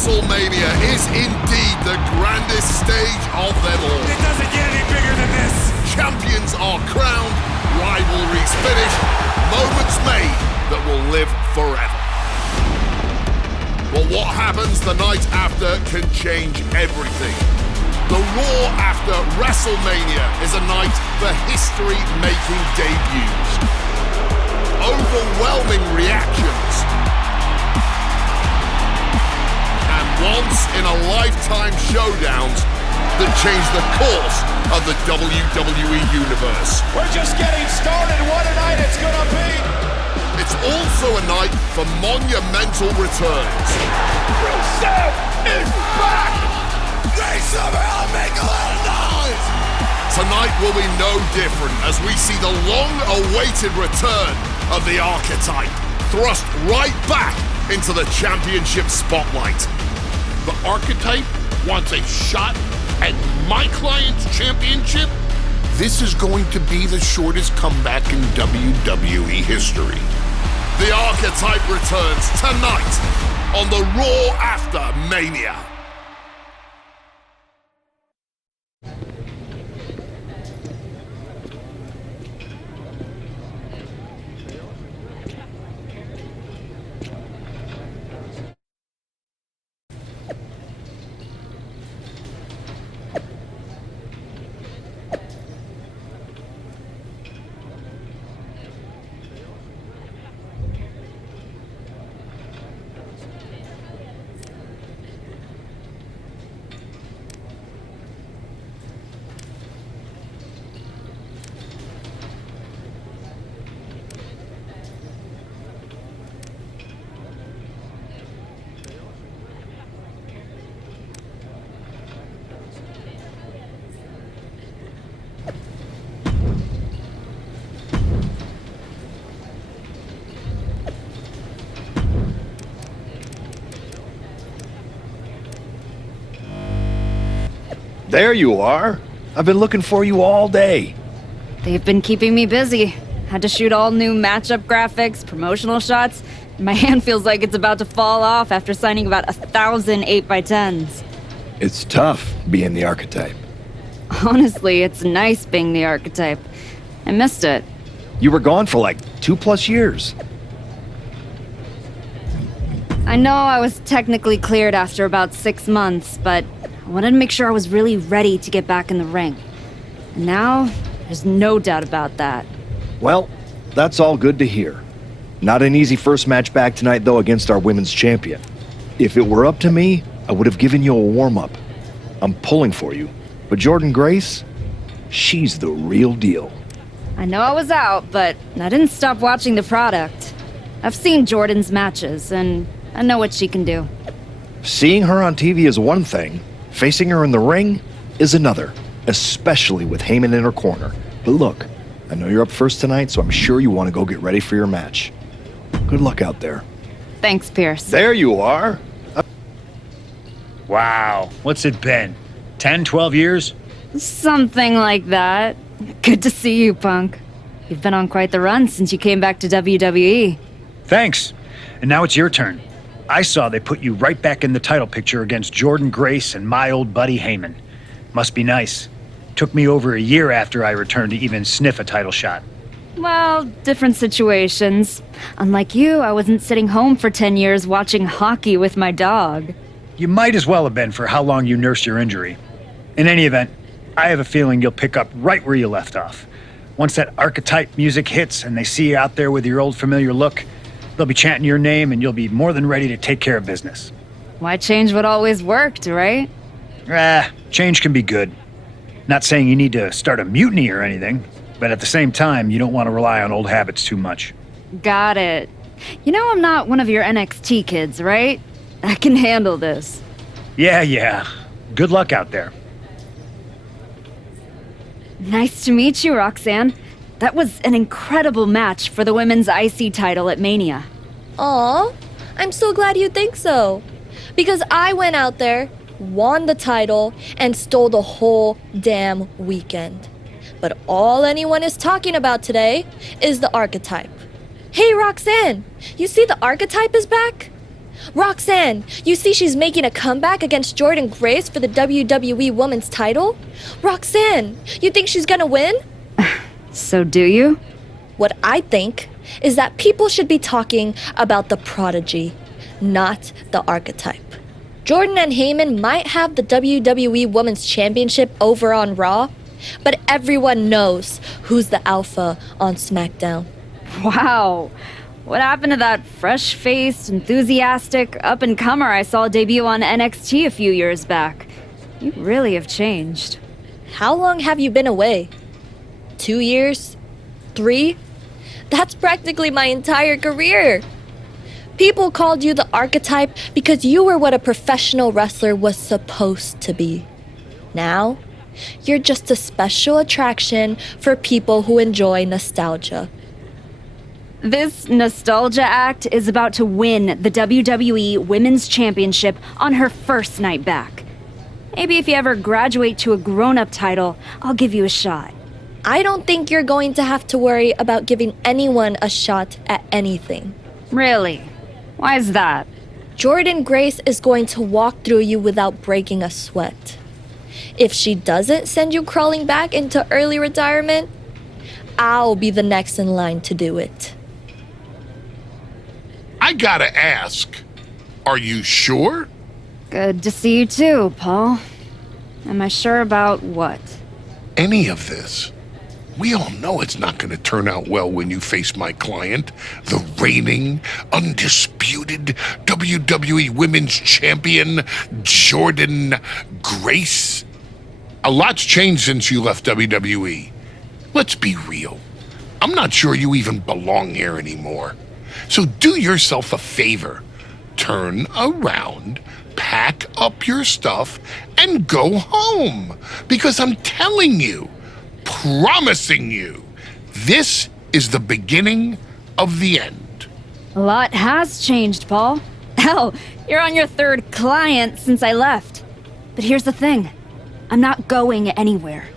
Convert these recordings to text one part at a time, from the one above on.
WrestleMania is indeed the grandest stage of them all. It doesn't get any bigger than this. Champions are crowned, rivalries finished, moments made that will live forever. But what happens the night after can change everything. The Raw after WrestleMania is a night for history-making debuts. Overwhelming reactions. And once-in-a-lifetime showdowns that change the course of the WWE Universe. We're just getting started. What a night it's gonna be. It's also a night for monumental returns. Rusev is back! They somehow make a lot of noise! Tonight will be no different as we see the long-awaited return of the Archetype, thrust right back into the championship spotlight. The Archetype wants a shot at my client's championship? This is going to be the shortest comeback in WWE history. The Archetype returns tonight on the Raw after Mania. There you are. I've been looking for you all day. They've been keeping me busy. Had to shoot all new matchup graphics, promotional shots. My hand feels like it's about to fall off after signing about 1,000 8x10s. It's tough being the Archetype. Honestly, it's nice being the Archetype. I missed it. You were gone for like 2+ years. I know I was technically cleared after about 6 months, but I wanted to make sure I was really ready to get back in the ring. And now, there's no doubt about that. Well, that's all good to hear. Not an easy first match back tonight, though, against our women's champion. If it were up to me, I would have given you a warm-up. I'm pulling for you. But Jordynne Grace, she's the real deal. I know I was out, but I didn't stop watching the product. I've seen Jordynne's matches, and I know what she can do. Seeing her on TV is one thing. Facing her in the ring is another, especially with Heyman in her corner. But look, I know you're up first tonight, so I'm sure you want to go get ready for your match. Good luck out there. Thanks, Pierce. There you are. Wow, what's it been? 10, 12 years? Something like that. Good to see you, Punk. You've been on quite the run since you came back to WWE. Thanks. And now it's your turn. I saw they put you right back in the title picture against Jordynne Grace and my old buddy Heyman. Must be nice. Took me over a year after I returned to even sniff a title shot. Well, different situations. Unlike you, I wasn't sitting home for 10 years watching hockey with my dog. You might as well have been for how long you nursed your injury. In any event, I have a feeling you'll pick up right where you left off. Once that Archetype music hits and they see you out there with your old familiar look, they'll be chanting your name and you'll be more than ready to take care of business. Why change what always worked, right? Change can be good. Not saying you need to start a mutiny or anything, but at the same time, you don't want to rely on old habits too much. Got it. You know I'm not one of your NXT kids, right? I can handle this. Yeah. Good luck out there. Nice to meet you, Roxanne. That was an incredible match for the women's IC title at Mania. Aw, I'm so glad you think so. Because I went out there, won the title, and stole the whole damn weekend. But all anyone is talking about today is the Archetype. Hey, Roxanne, you see the Archetype is back? Roxanne, you see she's making a comeback against Jordynne Grace for the WWE Women's title? Roxanne, you think she's gonna win? So do you? What I think is that people should be talking about the prodigy, not the archetype. Jordan and Heyman might have the WWE Women's Championship over on Raw, but everyone knows who's the alpha on SmackDown. Wow. What happened to that fresh-faced, enthusiastic up-and-comer I saw debut on NXT a few years back? You really have changed. How long have you been away? 2 years? 3? That's practically my entire career. People called you the archetype because you were what a professional wrestler was supposed to be. Now, you're just a special attraction for people who enjoy nostalgia. This nostalgia act is about to win the WWE Women's Championship on her first night back. Maybe if you ever graduate to a grown-up title, I'll give you a shot. I don't think you're going to have to worry about giving anyone a shot at anything. Really? Why is that? Jordynne Grace is going to walk through you without breaking a sweat. If she doesn't send you crawling back into early retirement, I'll be the next in line to do it. I gotta ask, are you sure? Good to see you too, Paul. Am I sure about what? Any of this? We all know it's not gonna turn out well when you face my client, the reigning, undisputed WWE Women's Champion, Jordynne Grace. A lot's changed since you left WWE. Let's be real. I'm not sure you even belong here anymore. So do yourself a favor. Turn around, pack up your stuff, and go home. Because I'm telling you, promising you, this is the beginning of the end. A lot has changed, Paul. Hell, you're on your third client since I left. But here's the thing. I'm not going anywhere.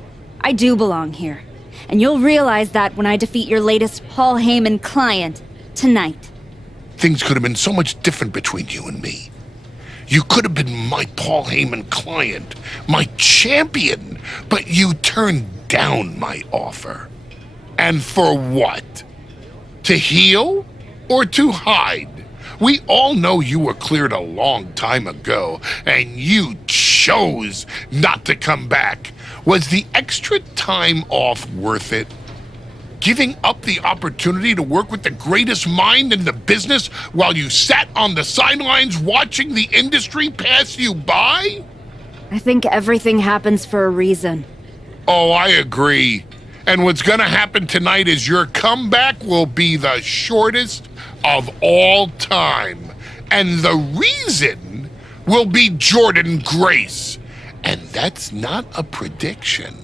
I do belong here. And you'll realize that when I defeat your latest Paul Heyman client tonight. Things could have been so much different between you and me. You could have been my Paul Heyman client, my champion, but you turned down my offer. And for what? To heal or to hide? We all know you were cleared a long time ago, and you chose not to come back. Was the extra time off worth it? Giving up the opportunity to work with the greatest mind in the business while you sat on the sidelines watching the industry pass you by? I think everything happens for a reason. Oh, I agree. And what's gonna happen tonight is your comeback will be the shortest of all time. And the reason will be Jordynne Grace. And that's not a prediction.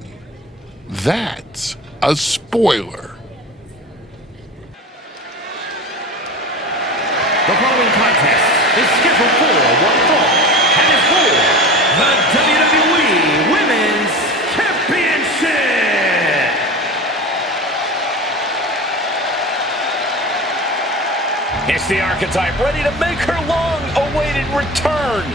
That's a spoiler. The following contest is scheduled for one fall and is for the WWE Women's Championship. It's the Archetype ready to make her long-awaited return.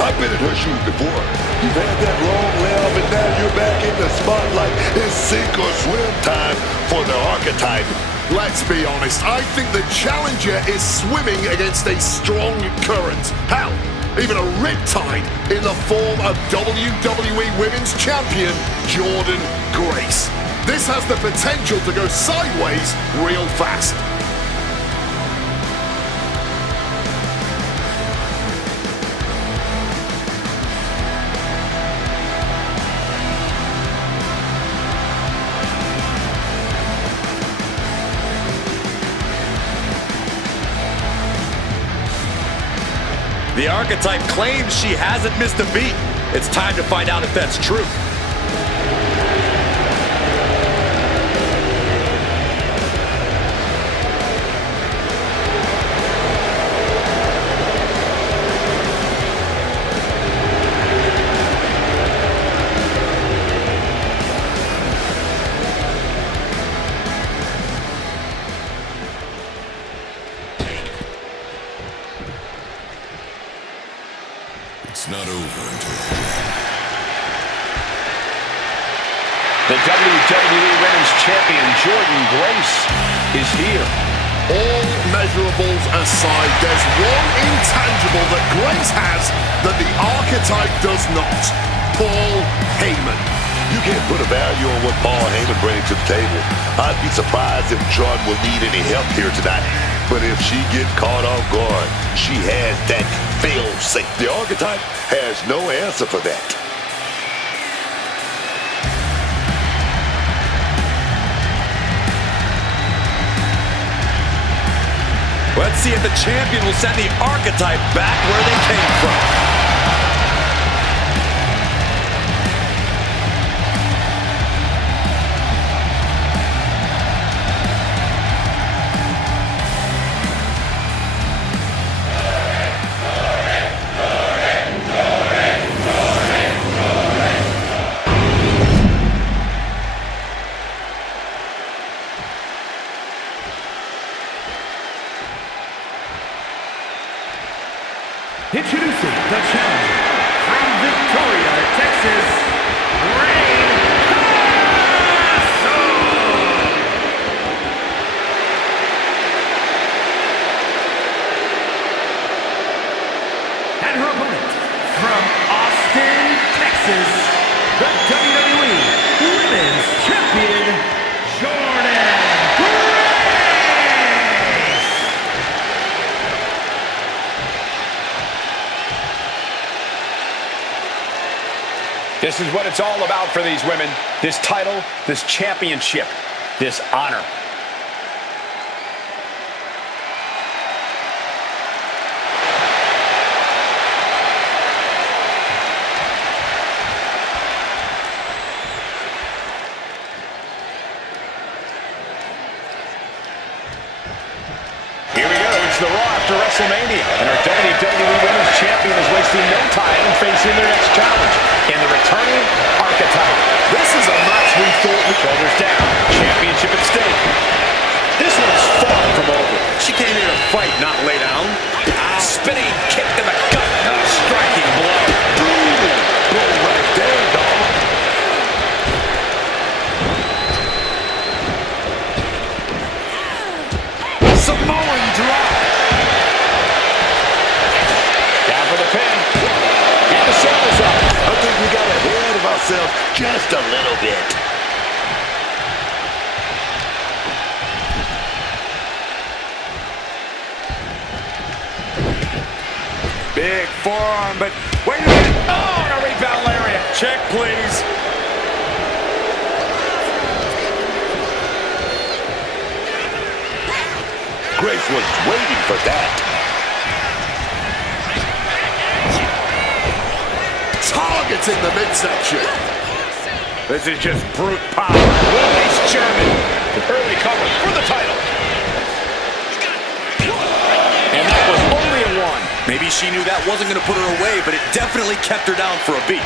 I've been in her shoes before. You've had that long layoff and now you're back in the spotlight. It's sink or swim time for the Archetype. Let's be honest, I think the challenger is swimming against a strong current. Hell, even a riptide in the form of WWE Women's Champion Jordynne Grace. This has the potential to go sideways real fast. The Archetype claims she hasn't missed a beat. It's time to find out if that's true. The WWE Women's Champion, Jordynne Grace, is here. All measurables aside, there's one intangible that Grace has that the archetype does not. Paul Heyman. You can't put a value on what Paul Heyman brings to the table. I'd be surprised if Jordan will need any help here tonight. But if she gets caught off guard, she has that fail-safe. The archetype has no answer for that. Let's see if the champion will send the archetype back where they came from. Introducing the challenger from Victoria, Texas, Reign Castle! And her opponent from Austin, Texas, the WWE Women's Champion, Jordynne Grace! This is what it's all about for these women. This title, this championship, this honor. Here we go. It's the Raw after WrestleMania. And our WWE Women's Champion is wasting no time in facing their next challenge. In the returning archetype. This is a match we thought we... Shoulders down. Championship at stake. This one's far from over. She came here to fight, not lay down. Spinning kick to the gut. A striking blow. Boom! Blow right there, dog. Samoan drop. Down for the pin. And the shoulders up. I think we got ahead of ourselves just a little bit. Big forearm, but wait a minute. Oh, and a rebound lariat. Check, please. Grace was waiting for that. Targeting the midsection. This is just brute power. Nice German. Early cover for the title. And that was only a one. Maybe she knew that wasn't going to put her away, but it definitely kept her down for a beat.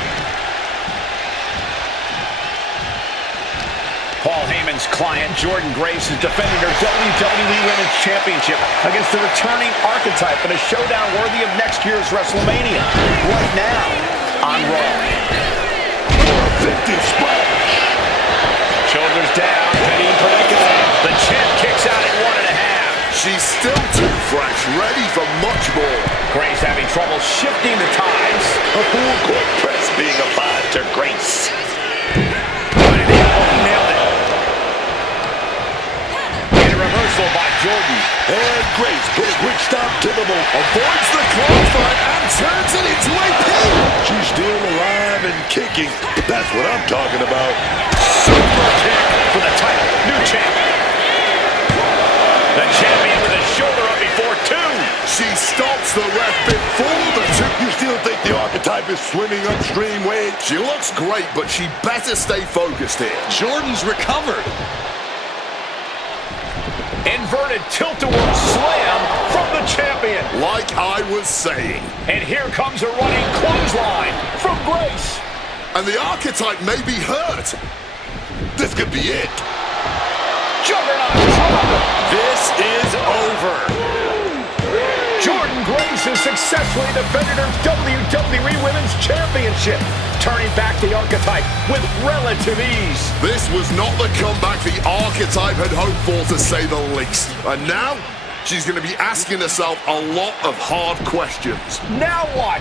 Paul Heyman's client, Jordynne Grace, is defending her WWE Women's Championship against the returning archetype in a showdown worthy of next year's WrestleMania. Right now on Raw. 50 splash. Shoulders down, pinning predicament. The champ kicks out at 1.5. She's still too fresh, ready for much more. Grace having trouble shifting the tides. A full court press being applied to Grace. Nailed it. And a reversal by Jordynne. And Grace put a quick stop to the move. Avoids the crossfire and turns it into a pin. She's still alive and kicking. That's what I'm talking about. Super kick for the title. New champion. The champion with a shoulder up before two. She stops the ref before the two. You still think the archetype is swimming upstream, Wade? She looks great, but she better stay focused here. Jordynne's recovered. Inverted tilt-a-whirl slam from the champion. Like I was saying. And here comes a running clothesline from Grace. And the archetype may be hurt. This could be it. Juggernaut drop. This is over. Jordynne Grace has successfully defended her WWE Women's Championship, turning back the archetype with relative ease. This was not the comeback the archetype had hoped for, to say the least. And now, she's going to be asking herself a lot of hard questions. Now what?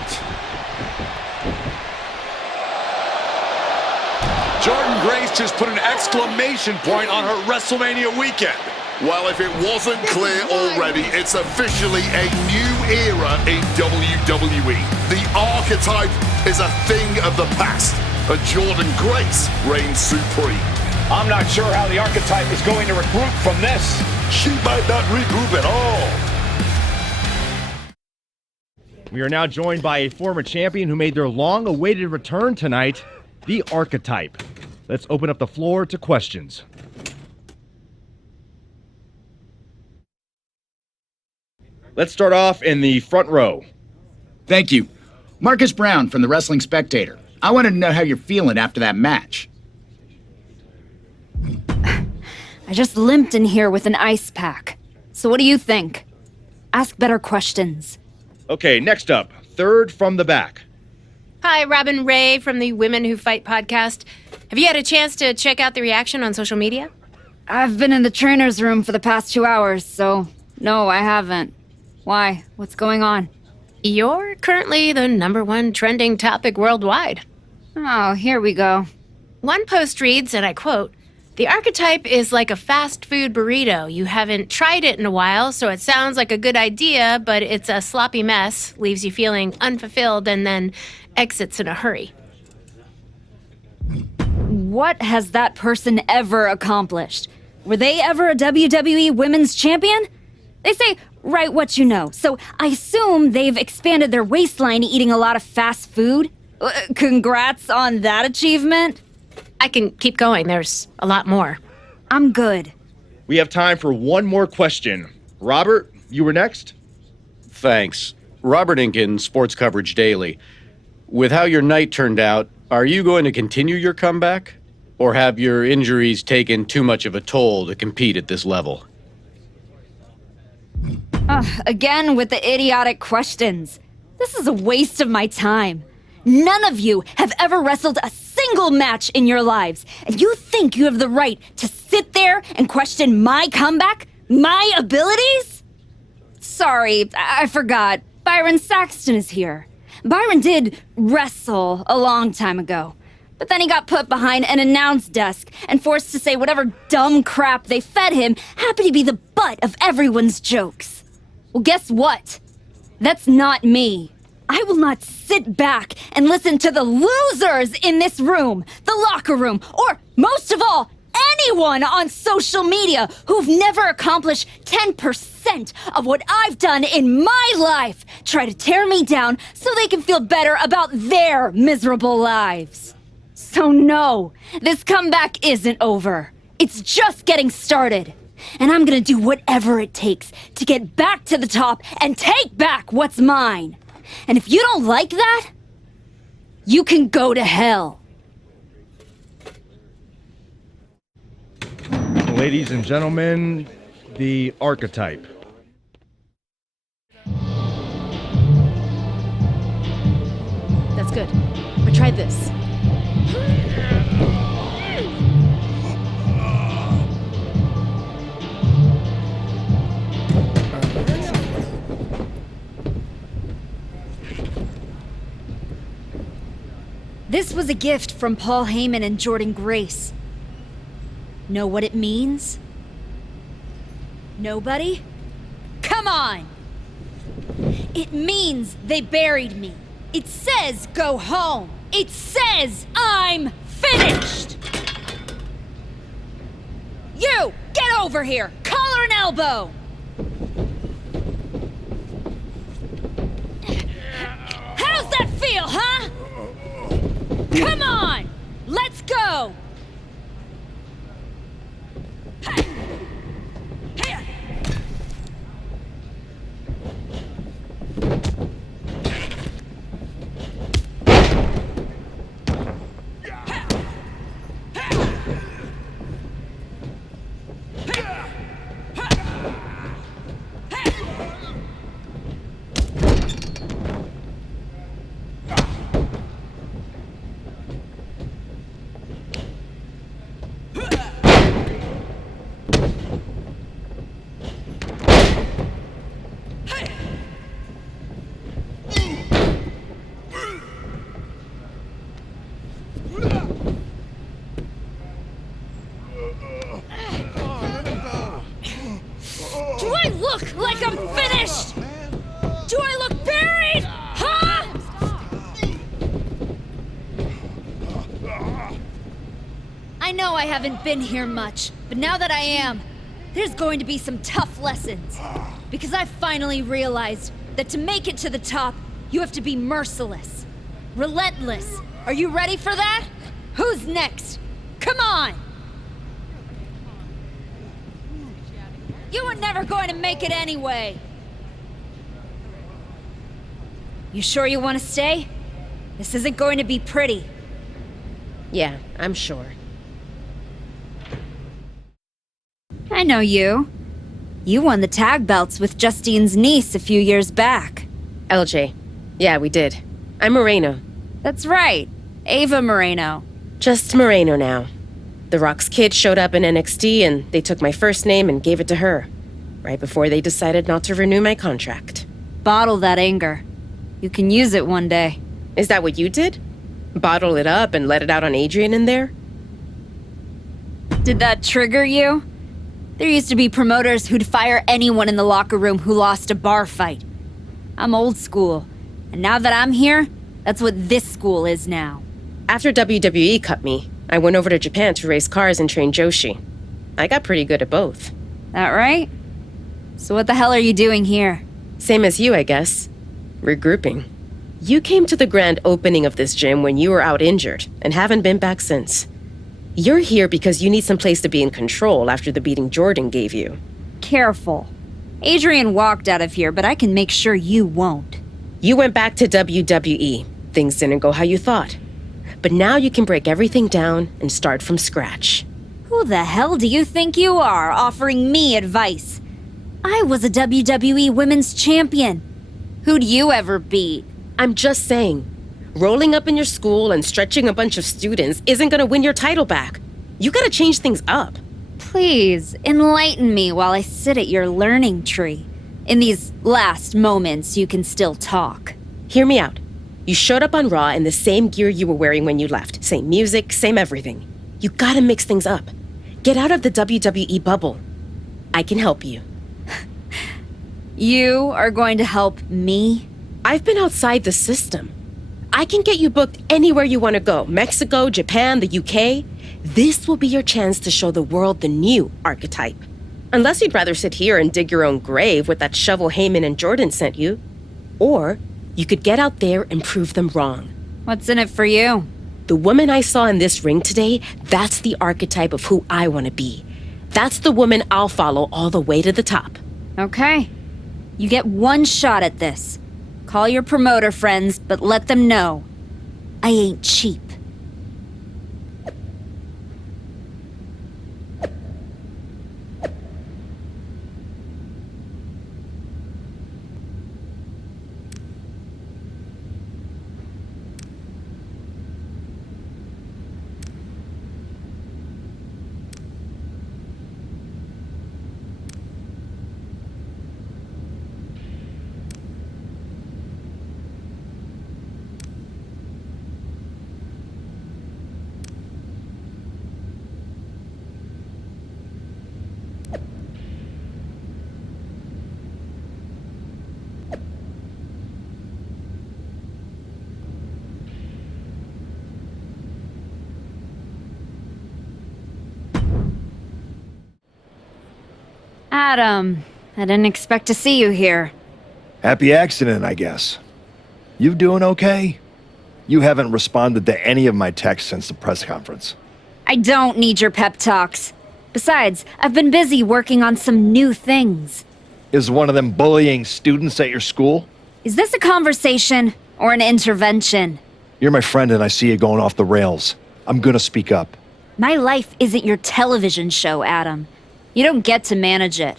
Jordan Grace just put an exclamation point on her WrestleMania weekend. Well, if it wasn't clear already, it's officially a new era in WWE. The archetype is a thing of the past, and Jordan Grace reigns supreme. I'm not sure how the archetype is going to regroup from this. She might not regroup at all. We are now joined by a former champion who made their long-awaited return tonight, the archetype. Let's open up the floor to questions. Let's start off in the front row. Thank you. Marcus Brown from the Wrestling Spectator. I wanted to know how you're feeling after that match. I just limped in here with an ice pack. So what do you think? Ask better questions. Okay, next up, third from the back. Hi, Robin Ray from the Women Who Fight podcast. Have you had a chance to check out the reaction on social media? I've been in the trainer's room for the past 2 hours, so no, I haven't. Why? What's going on? You're currently the #1 trending topic worldwide. Oh, here we go. One post reads, and I quote, "The archetype is like a fast food burrito. You haven't tried it in a while, so it sounds like a good idea, but it's a sloppy mess, leaves you feeling unfulfilled, and then exits in a hurry." What has that person ever accomplished? Were they ever a WWE Women's Champion? They say, write what you know, so I assume they've expanded their waistline eating a lot of fast food? Congrats on that achievement. I can keep going. There's a lot more. I'm good. We have time for one more question. Robert, you were next? Thanks. Robert Inkin, Sports Coverage Daily. With how your night turned out, are you going to continue your comeback? Or have your injuries taken too much of a toll to compete at this level? Again with the idiotic questions. This is a waste of my time. None of you have ever wrestled a single match in your lives, and you think you have the right to sit there and question my comeback? My abilities? Sorry, I forgot. Byron Saxton is here. Byron did wrestle a long time ago, but then he got put behind an announce desk and forced to say whatever dumb crap they fed him happened to be the butt of everyone's jokes. Well, guess what? That's not me. I will not sit back and listen to the losers in this room, the locker room, or most of all, anyone on social media who've never accomplished 10% of what I've done in my life try to tear me down so they can feel better about their miserable lives. So no, this comeback isn't over. It's just getting started. And I'm gonna do whatever it takes to get back to the top and take back what's mine. And if you don't like that, you can go to hell. Ladies and gentlemen, the archetype. That's good. But try this. This was a gift from Paul Heyman and Jordan Grace. Know what it means? Nobody? Come on! It means they buried me. It says go home. It says I'm finished! You! Get over here! Collar and elbow! How's that feel, huh? Come on! Let's go! haven't been here much, but now that I am, there's going to be some tough lessons. Because I finally realized that to make it to the top, you have to be merciless. Relentless. Are you ready for that? Who's next? Come on! You were never going to make it anyway. You sure you want to stay? This isn't going to be pretty. Yeah, I'm sure. I know you. You won the tag belts with Justine's niece a few years back. LJ. Yeah, we did. I'm Moreno. That's right. Ava Moreno. Just Moreno now. The Rock's kid showed up in NXT and they took my first name and gave it to her. Right before they decided not to renew my contract. Bottle that anger. You can use it one day. Is that what you did? Bottle it up and let it out on Adrian in there? Did that trigger you? There used to be promoters who'd fire anyone in the locker room who lost a bar fight. I'm old school, and now that I'm here, that's what this school is now. After WWE cut me, I went over to Japan to race cars and train Joshi. I got pretty good at both. That right? So what the hell are you doing here? Same as you, I guess. Regrouping. You came to the grand opening of this gym when you were out injured, and haven't been back since. You're here because you need some place to be in control after the beating Jordan gave you. Careful. Adrian walked out of here, but I can make sure you won't. You went back to WWE. Things didn't go how you thought. But now you can break everything down and start from scratch. Who the hell do you think you are, offering me advice? I was a WWE Women's Champion. Who'd you ever beat? I'm just saying. Rolling up in your school and stretching a bunch of students isn't gonna win your title back. You gotta change things up. Please, enlighten me while I sit at your learning tree. In these last moments, you can still talk. Hear me out. You showed up on Raw in the same gear you were wearing when you left. Same music, same everything. You gotta mix things up. Get out of the WWE bubble. I can help you. You are going to help me? I've been outside the system. I can get you booked anywhere you want to go. Mexico, Japan, the UK. This will be your chance to show the world the new archetype. Unless you'd rather sit here and dig your own grave with that shovel Heyman and Jordan sent you. Or you could get out there and prove them wrong. What's in it for you? The woman I saw in this ring today, that's the archetype of who I want to be. That's the woman I'll follow all the way to the top. Okay. You get one shot at this. Call your promoter friends, but let them know I ain't cheap. Adam, I didn't expect to see you here. Happy accident, I guess. You doing okay? You haven't responded to any of my texts since the press conference. I don't need your pep talks. Besides, I've been busy working on some new things. Is one of them bullying students at your school? Is this a conversation or an intervention? You're my friend and I see you going off the rails. I'm gonna speak up. My life isn't your television show, Adam. You don't get to manage it.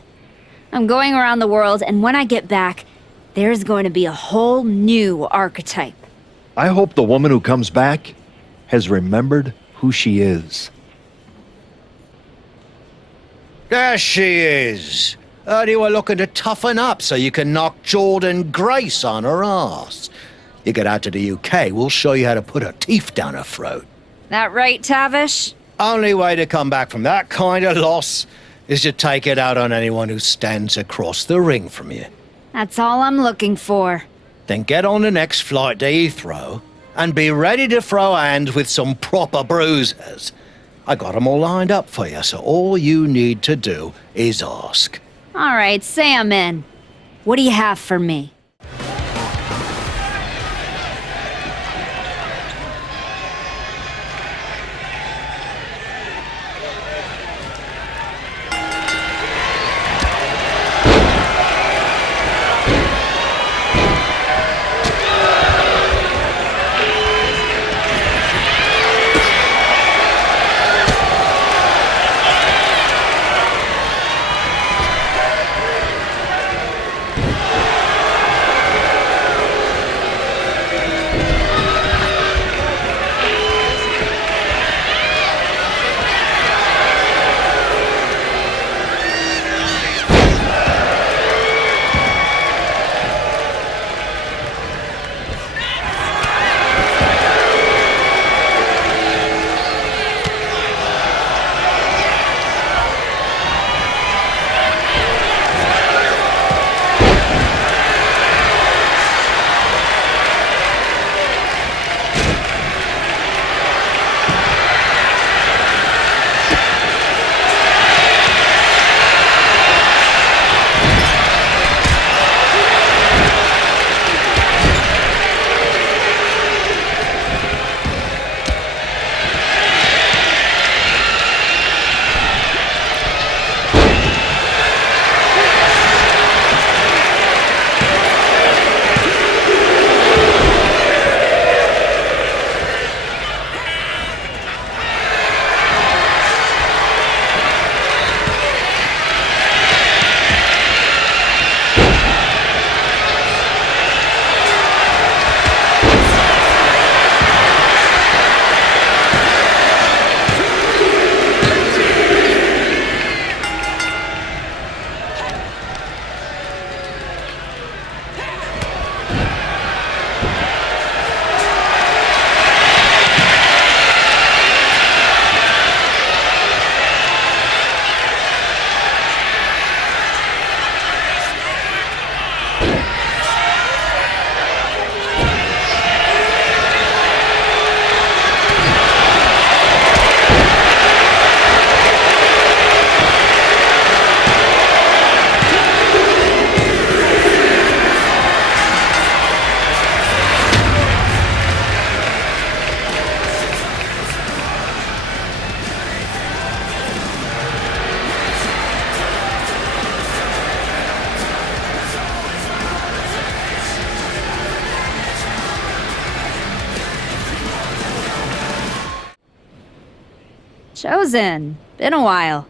I'm going around the world, and when I get back, there's going to be a whole new archetype. I hope the woman who comes back has remembered who she is. There she is. Heard you were looking to toughen up so you can knock Jordan Grace on her ass. You get out to the UK, we'll show you how to put her teeth down her throat. That right, Tavish? Only way to come back from that kind of loss is to take it out on anyone who stands across the ring from you. That's all I'm looking for. Then get on the next flight to Heathrow and be ready to throw hands with some proper bruisers. I got 'em all lined up for you, so all you need to do is ask. All right, say I'm in. What do you have for me? Chosen. Been a while.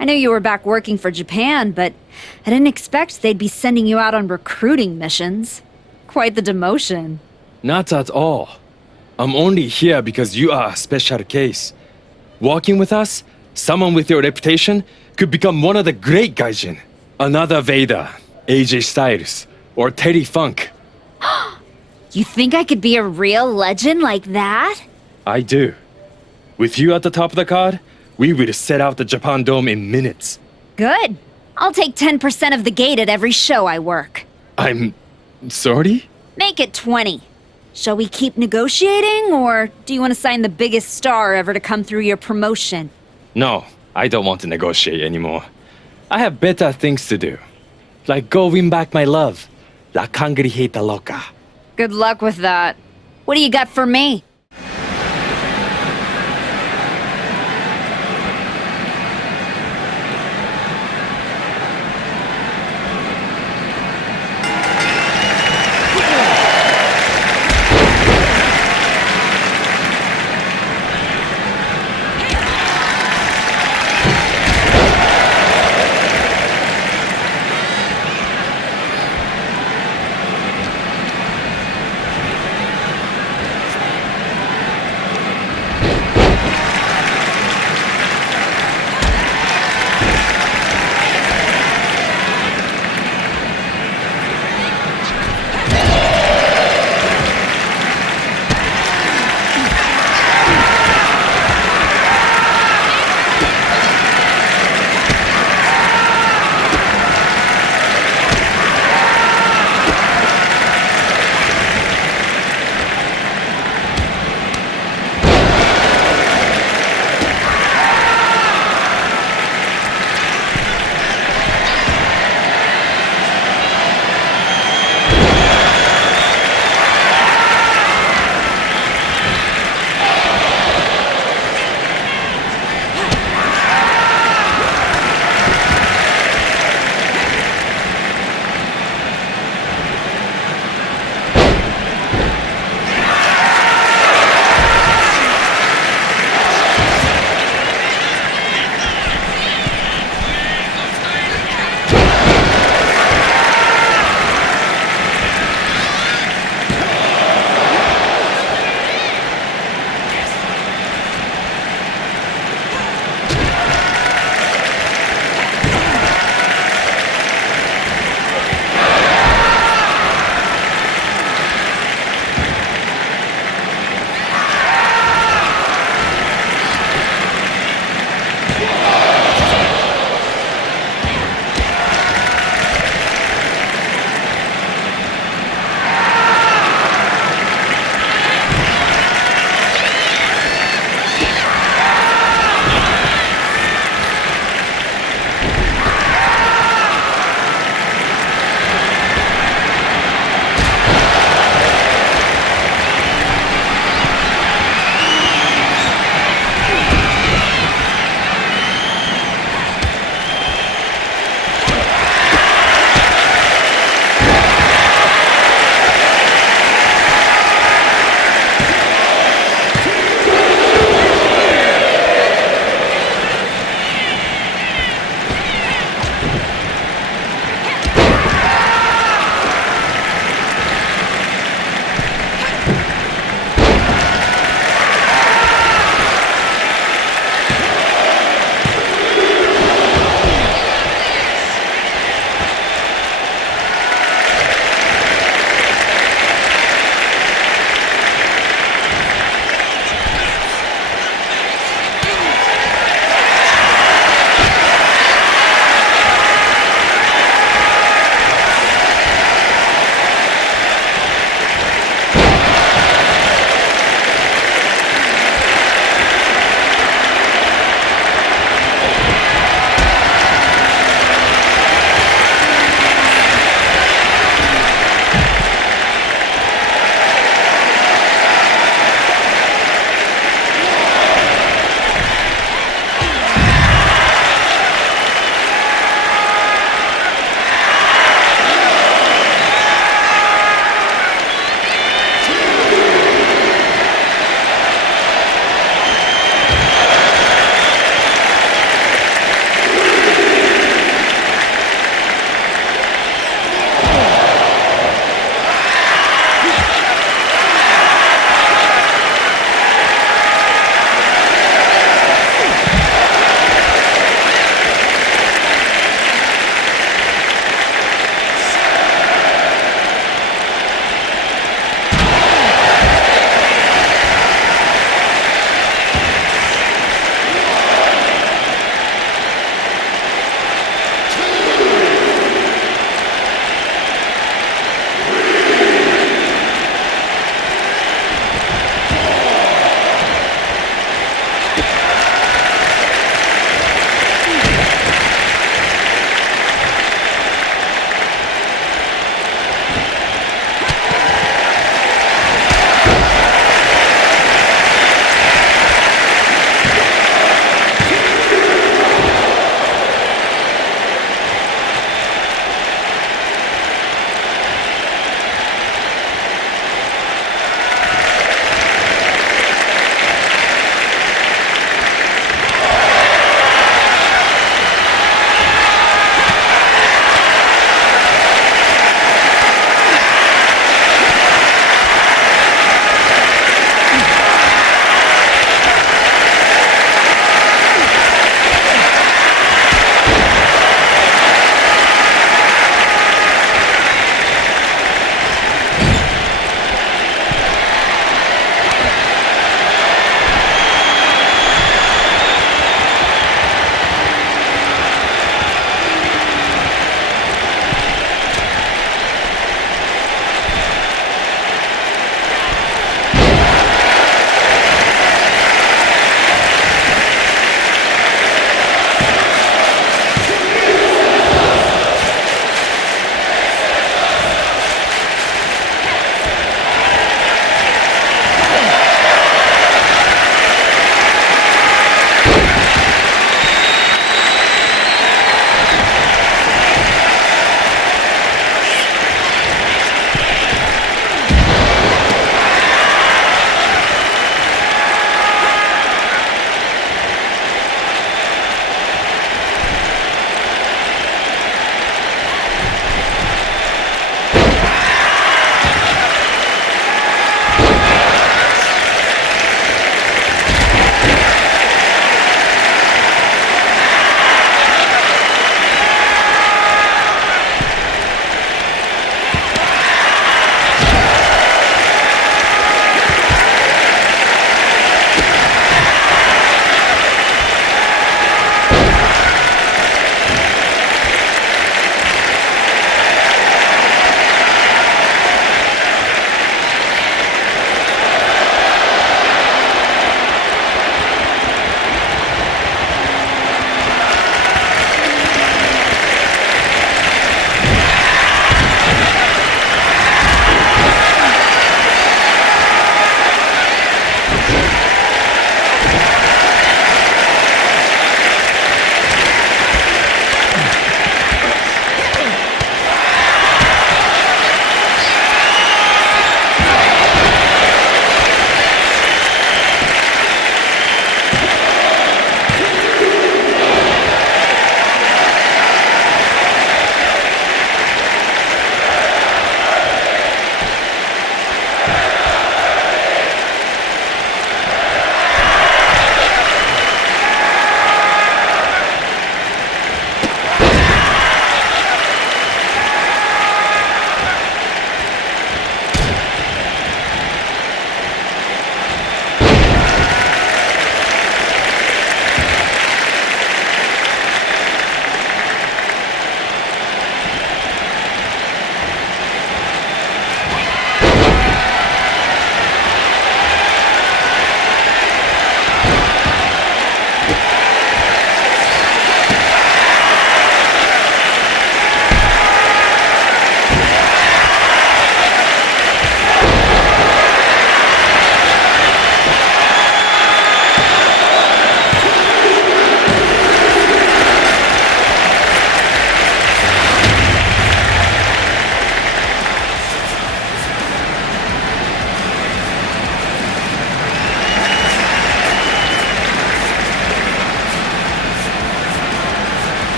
I knew you were back working for Japan, but I didn't expect they'd be sending you out on recruiting missions. Quite the demotion. Not at all. I'm only here because you are a special case. Walking with us, someone with your reputation could become one of the great gaijin. Another Vader, AJ Styles, or Terry Funk. You think I could be a real legend like that? I do. With you at the top of the card, we will set out the Japan Dome in minutes. Good. I'll take 10% of the gate at every show I work. I'm sorry? Make it 20. Shall we keep negotiating, or do you want to sign the biggest star ever to come through your promotion? No, I don't want to negotiate anymore. I have better things to do. Like go win back my love. La Cangrijita Loca. Good luck with that. What do you got for me?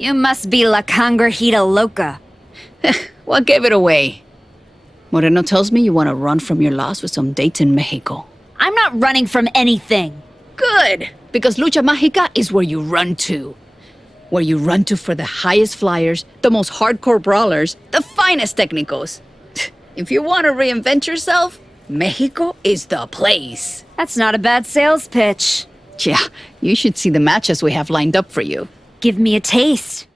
You must be La Cangrejita Loca. What gave it away? Moreno tells me you want to run from your loss with some dates in Mexico. I'm not running from anything. Good, because Lucha Mágica is where you run to. Where you run to for the highest flyers, the most hardcore brawlers, the finest technicos. If you want to reinvent yourself, Mexico is the place. That's not a bad sales pitch. Yeah, you should see the matches we have lined up for you. Give me a taste.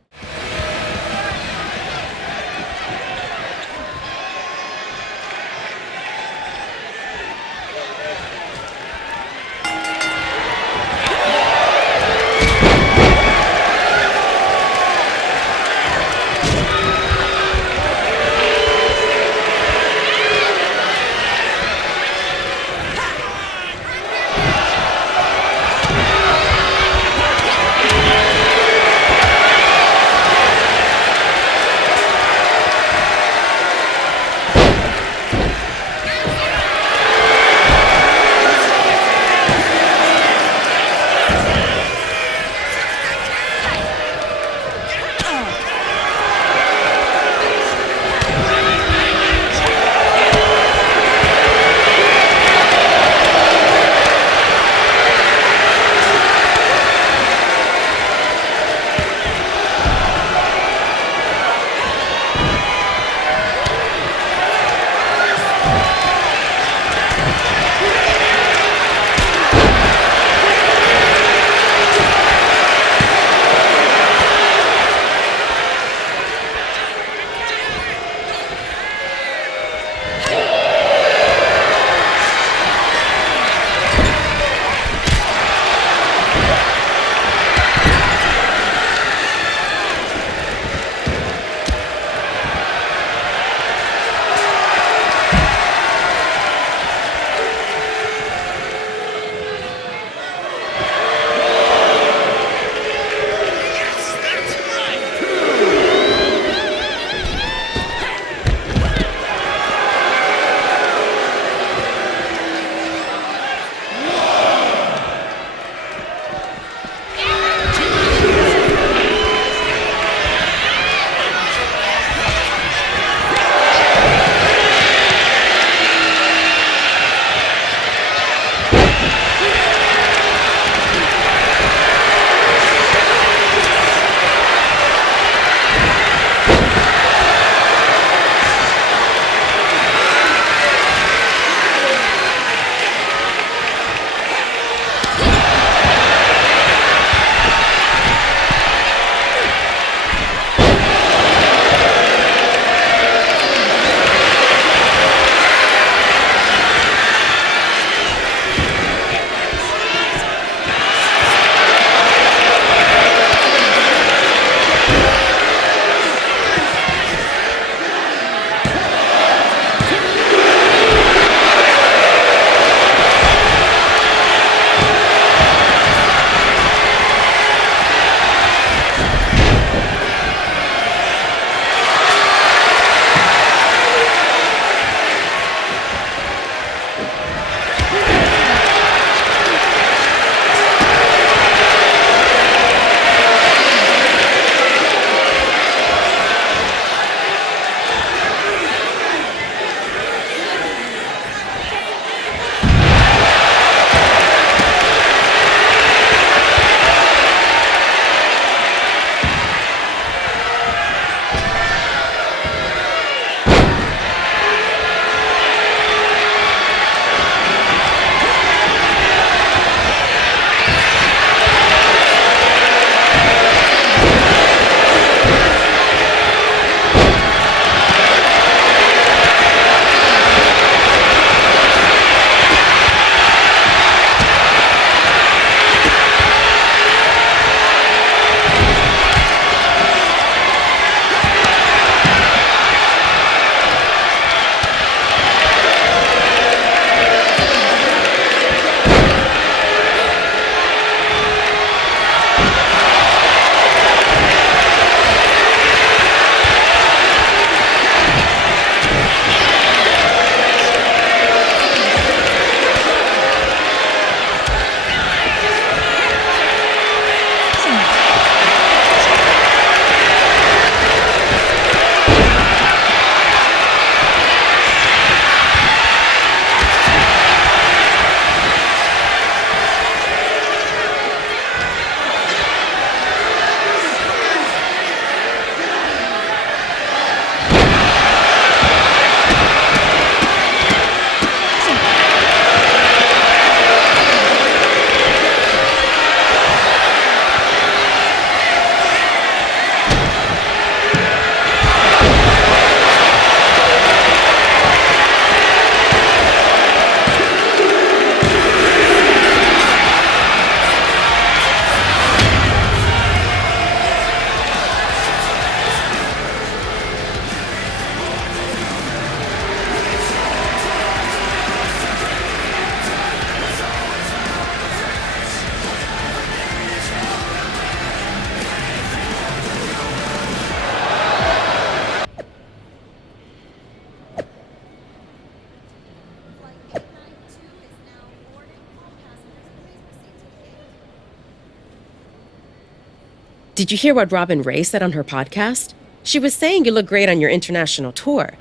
Did you hear what Robin Ray said on her podcast? She was saying you look great on your international tour.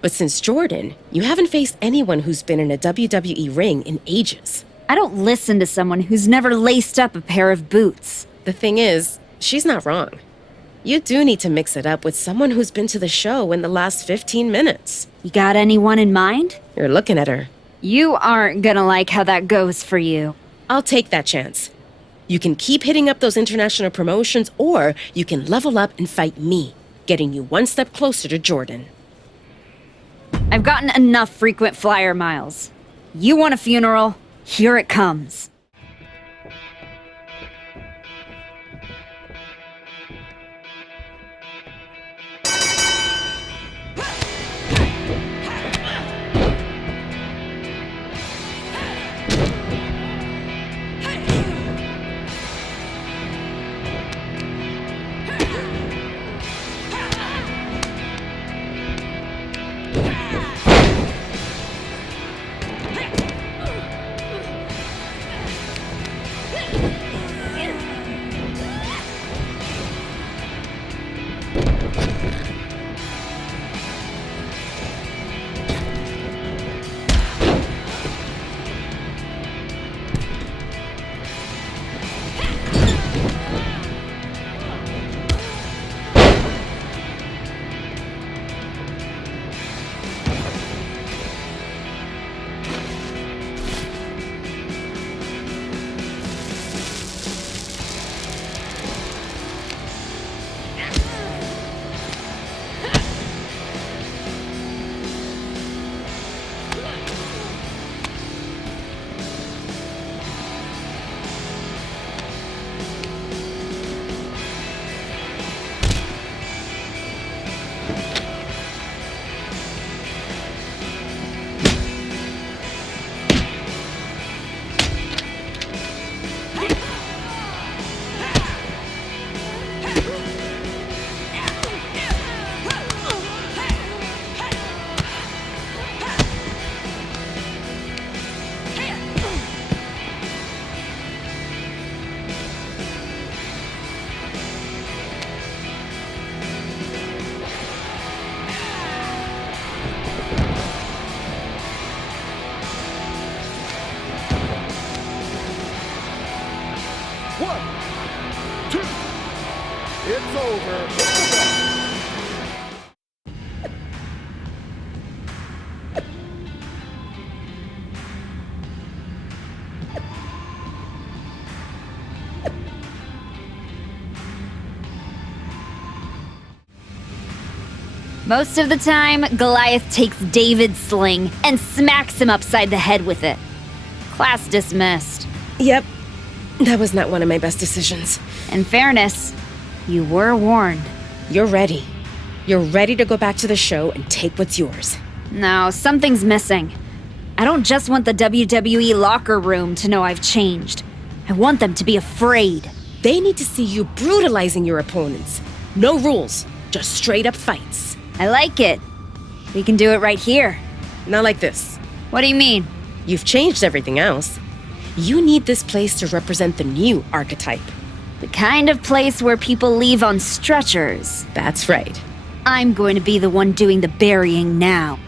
But since Jordan, you haven't faced anyone who's been in a WWE ring in ages. I don't listen to someone who's never laced up a pair of boots. The thing is, she's not wrong. You do need to mix it up with someone who's been to the show in the last 15 minutes. You got anyone in mind? You're looking at her. You aren't gonna like how that goes for you. I'll take that chance. You can keep hitting up those international promotions, or you can level up and fight me, getting you one step closer to Jordan. I've gotten enough frequent flyer miles. You want a funeral? Here it comes. It's over. Most of the time, Goliath takes David's sling and smacks him upside the head with it. Class dismissed. Yep. That was not one of my best decisions. In fairness, you were warned. You're ready. You're ready to go back to the show and take what's yours. No, something's missing. I don't just want the WWE locker room to know I've changed. I want them to be afraid. They need to see you brutalizing your opponents. No rules, just straight up fights. I like it. We can do it right here. Not like this. What do you mean? You've changed everything else. You need this place to represent the new archetype. The kind of place where people leave on stretchers. That's right. I'm going to be the one doing the burying now.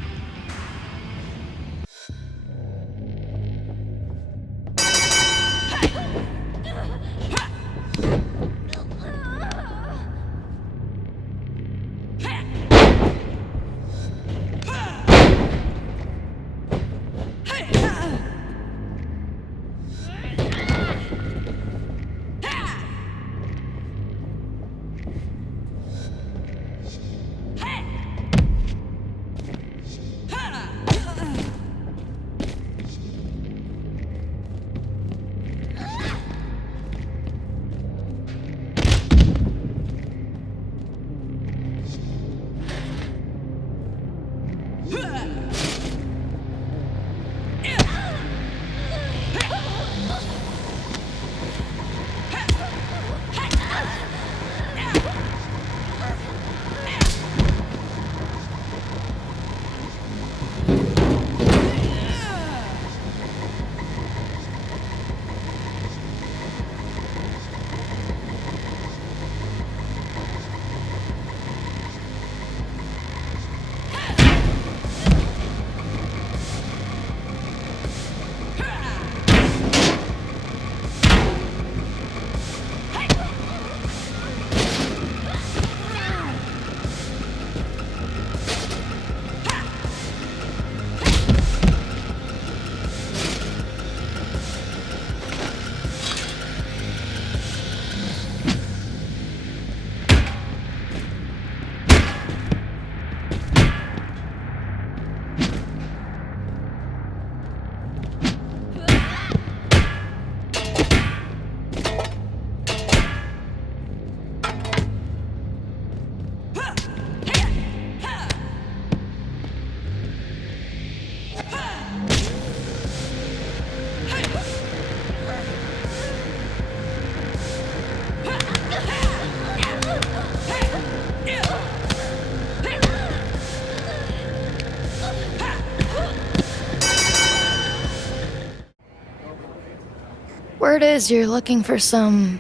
Word is you're looking for some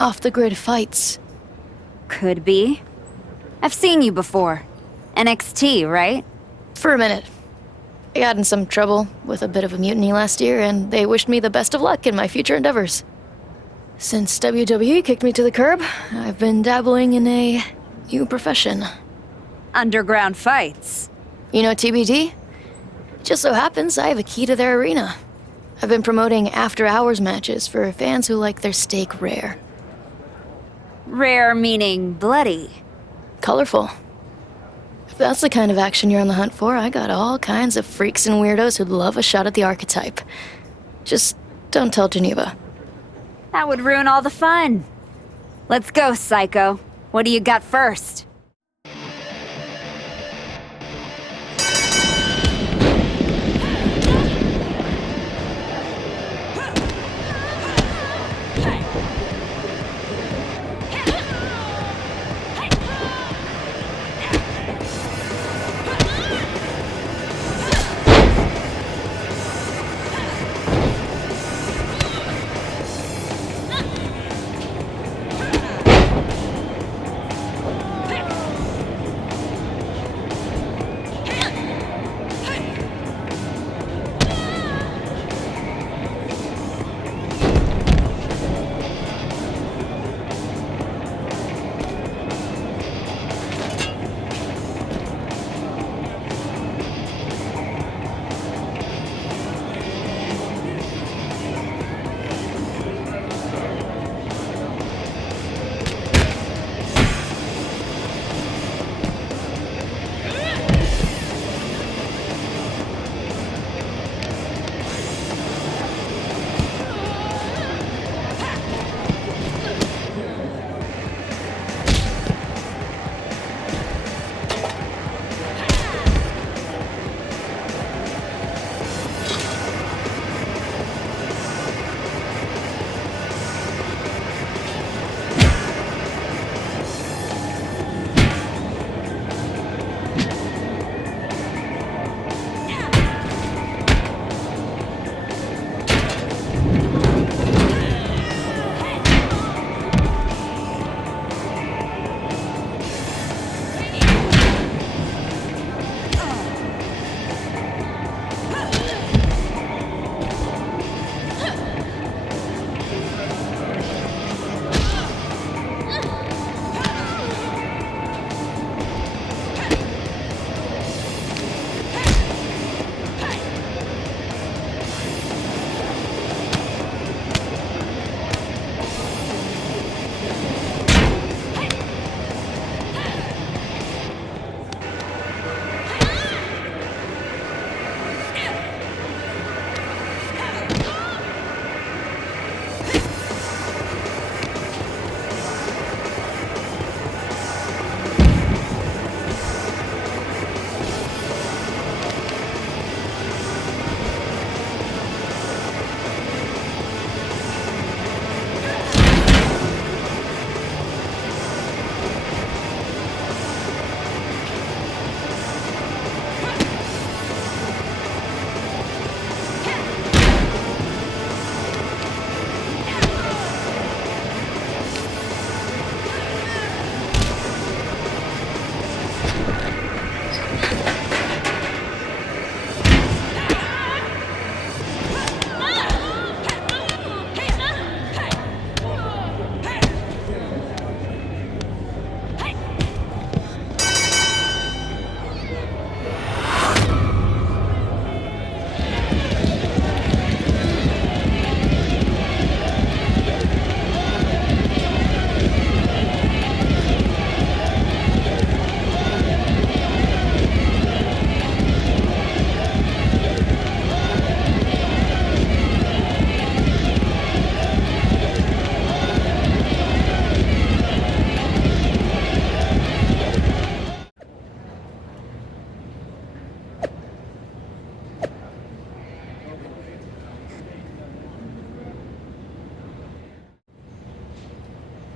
off-the-grid fights. Could be. I've seen you before. NXT, right? For a minute. I got in some trouble with a bit of a mutiny last year, and they wished me the best of luck in my future endeavors. Since WWE kicked me to the curb, I've been dabbling in a new profession. Underground fights. You know TBD? Just so happens I have a key to their arena. I've been promoting after-hours matches for fans who like their steak rare. Rare meaning bloody. Colorful. If that's the kind of action you're on the hunt for, I got all kinds of freaks and weirdos who'd love a shot at the archetype. Just don't tell Geneva. That would ruin all the fun. Let's go, Psycho. What do you got first?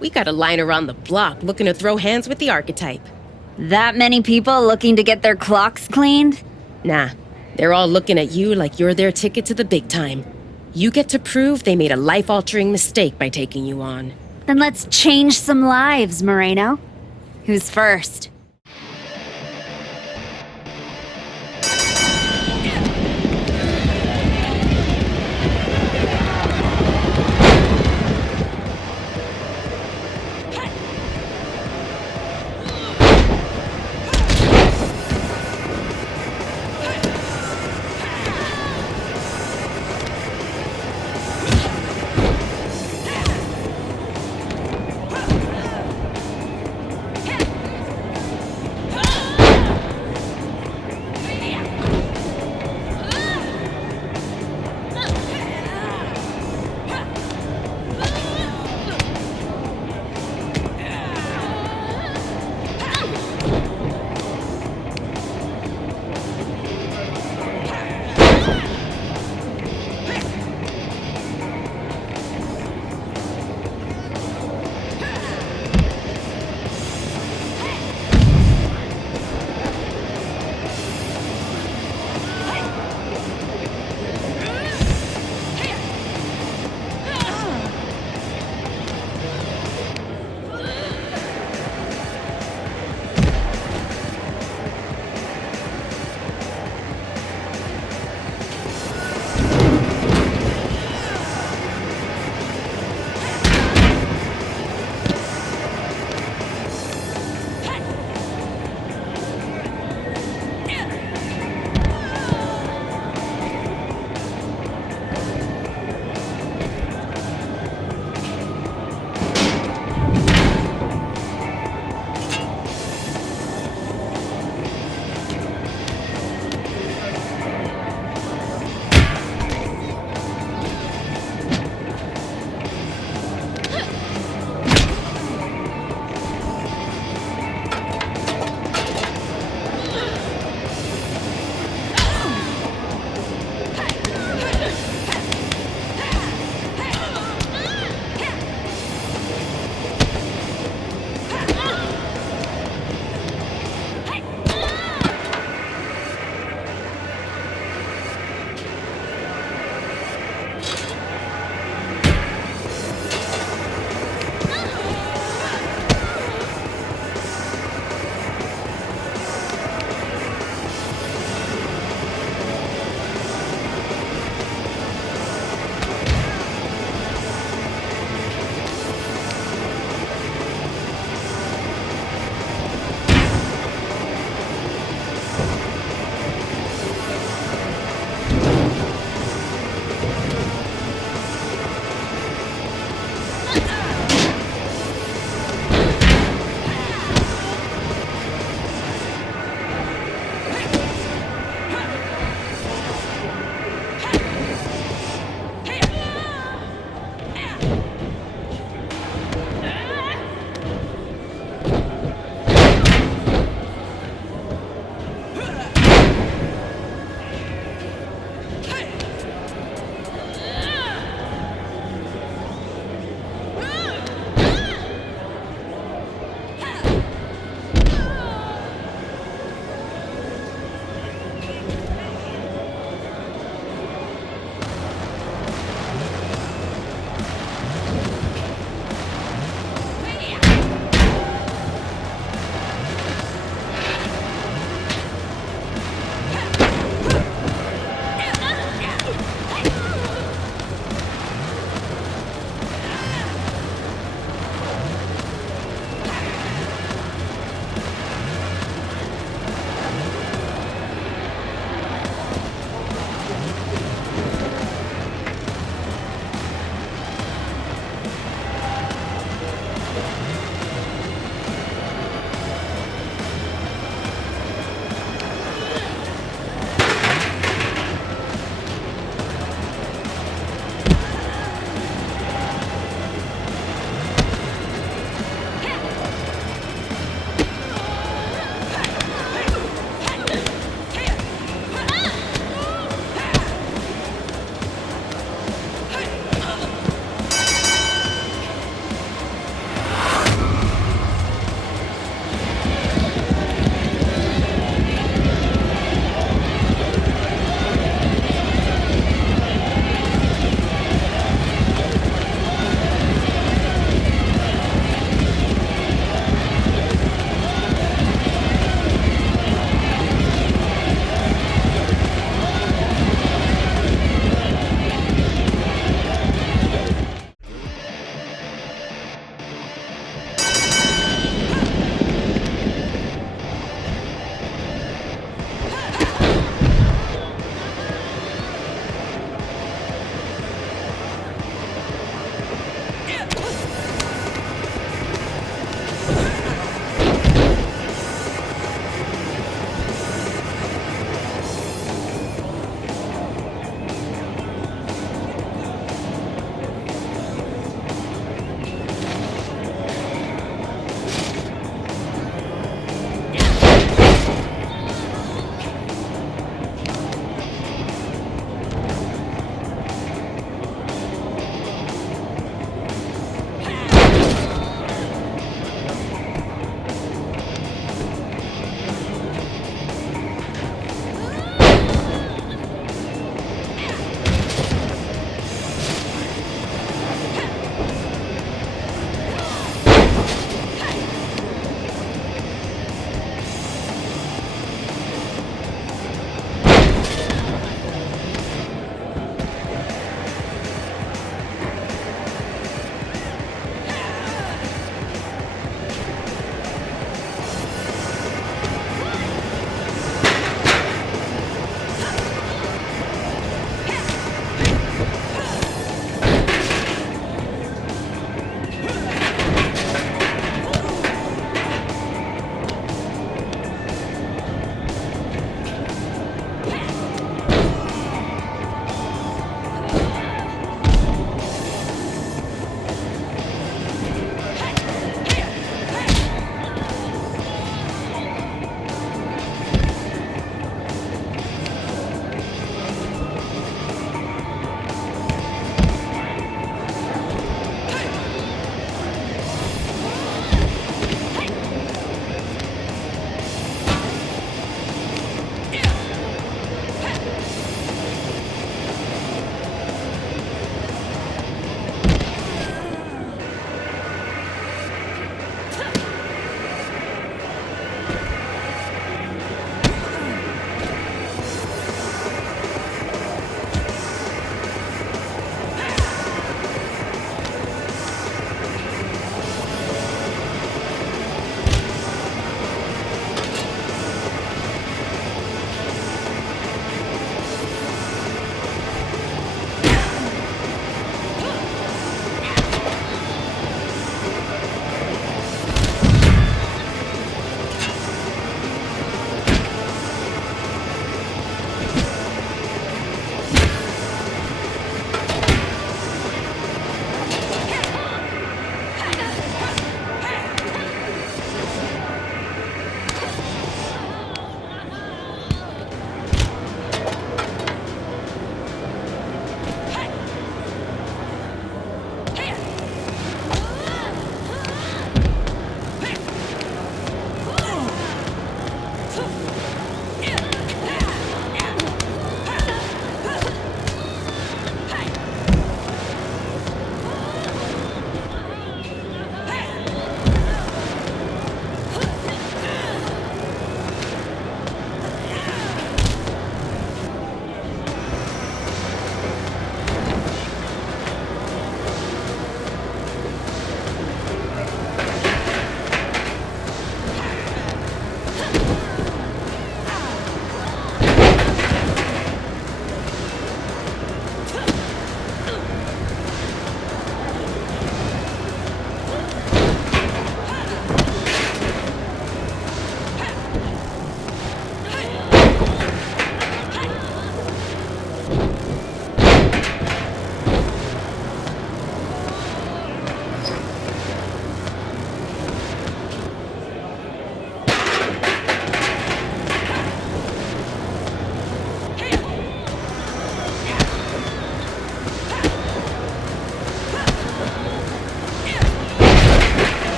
We got a line around the block looking to throw hands with the archetype. That many people looking to get their clocks cleaned? Nah, they're all looking at you like you're their ticket to the big time. You get to prove they made a life-altering mistake by taking you on. Then let's change some lives, Moreno. Who's first?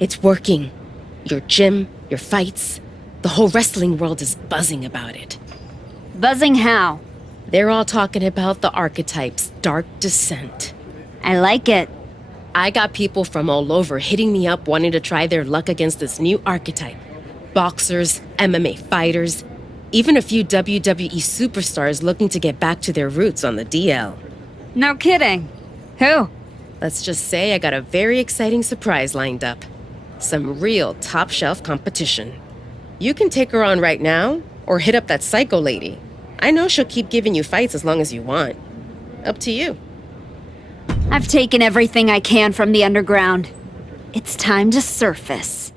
It's working. Your gym, your fights, the whole wrestling world is buzzing about it. Buzzing how? They're all talking about the Archetype's dark descent. I like it. I got people from all over hitting me up wanting to try their luck against this new archetype. Boxers, MMA fighters, even a few WWE superstars looking to get back to their roots on the DL. No kidding. Who? Let's just say I got a very exciting surprise lined up. Some real top-shelf competition. You can take her on right now, or hit up that psycho lady. I know she'll keep giving you fights as long as you want. Up to you. I've taken everything I can from the underground. It's time to surface.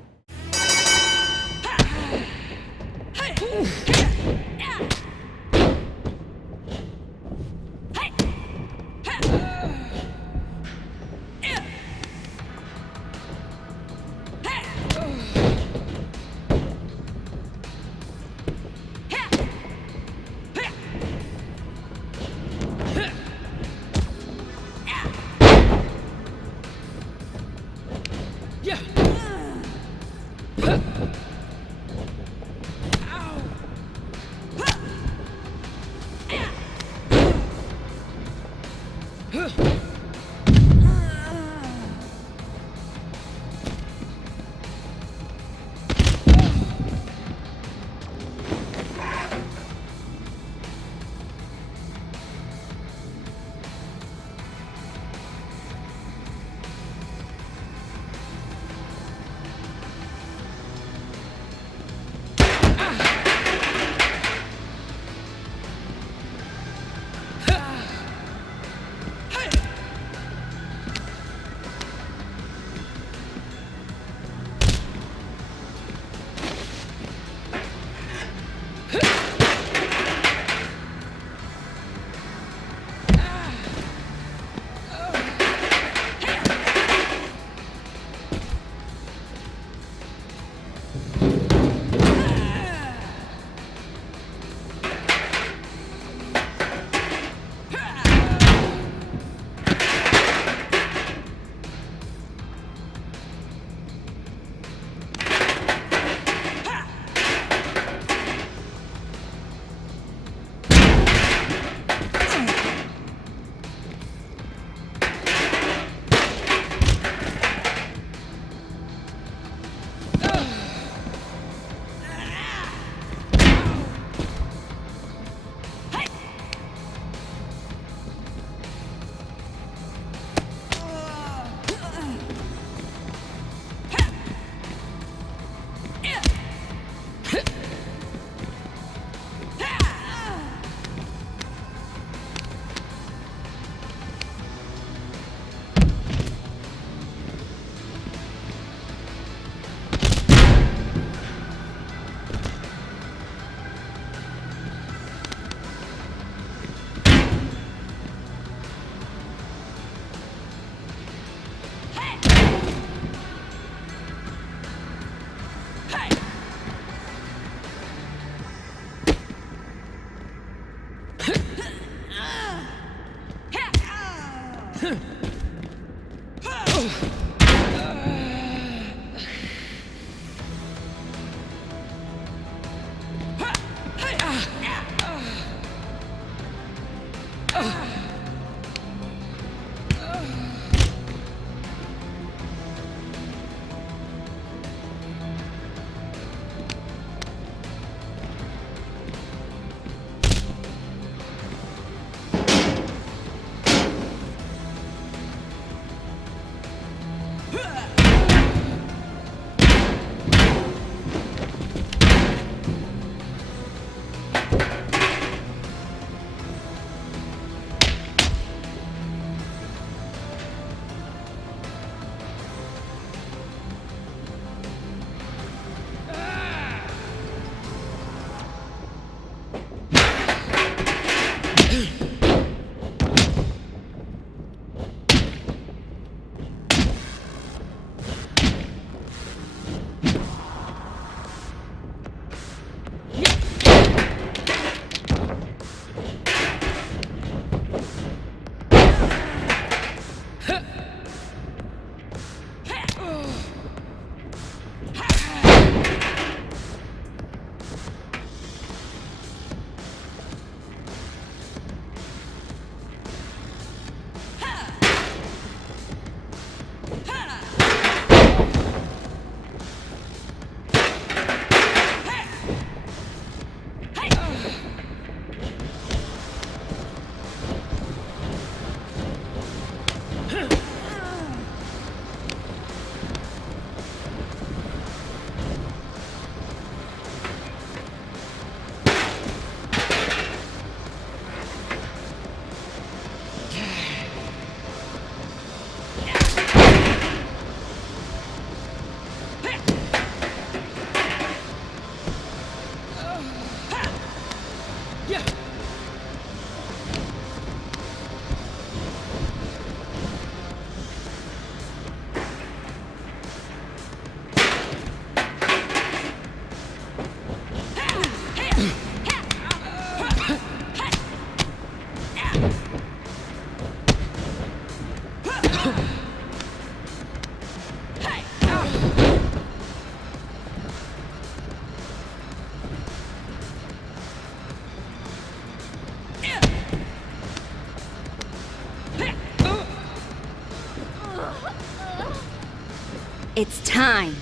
It's time.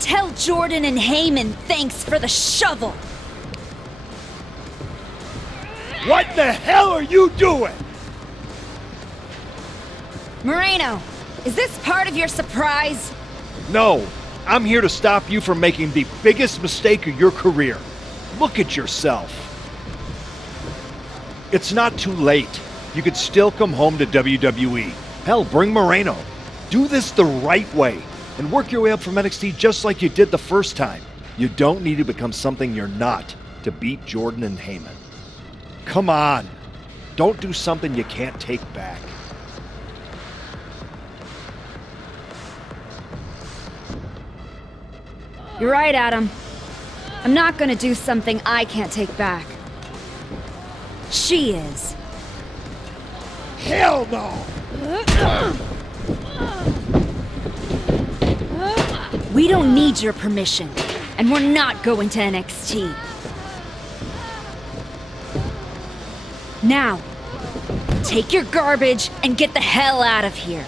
Tell Jordan and Heyman thanks for the shovel. What the hell are you doing? Moreno, is this part of your surprise? No, I'm here to stop you from making the biggest mistake of your career. Look at yourself. It's not too late. You could still come home to WWE. Hell, bring Moreno. Do this the right way and work your way up from NXT just like you did the first time. You don't need to become something you're not to beat Jordan and Heyman. Come on. Don't do something you can't take back. You're right, Adam. I'm not gonna do something I can't take back. She is. Hell no! We don't need your permission, and we're not going to NXT. Now, take your garbage and get the hell out of here.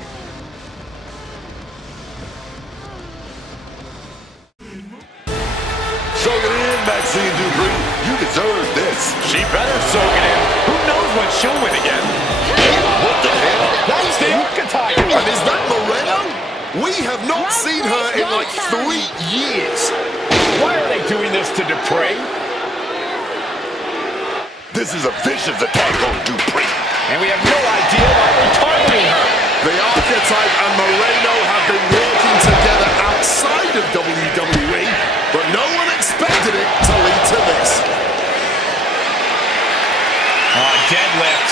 Soak it in, Maxine Dupree. You deserve this. She better soak it in. Who knows when she'll win again? What the hell? That's the archetype. And is that Moreno? We have not seen her in like 3 years. Why are they doing this to Dupree? This is a vicious attack on Dupree. And we have no idea why they're targeting her. The Archetype and Moreno have been working together outside of WWE, but no one expected it to lead to this. Oh, deadlift.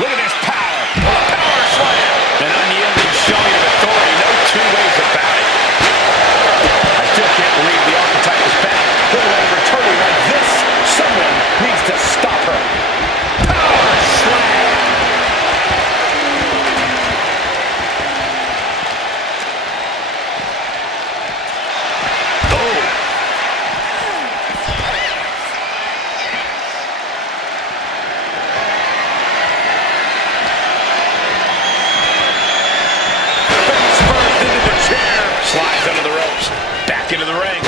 Look at this power. A power slam. An unyielding showing of authority. No two ways about it. I still can't believe the Archetype is back. Put away returning like this. Someone needs to stop her. Power slam. Slides under the ropes. Back into the ring.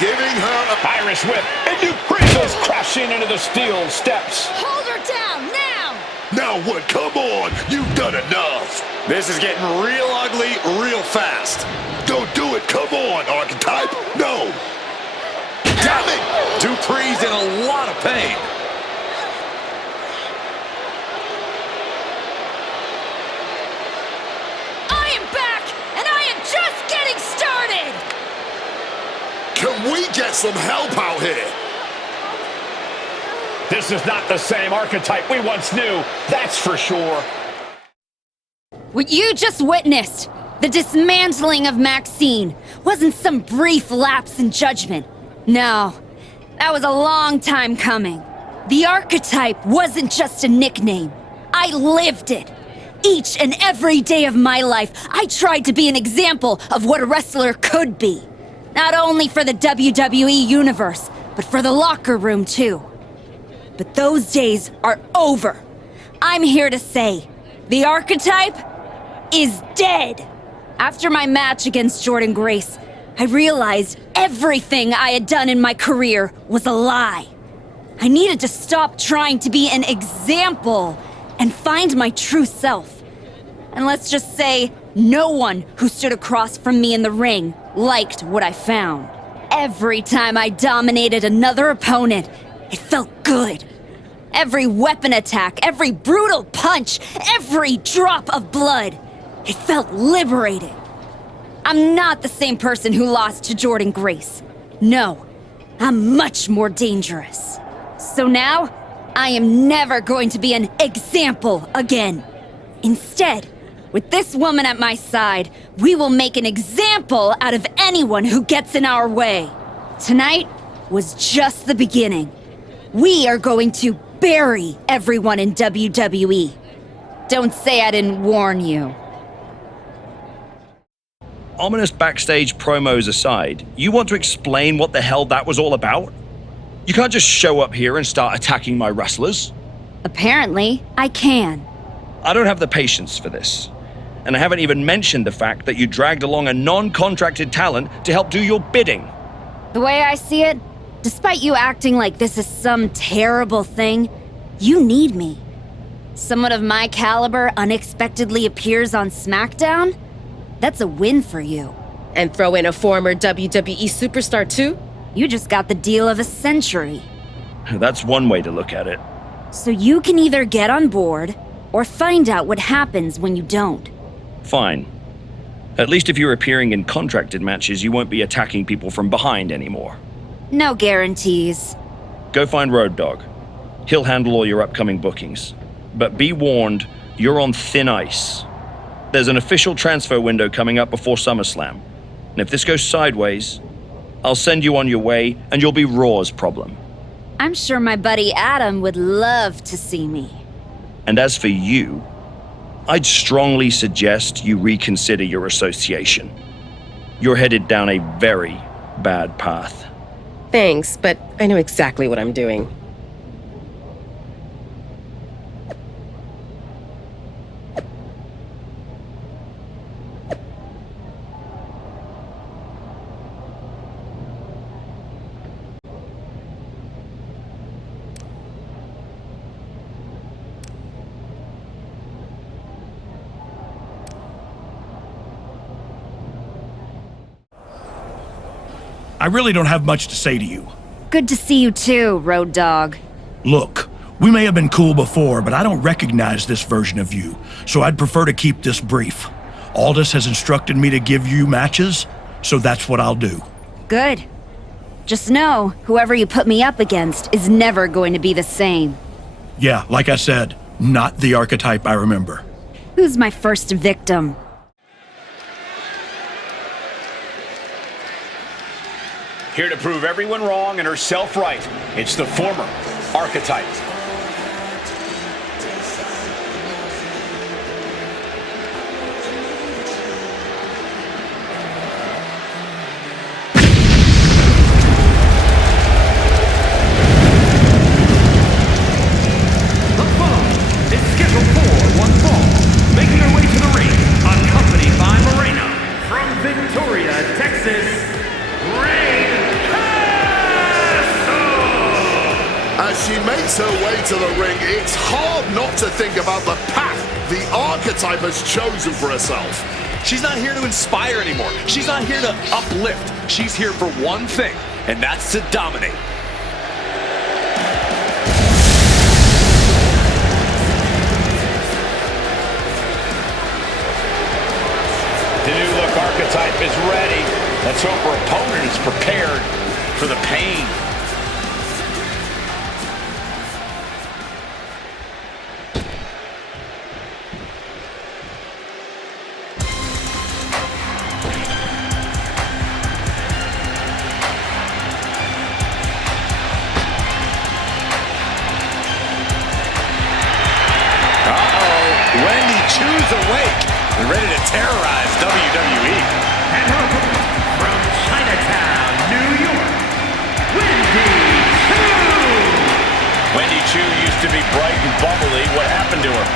Giving her a Irish whip. And Dupree goes crashing into the steel steps. Hold her down, now! Now what? Come on. You've done enough. This is getting real ugly real fast. Don't do it. Come on, Archetype. No. Damn it. Dupree's in a lot of pain. I am back, and I am just getting started! Can we get some help out here? This is not the same Archetype we once knew. That's for sure. What you just witnessed, the dismantling of Maxine, wasn't some brief lapse in judgment. No, that was a long time coming. The Archetype wasn't just a nickname. I lived it. Each and every day of my life, I tried to be an example of what a wrestler could be. Not only for the WWE Universe, but for the locker room too. But those days are over. I'm here to say, the Archetype is dead. After my match against Jordan Grace, I realized everything I had done in my career was a lie. I needed to stop trying to be an example and find my true self. And let's just say, no one who stood across from me in the ring liked what I found. Every time I dominated another opponent, it felt good. Every weapon attack, every brutal punch, every drop of blood, it felt liberating. I'm not the same person who lost to Jordan Grace. No, I'm much more dangerous. So now, I am never going to be an example again. Instead, with this woman at my side, we will make an example out of anyone who gets in our way. Tonight was just the beginning. We are going to bury everyone in WWE. Don't say I didn't warn you. Ominous backstage promos aside, you want to explain what the hell that was all about? You can't just show up here and start attacking my wrestlers. Apparently, I can. I don't have the patience for this. And I haven't even mentioned the fact that you dragged along a non-contracted talent to help do your bidding. The way I see it, despite you acting like this is some terrible thing, you need me. Someone of my caliber unexpectedly appears on SmackDown? That's a win for you. And throw in a former WWE superstar too? You just got the deal of a century. That's one way to look at it. So you can either get on board, or find out what happens when you don't. Fine. At least if you're appearing in contracted matches, you won't be attacking people from behind anymore. No guarantees. Go find Road Dogg. He'll handle all your upcoming bookings. But be warned, you're on thin ice. There's an official transfer window coming up before SummerSlam. And if this goes sideways, I'll send you on your way and you'll be Raw's problem. I'm sure my buddy Adam would love to see me. And as for you, I'd strongly suggest you reconsider your association. You're headed down a very bad path. Thanks, but I know exactly what I'm doing. I really don't have much to say to you. Good to see you too, Road Dogg. Look, we may have been cool before, but I don't recognize this version of you, so I'd prefer to keep this brief. Aldous has instructed me to give you matches, so that's what I'll do. Good. Just know, whoever you put me up against is never going to be the same. Yeah, like I said, not the archetype I remember. Who's my first victim? Here to prove everyone wrong and herself right, it's the former Archetype. The foe is scheduled for one fall, making her way to the ring, accompanied by Moreno from Victoria, Texas. As she makes her way to the ring, it's hard not to think about the path the Archetype has chosen for herself. She's not here to inspire anymore. She's not here to uplift. She's here for one thing, and that's to dominate. The new look Archetype is ready. Let's hope her opponent is prepared for the pain. Choose awake and ready to terrorize WWE. And her opponent from Chinatown, New York, Wendy Choo. Wendy Choo used to be bright and bubbly. What happened to her?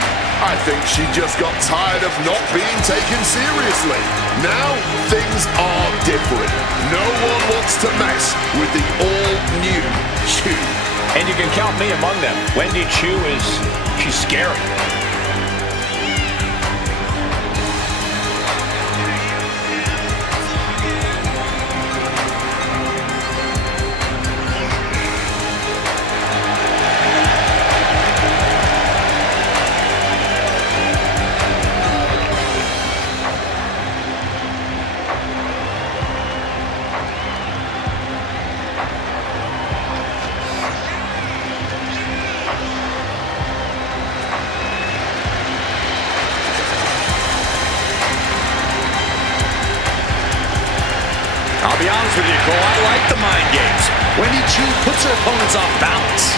I think she just got tired of not being taken seriously. Now, things are different. No one wants to mess with the all-new Choo. And you can count me among them. Wendy Choo she's scary. I'll be honest with you, Cole, I like the mind games. Wendy Choo puts her opponents off balance.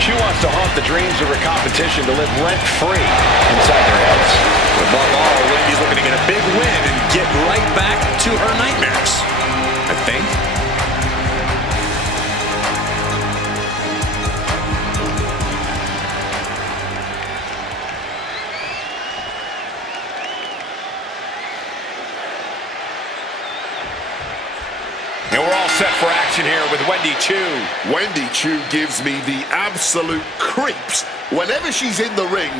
Choo wants to haunt the dreams of her competition to live rent-free inside their heads. Above all, Wendy's looking to get a big win and get right back to her nightmares. I think. action here with Wendy Chu. Wendy Chu gives me the absolute creeps whenever she's in the ring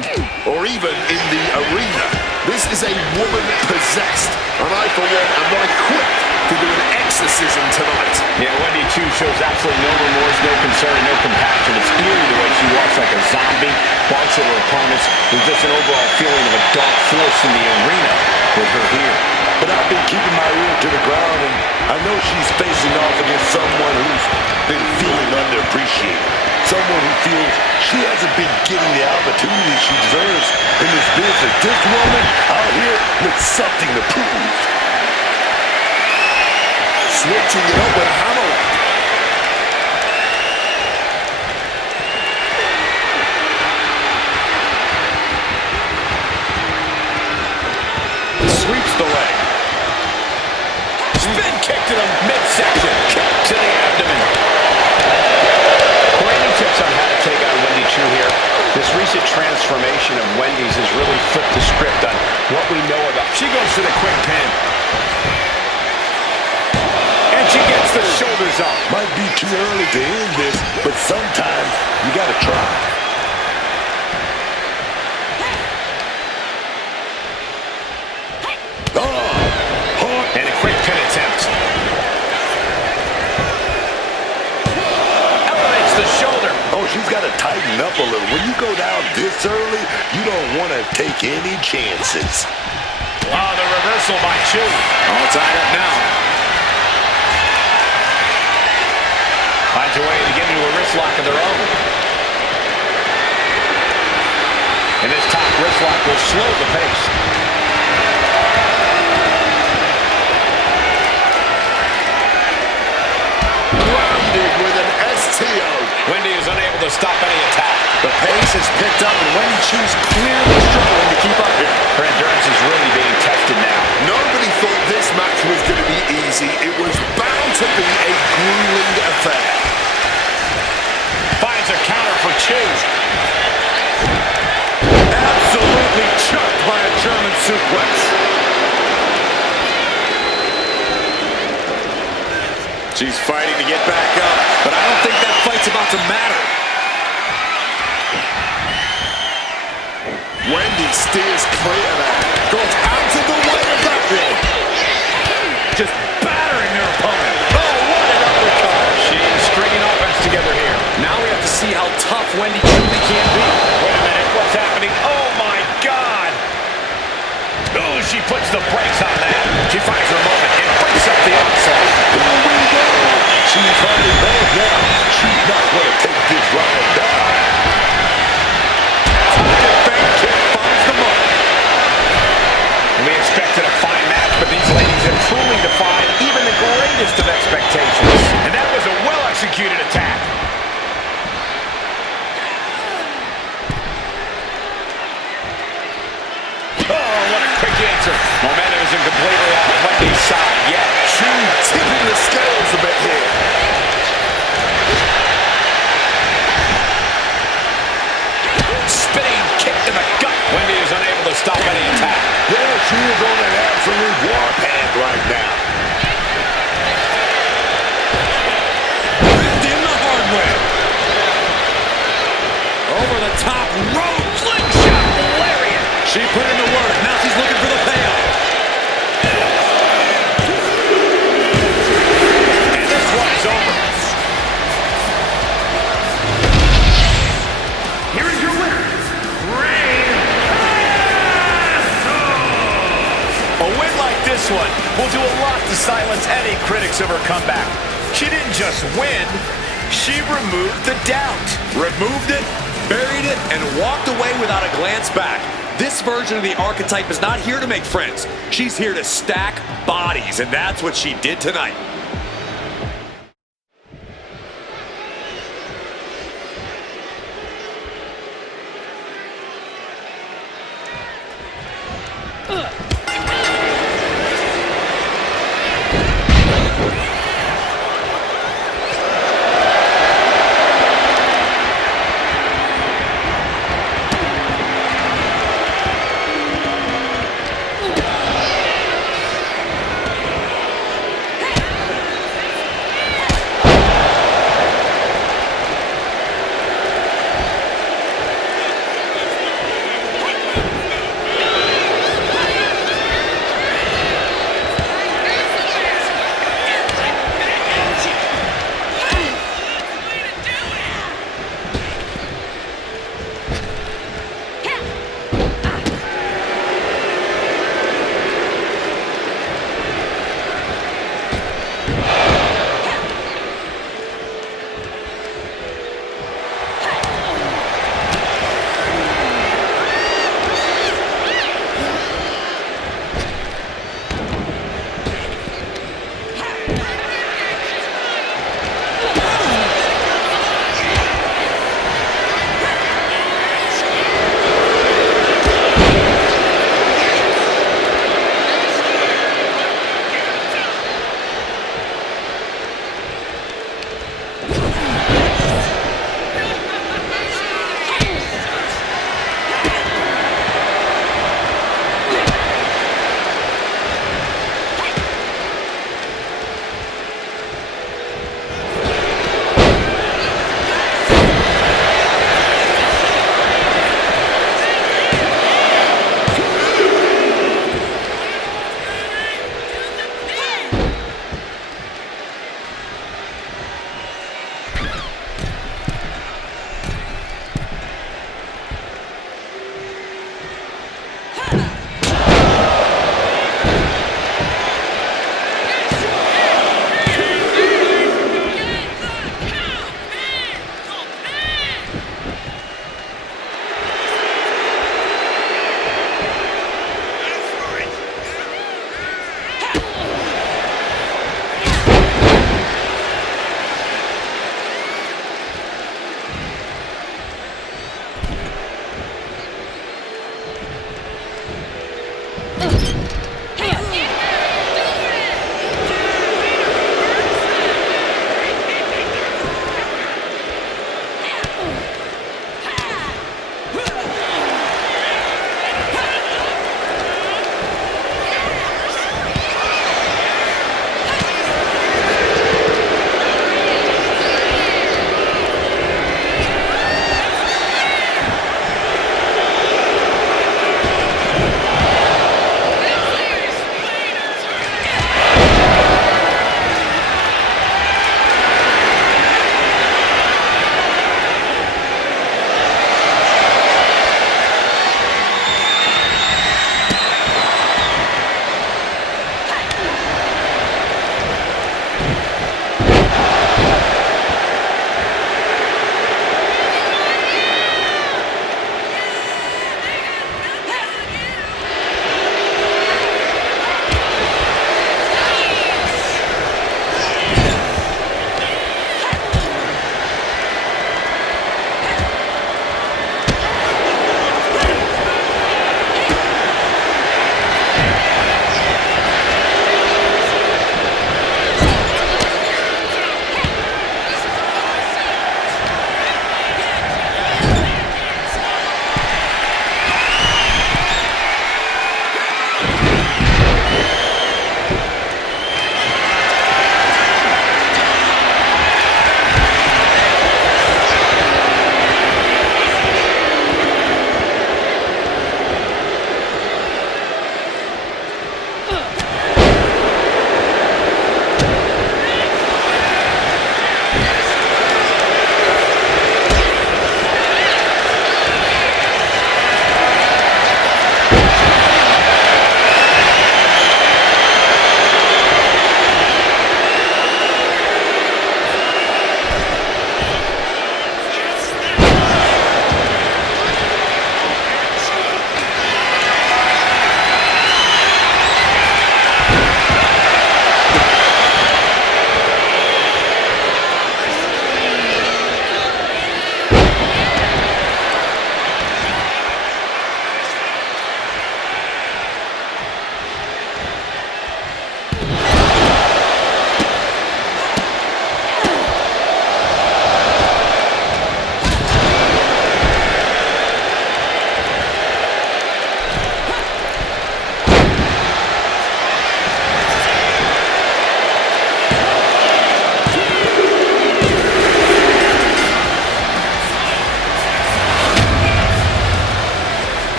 or even in the arena. This is a woman possessed, and I, for one, am not equipped to do an exorcism tonight. Yeah, Wendy Chu shows absolutely no remorse, no concern, no compassion. It's eerie the way she walks like a zombie, barks at her opponents, with just an overall feeling of a dark force in the arena with her here. But I've been keeping my ear to the ground, and I know she's facing off against someone who's been feeling underappreciated. Someone who feels she hasn't been getting the opportunity she deserves in this business. This woman out here with something to prove. Switching it up with a hammer. Sweeps the leg. Spin kick to the midsection. Kick to the abdomen. Great tips on how to take out Wendy Chu here. This recent transformation of Wendy's has really flipped the script on what we know about. She goes for the quick pin. And she gets the shoulders up. Might be too early to end this, but sometimes you gotta try. And a quick pin attempt. Elevates the shoulder. Oh, she's got to tighten up a little. When you go down this early, you don't want to take any chances. Wow, the reversal by Chu. All tied up now. Finds a way to get into a wrist lock of their own. And this top wrist lock will slow the pace. Grounded with an STO. Wendy is unable to stop any attack. The pace has picked up, and Wendy Chu's clearly struggling to keep up here. Her endurance is really being tested now. Nobody thought this match was going to be easy. It was bound to be a grueling affair. Finds a counter for Chu. Absolutely chucked by a German suplex. She's fighting to get back up, but I don't think that fight's about to matter. Wendy steers clear there. Got out of the way of that one. Just battering their opponent. Oh, what an uppercut. She's stringing offense together here. Now we have to see how tough Wendy truly can be. Wait a minute, what's happening? Oh my God! Oh, she puts the brakes on that. She finds her moment and breaks up the onslaught. Here we go. She's fighting back now. She's not going to take this ride down. Back kick finds the mark. And we expected a fine match, but these ladies have truly defied even the greatest of expectations. And that was a well-executed attack. Oh, what a quick answer. Momentum isn't completely on Wendy's side yet. Chu tipping the scales a bit here. Spinning kick to the gut. Wendy is unable to stop any attack. Yeah, she is on an absolute warpath right now. Ripped in the hard way. Over the top rope. Slingshot lariat. She put in the work. Now she's looking for the payoff. And this one is over. Here is your winner, A win like this one will do a lot to silence any critics of her comeback. She didn't just win, she removed the doubt. Removed it, buried it, and walked away without a glance back. This version of the archetype is not here to make friends. She's here to stack bodies, and that's what she did tonight.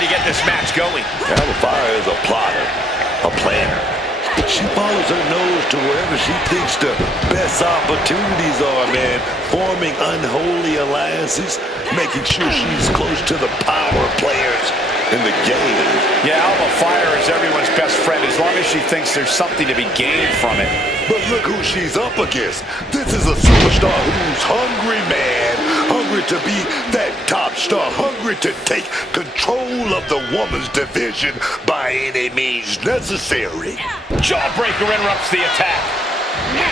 to get this match going. Alba Fire is a plotter, a planner. She follows her nose to wherever she thinks the best opportunities are, man. Forming unholy alliances, making sure she's close to the power players in the game. Yeah, Alba Fire is everyone's best friend as long as she thinks there's something to be gained from it. But look who she's up against. This is a superstar who's hungry, man. Hungry to be that top star. Hungry to take control of the women's division by any means necessary. Jawbreaker interrupts the attack.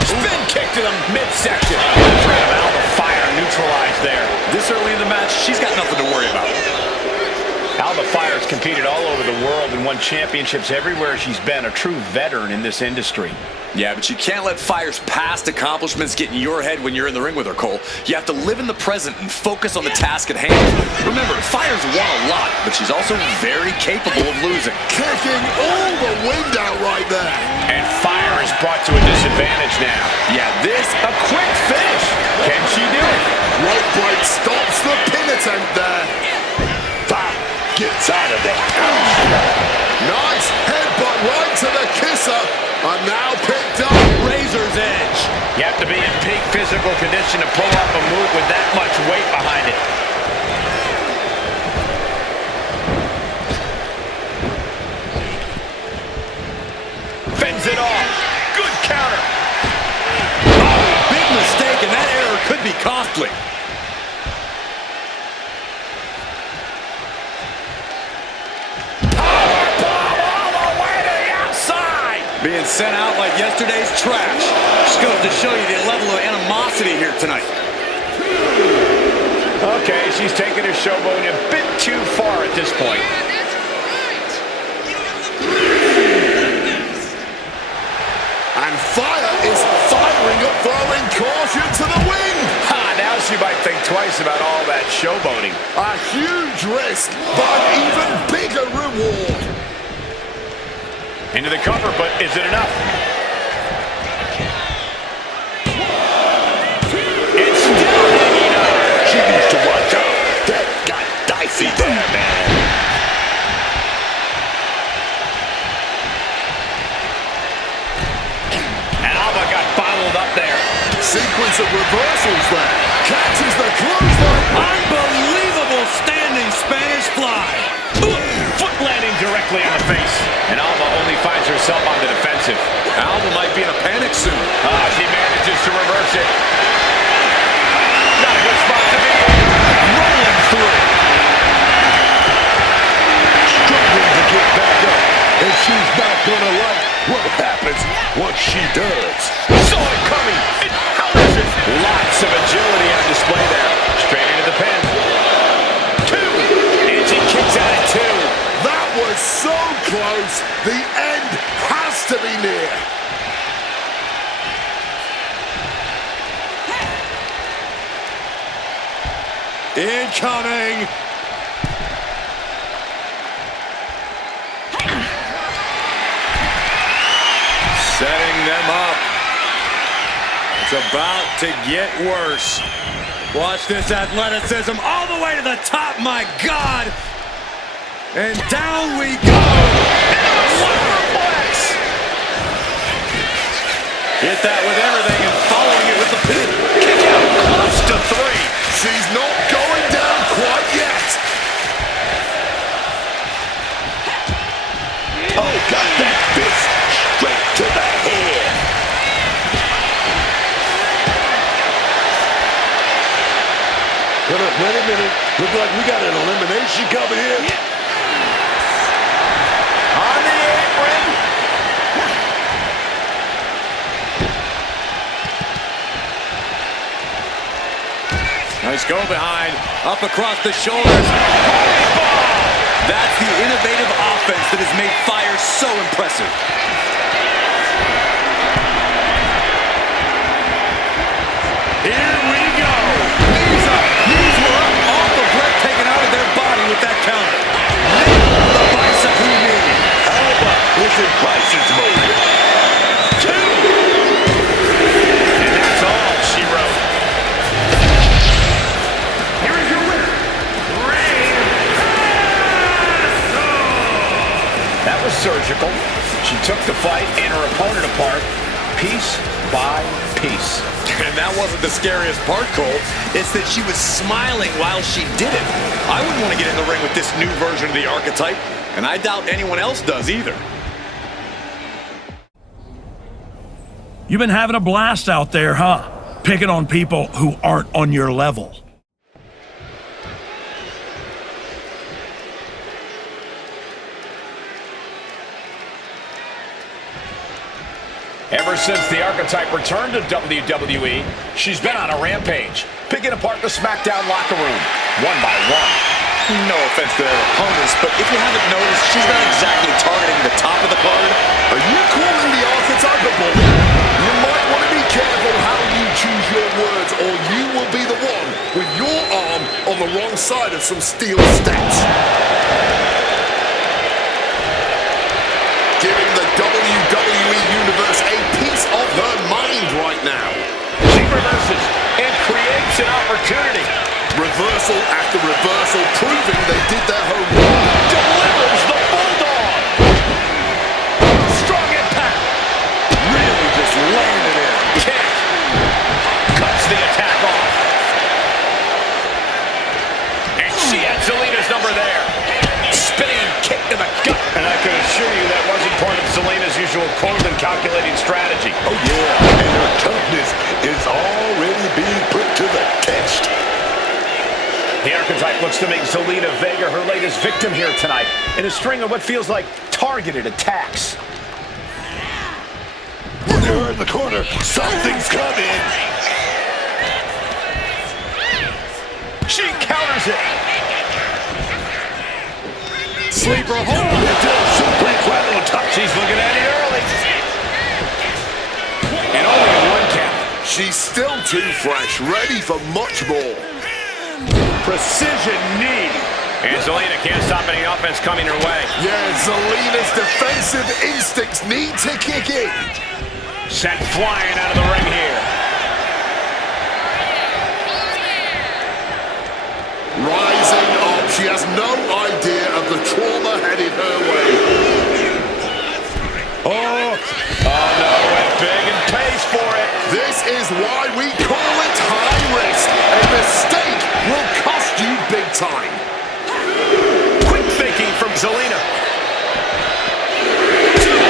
Spin kick to the midsection. The threat of Alba Fire neutralized there. This early in the match, she's got nothing to worry about. Alba Fire's competed all over the world and won championships everywhere she's been. A true veteran in this industry. Yeah, but you can't let Fire's past accomplishments get in your head when you're in the ring with her, Cole. You have to live in the present and focus on the task at hand. Remember, Fire's won a lot, but she's also very capable of losing. Kicking all the wind out right there. And Fire is brought to a disadvantage now. Yeah, this, a quick finish. Can she do it? Rope break stops the pin attempt there. Fire gets out of that. Nice headbutt right to the kisser. And now picked up. Razor's edge. You have to be in peak physical condition to pull off a move with that much weight behind it. Fends it off. Good counter. Oh, big mistake, and that error could be costly. Being sent out like yesterday's trash. Just goes to show you the level of animosity here tonight. Okay, she's taking her showboating a bit too far at this point. And Fire is firing up, throwing caution to the wind. Ha, now she might think twice about all that showboating. A huge risk, but an even bigger reward. Into the cover, but is it enough? It's still hanging on. She needs to watch out. That got dicey there, man. And Alba got bottled up there. Sequence of reversals there. Catches the clothesline. Unbelievable standing Spanish fly. Foot landing directly on the face. And Alba only finds herself on the defensive. Alba might be in a panic soon. She manages to reverse it. Not a good spot to be in. Rolling through. Struggling to get back up. And she's not gonna like what happens once she does. Saw it coming. It powers it. Lots of agility on display there. Straight into the pin. Two. And she kicks out at two. That was so close. The end has to be near. Incoming. Setting them up. It's about to get worse. Watch this athleticism all the way to the top, my God. And down we go. Hit that with everything and following it with the pin. Kick out close to three. She's not going down quite yet. Oh, got that fist straight to the head. Wait a minute. Look like we got an elimination coming here. On the apron. Nice go behind. Up across the shoulders. That's the innovative offense that has made Fire so impressive. Here we go. Knees up. Knees were up. All the breath taken out of their body with that counter. Nailed the bicep knee. Alba is in crisis mode. Two. And that's all she wrote. Here is your winner, Ray. surgical. She took the fight and her opponent apart, piece by piece. And that wasn't the scariest part, Cole. It's that she was smiling while she did it. I wouldn't want to get in the ring with this new version of the Archetype, and I doubt anyone else does either. You've been having a blast out there, huh? Picking on people who aren't on your level. Ever since the Archetype returned to WWE, she's been on a rampage, picking apart the SmackDown locker room, one by one. No offense to their opponents, but if you haven't noticed, she's not exactly targeting the top of the card. Are you calling the Archetype a bully? You might want to be careful how you choose your words, or you will be the one with your arm on the wrong side of some steel steps. Giving the WWE Universe a piece of her mind right now. She reverses and creates an opportunity. Reversal after reversal, proving they did their homework. Delivers the Bulldog. Strong impact. Really just landed it. Kick. Cuts the attack off. And she had Zelina's number there. Spinning kick to the gut. And I can assure you that wasn't part of Zelina's usual cold and calculating strategy. Oh yeah, and her toughness is already being put to the test. The Archetype looks to make Zelina Vega her latest victim here tonight in a string of what feels like targeted attacks. Put her in the corner. Something's coming. She counters it. Sleeper hold into a suplex right on top. She's looking at it early. And only a one count. She's still too fresh, ready for much more. Precision knee. And Zelina can't stop any offense coming her way. Yeah, Zelina's defensive instincts need to kick in. Sent flying out of the ring here. Rising up, she has no idea of the trauma headed her way. Oh no, went big and pays for it. This is why we call it high risk. A mistake will cost you big time. Quick thinking from Zelina. Good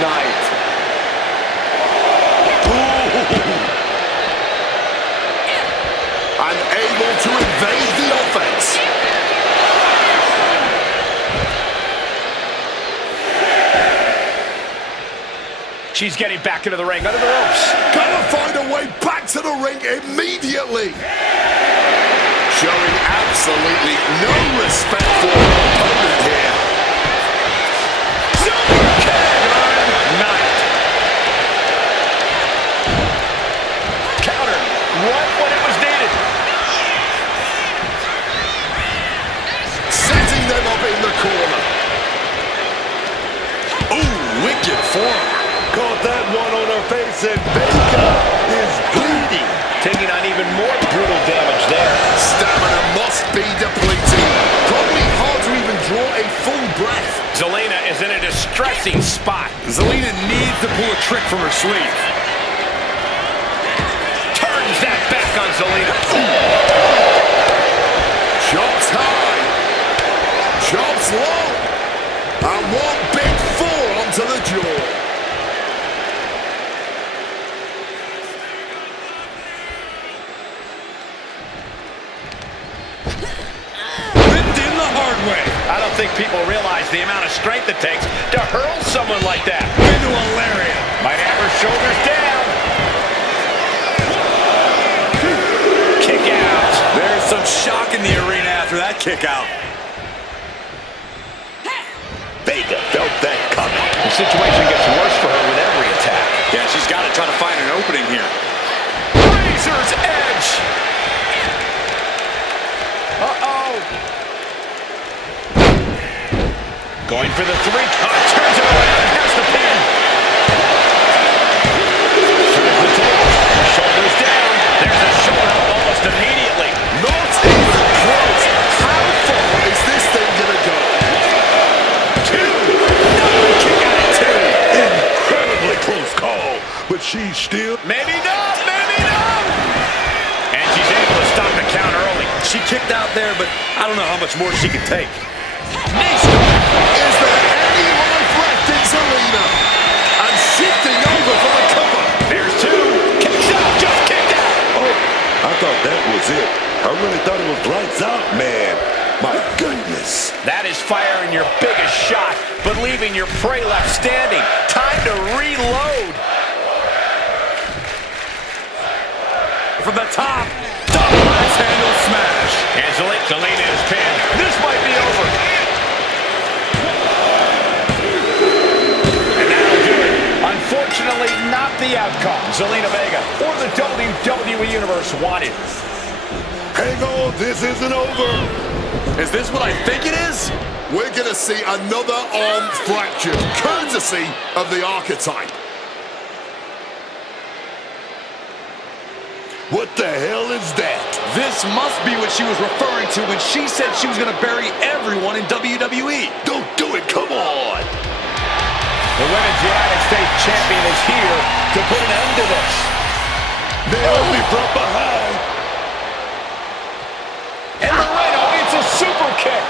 night. Unable to evade the offense. She's getting back into the ring, under the ropes. Gotta find a way back to the ring immediately. Showing absolutely no respect for her opponent here. Super kick. Good night. Counter. Right when it was needed. Setting them up in the corner. Ooh, wicked form. Caught that one on her face, and Vega is bleeding. Taking on even more brutal damage there. Stamina must be depleted. Probably hard to even draw a full breath. Zelina is in a distressing spot. Zelina needs to pull a trick from her sleeve. Turns that back on Zelina. Chops high. Chops low. And one big forearm to the jaw. I don't think people realize the amount of strength it takes to hurl someone like that. Into a lariat. Might have her shoulders down. Kick out. There's some shock in the arena after that kick out. Vega felt that coming. The situation gets worse for her with every attack. Yeah, she's got to try to find an opening here. Razor's edge. Uh-oh. Going for the three count. Turns it around. Has the pin. Turns the tables. Shoulders down. There's a shoulder almost immediately. Not even close. How far is this thing gonna go? 2. still? Maybe not, maybe not. And she's able to stop the count early. She kicked out there, but I don't know how much more she can take. Is there any life left in Zelina? And shifting over for the cover. There's two. Kicks out, just kicked out. Oh, I thought that was it. I really thought it was lights out, man. My goodness. That is firing your biggest shot, but leaving your prey left standing. Time to reload. From the top, double axe handle smash. And Zelina is pinned. This might be over. And that'll do it. Unfortunately, not the outcome Zelina Vega or the WWE Universe wanted. Hang on, this isn't over. Is this what I think it is? We're going to see another arm fracture, courtesy of the Archetype. What the hell is that? This must be what she was referring to when she said she was going to bury everyone in WWE. Don't do it, come on. The Women's United States Champion is here to put an end to this. Naomi from behind. And Moreno, it's a super kick.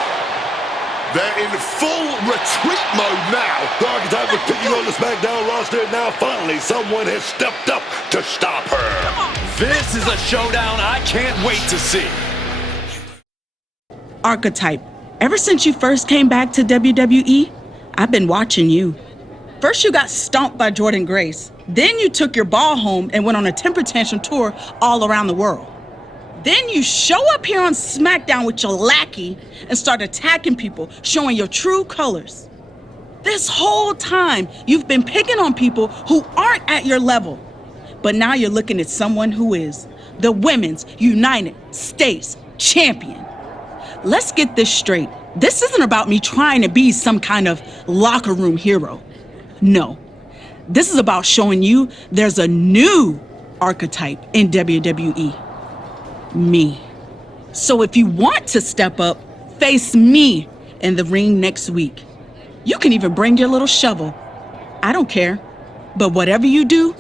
They're in full retreat mode now. The Archetype was picking on the SmackDown roster, and now finally someone has stepped up to stop her. This is a showdown I can't wait to see. Archetype, ever since you first came back to WWE, I've been watching you. First you got stomped by Jordan Grace. Then you took your ball home and went on a temper tantrum tour all around the world. Then you show up here on SmackDown with your lackey and start attacking people, showing your true colors. This whole time, you've been picking on people who aren't at your level. But now you're looking at someone who is the Women's United States Champion. Let's get this straight. This isn't about me trying to be some kind of locker room hero. No. This is about showing you there's a new archetype in WWE. Me. So if you want to step up, face me in the ring next week. You can even bring your little shovel. I don't care. But whatever you do,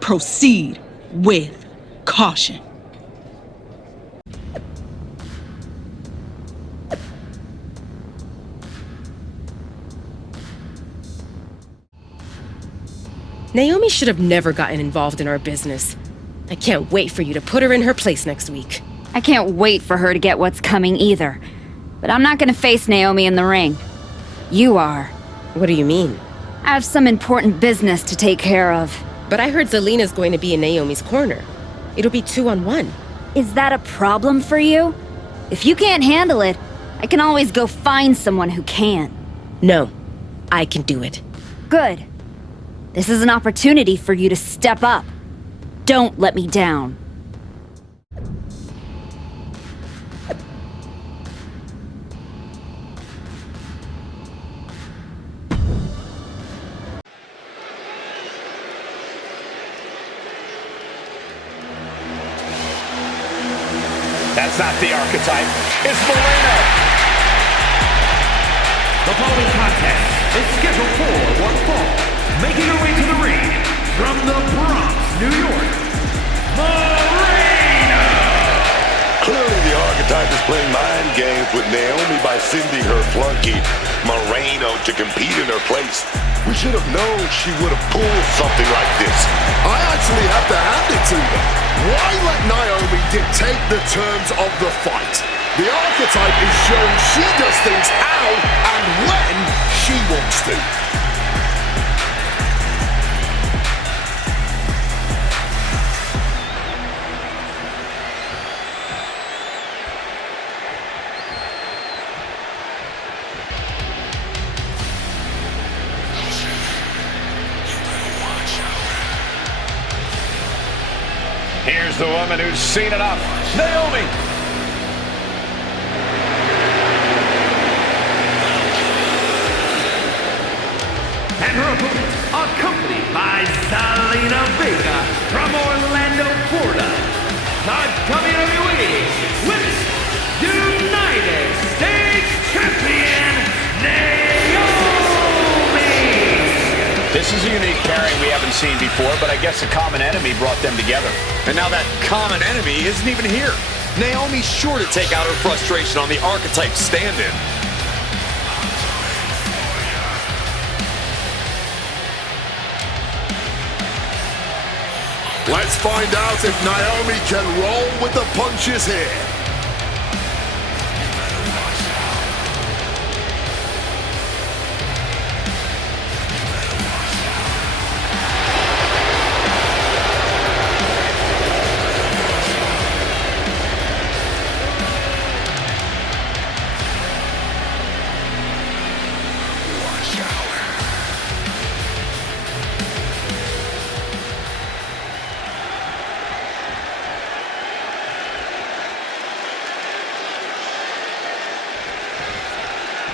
proceed with caution. Naomi should have never gotten involved in our business. I can't wait for you to put her in her place next week. I can't wait for her to get what's coming either. But I'm not gonna face Naomi in the ring. You are. What do you mean? I have some important business to take care of. But I heard Zelina's going to be in Naomi's corner. It'll be 2-on-1. Is that a problem for you? If you can't handle it, I can always go find someone who can. No, I can do it. Good. This is an opportunity for you to step up. Don't let me down. That's not the Archetype. It's Moreno. The following contest is scheduled for one fall. Making her way to the ring from the Bronx, New York, Moreno. Clearly the Archetype is playing mind games with Naomi by sending her flunky, Moreno, to compete in her place. We should have known she would have pulled something like this. I actually have to hand it to them. Why let Naomi dictate the terms of the fight? The Archetype is showing she does things how and when she wants to. Here's the woman who's seen enough, Naomi. And her opponent, accompanied by Zelina Vega from Orlando, Florida, the WWE Women's United States Champion, Naomi. This This is a unique pairing we haven't seen before, but I guess a common enemy brought them together. And now that common enemy isn't even here. Naomi's sure to take out her frustration on the Archetype stand-in. Let's find out if Naomi can roll with the punches here.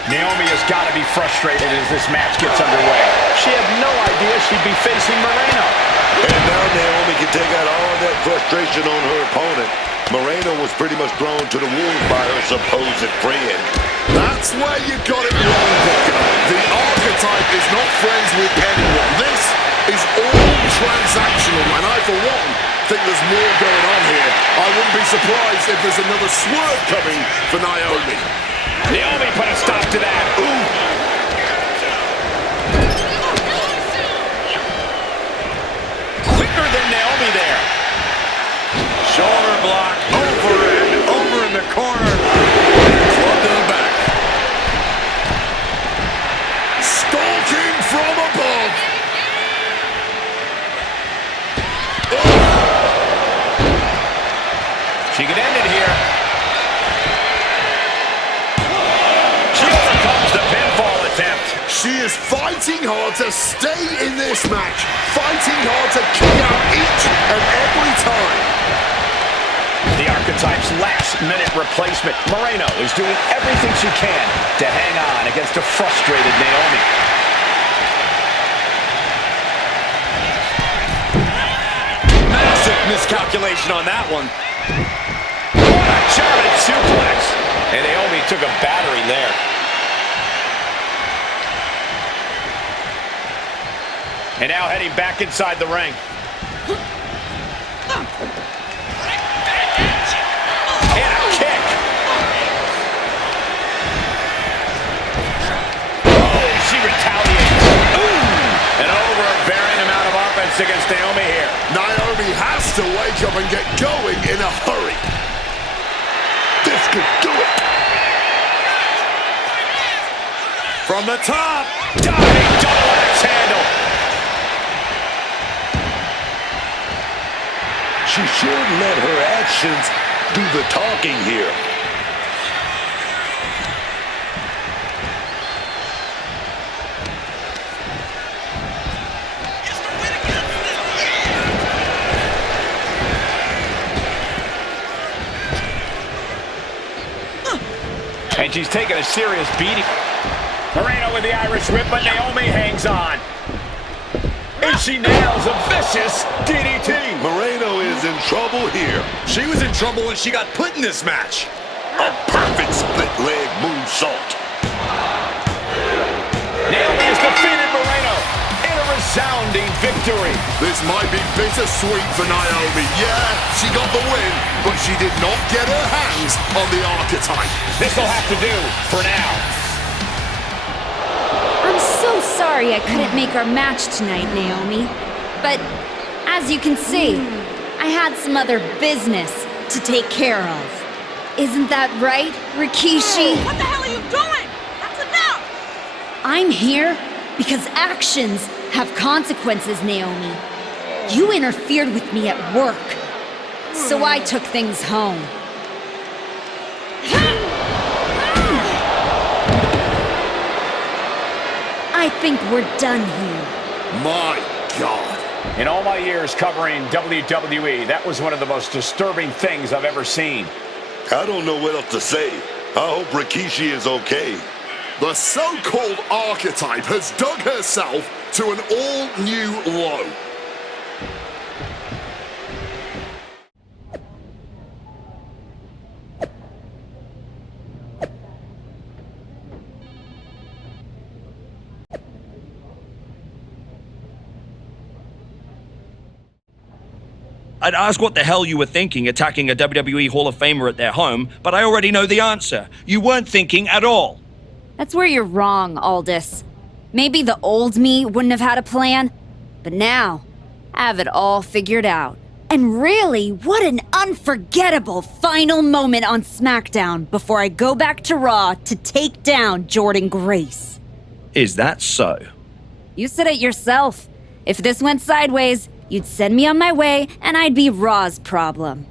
Naomi has got to be frustrated as this match gets underway. She had no idea she'd be facing Moreno. And now Naomi can take out all that frustration on her opponent. Moreno was pretty much thrown to the wolves by her supposed friend. That's where you got it wrong, Booker. The Archetype is not friends with anyone. This is all transactional, and I, for one, think there's more going on here. I wouldn't be surprised if there's another swerve coming for Naomi. Naomi put a stop to that. Ooh. Quicker than Naomi there. Shoulder block over in the corner. Club to the back. Stalking from above. She could end it here. She overcomes the pinfall attempt. She is fighting hard to stay in this match. Fighting hard to kick out each and every time. The Archetype's last-minute replacement. Moreno is doing everything she can to hang on against a frustrated Naomi. Massive miscalculation on that one. What a German suplex. And Naomi took a battering there. And now heading back inside the ring. And a kick. Oh, she retaliates. Ooh. An overbearing amount of offense against Naomi here. Naomi has to wake up and get going in a hurry. This could do it. From the top. Diving double axe handle. She should let her actions do the talking here. And she's taking a serious beating. Moreno with the Irish whip, but Naomi hangs on. And she nails a vicious DDT. Moreno is in trouble here. She was in trouble when she got put in this match. A perfect split leg moonsault. Naomi has defeated Moreno in a resounding victory. This might be bittersweet for Naomi. Yeah, she got the win, but she did not get her hands on the Archetype. This'll have to do for now. I'm so sorry I couldn't make our match tonight, Naomi. But as you can see, I had some other business to take care of. Isn't that right, Rikishi? What the hell are you doing? That's enough! I'm here because actions have consequences, Naomi. You interfered with me at work, so I took things home. I think we're done here. My God. In all my years covering WWE, that was one of the most disturbing things I've ever seen. I don't know what else to say. I hope Rikishi is okay. The so-called Archetype has dug herself to an all-new low. I'd ask what the hell you were thinking attacking a WWE Hall of Famer at their home, but I already know the answer. You weren't thinking at all. That's where you're wrong, Aldous. Maybe the old me wouldn't have had a plan, but now I have it all figured out. And really, what an unforgettable final moment on SmackDown before I go back to Raw to take down Jordynne Grace. Is that so? You said it yourself. If this went sideways, you'd send me on my way and I'd be Raw's problem.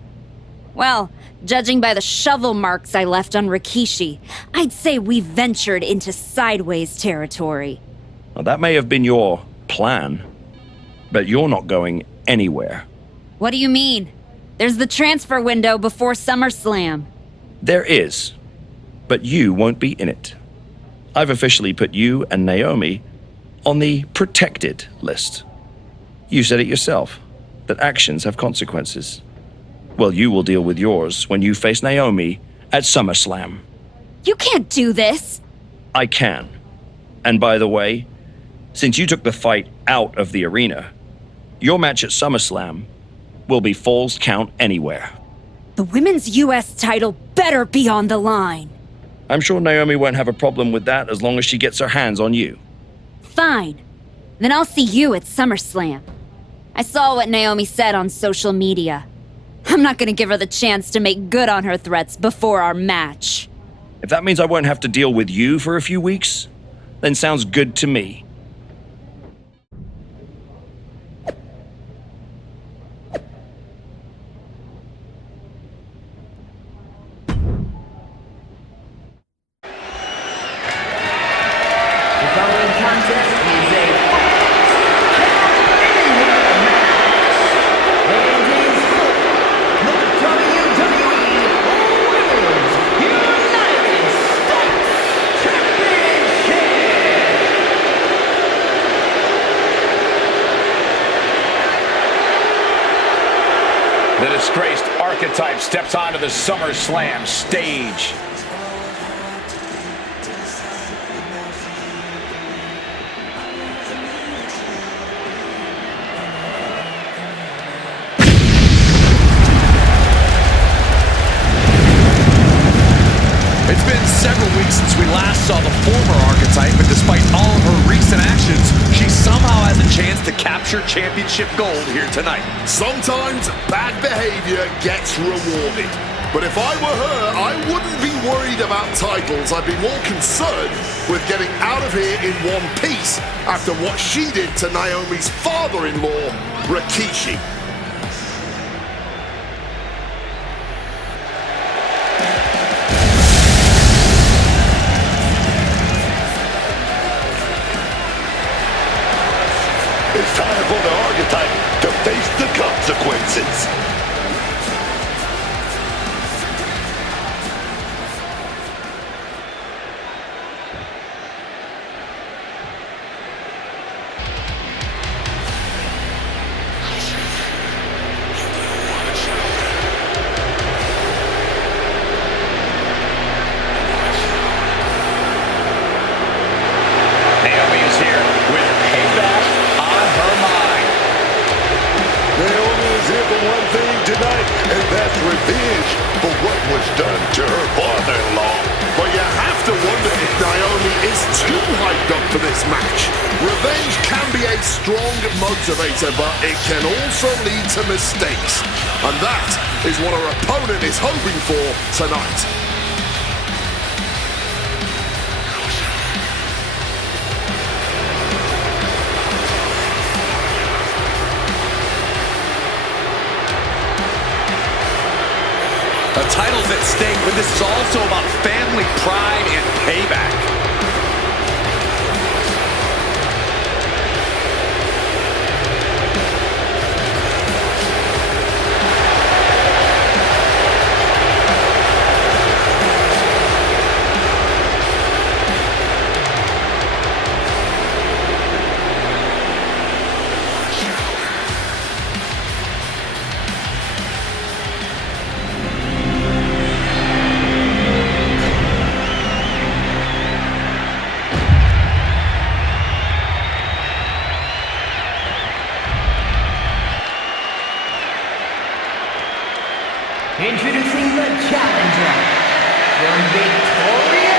Well, judging by the shovel marks I left on Rikishi, I'd say we ventured into sideways territory. Well, that may have been your plan, but you're not going anywhere. What do you mean? There's the transfer window before SummerSlam. There is, but you won't be in it. I've officially put you and Naomi on the protected list. You said it yourself, that actions have consequences. Well, you will deal with yours when you face Naomi at SummerSlam. You can't do this! I can. And by the way, since you took the fight out of the arena, your match at SummerSlam will be Falls Count Anywhere. The women's US title better be on the line. I'm sure Naomi won't have a problem with that as long as she gets her hands on you. Fine. Then I'll see you at SummerSlam. I saw what Naomi said on social media. I'm not gonna give her the chance to make good on her threats before our match. If that means I won't have to deal with you for a few weeks, then sounds good to me. The disgraced Archetype steps onto the SummerSlam stage. It's been several weeks since we last saw the former Archetype, and despite all of her recent actions, she somehow has a chance to capture championship gold here tonight. Sometimes bad behavior gets rewarded. But if I were her, I wouldn't be worried about titles. I'd be more concerned with getting out of here in one piece after what she did to Naomi's father-in-law, Rikishi. It's time for the Archetype to face the consequences. Naomi is here with payback on her mind. Naomi is here for one thing tonight, and that's revenge for what was done to her father-in-law. But you have to wonder if Naomi is too hyped up for this match. Revenge can be a strong motivator, but it can also lead to mistakes. And that is what her opponent is hoping for tonight. A title's at stake, but this is also about family pride and payback. Introducing the challenger from Victoria,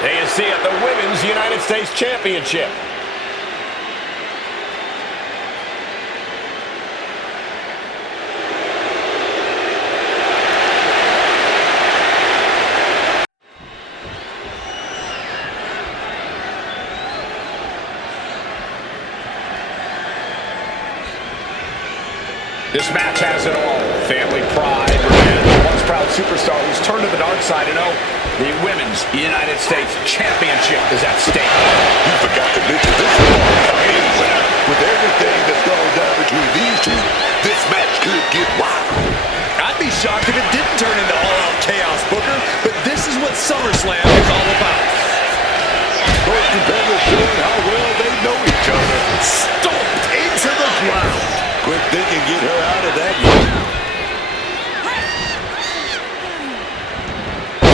There you see it, the Women's United States Championship. This match has it all. Family pride, revenge, a once proud superstar who's turned to the dark side. And oh, the Women's United States Championship is at stake. You forgot to mention this is anywhere. With everything that's gone down between these two, this match could get wild. I'd be shocked if it didn't turn into all-out chaos, Booker, but this is what SummerSlam is all about. Both competitors showing how well they know each other. Stomped into the ground. Quick thinking, get her out of that one.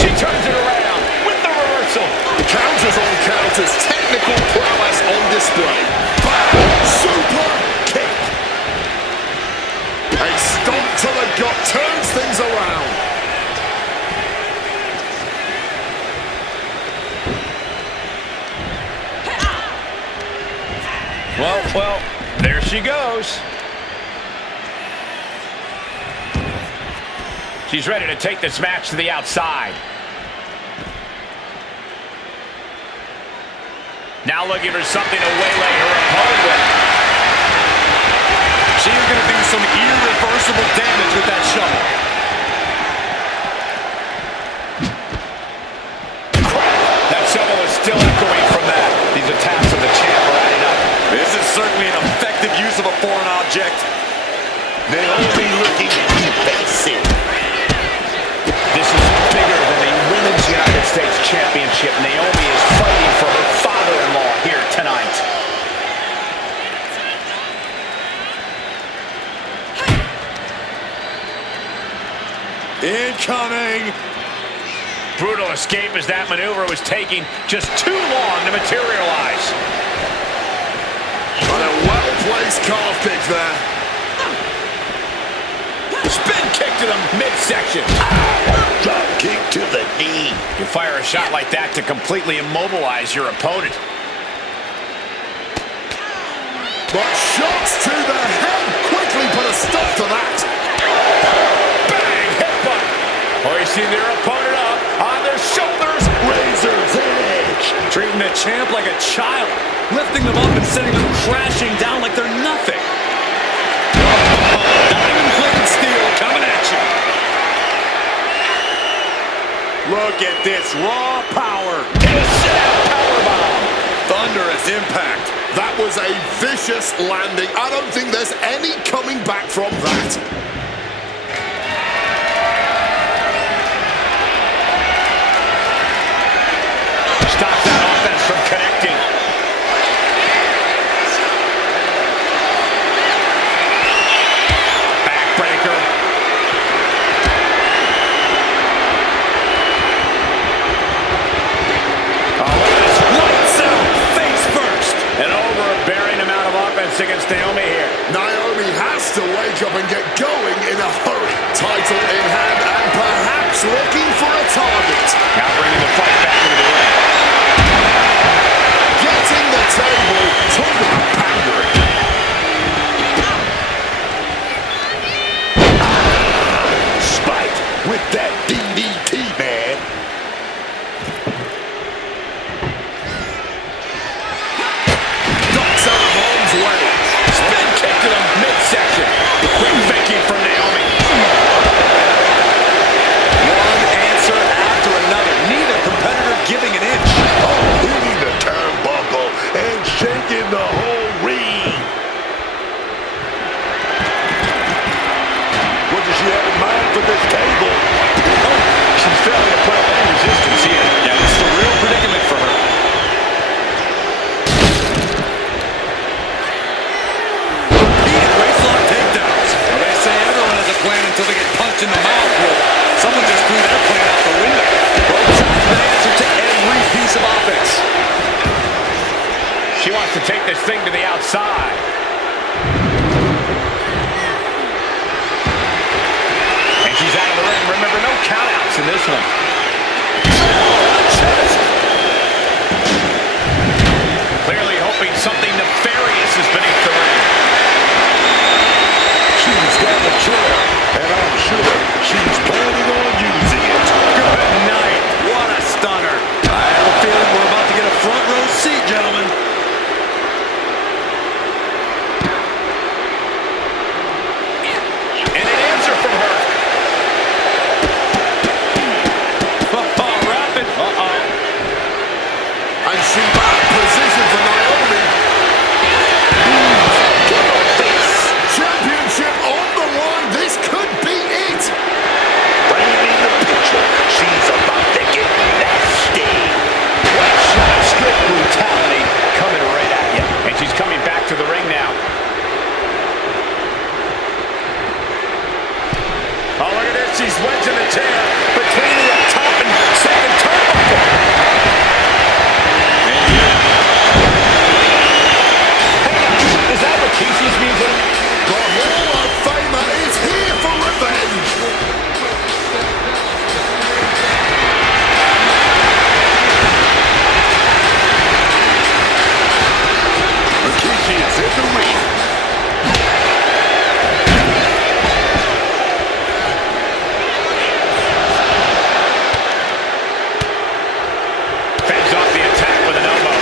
She turns it around with the reversal. Counters on counters, technical prowess on display. Super kick. A stomp to the gut turns things around. Well, there she goes. She's ready to take this match to the outside. Now looking for something to waylay her opponent with. She's going to do some irreversible damage with that shovel. That shovel is still echoing from that. These attacks of the champ are adding up. This is certainly an effective use of a foreign object. Naomi looking defensive. This is bigger than the Women's United States Championship. Naomi is fighting for her father-in-law here tonight. Incoming! Brutal escape as that maneuver was taking just too long to materialize. And a well-placed calf kick there. Spin kick to the midsection. Drop kick to the knee. You fire a shot like that to completely immobilize your opponent. But shots to the head quickly put a stop to that. Bang! Headbutt. Hoisting their opponent up on their shoulders. Razor's edge. Treating the champ like a child. Lifting them up and sending them crashing down like they're nothing. Diamond-plated steel coming at you. Look at this raw power. Powerbomb. Thunderous impact. That was a vicious landing. I don't think there's any coming back from that. Stops that offense from connecting. Backbreaker. Oh, look at this. Lights out. Face first. An overbearing amount of offense against Naomi here. Naomi has to wake up and get going in a hurry. Title in hand and perhaps looking for a target. Now bringing the fight back into the ring. Getting the table. Talk about pandering. Spike with that DDT, man. Ducks out of harm's way. Spin kick to the midsection. Quick faking from Naomi. 1 for this table. She's failing to put up any resistance here. Yeah, this is a real predicament for her. Repeated waistlock takedowns. Well, they say everyone has a plan until they get punched in the mouth. Well, someone just threw that plan out the window. Both sides have an answer to every piece of offense. She wants to take this thing to the outside. And she's out of the ring. Remember, no countouts in this one. Clearly hoping something nefarious is beneath the ring. She's got a chair, and I'm sure she's planning on using it. Good night. What a stunner. I have a feeling we're about to get a front row seat, gentlemen. And an answer from her. Rapid. And she back position for Naomi. Championship on the line. This could be it. Framing the picture. She's about to get nasty. What shot of strict brutality coming right at you. And she's coming back to the ring now. Oh, look at this. She's wedging the chair between the top and second turnbuckle. Is that Rikishi's music? The Hall of Famer is here for revenge. Rikishi is in the ring. Fends off the attack with an elbow.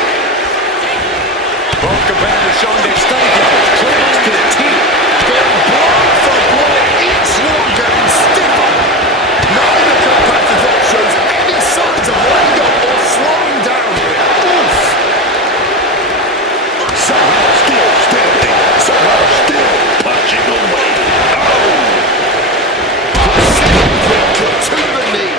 Both competitors showing their stunning close to the teeth. Going blow for blow, each one getting stiffer. Neither competitor shows any signs of letting go or slowing down. Oof. Somehow still standing. Somehow still punching away. Oh! Precision kick to the knee.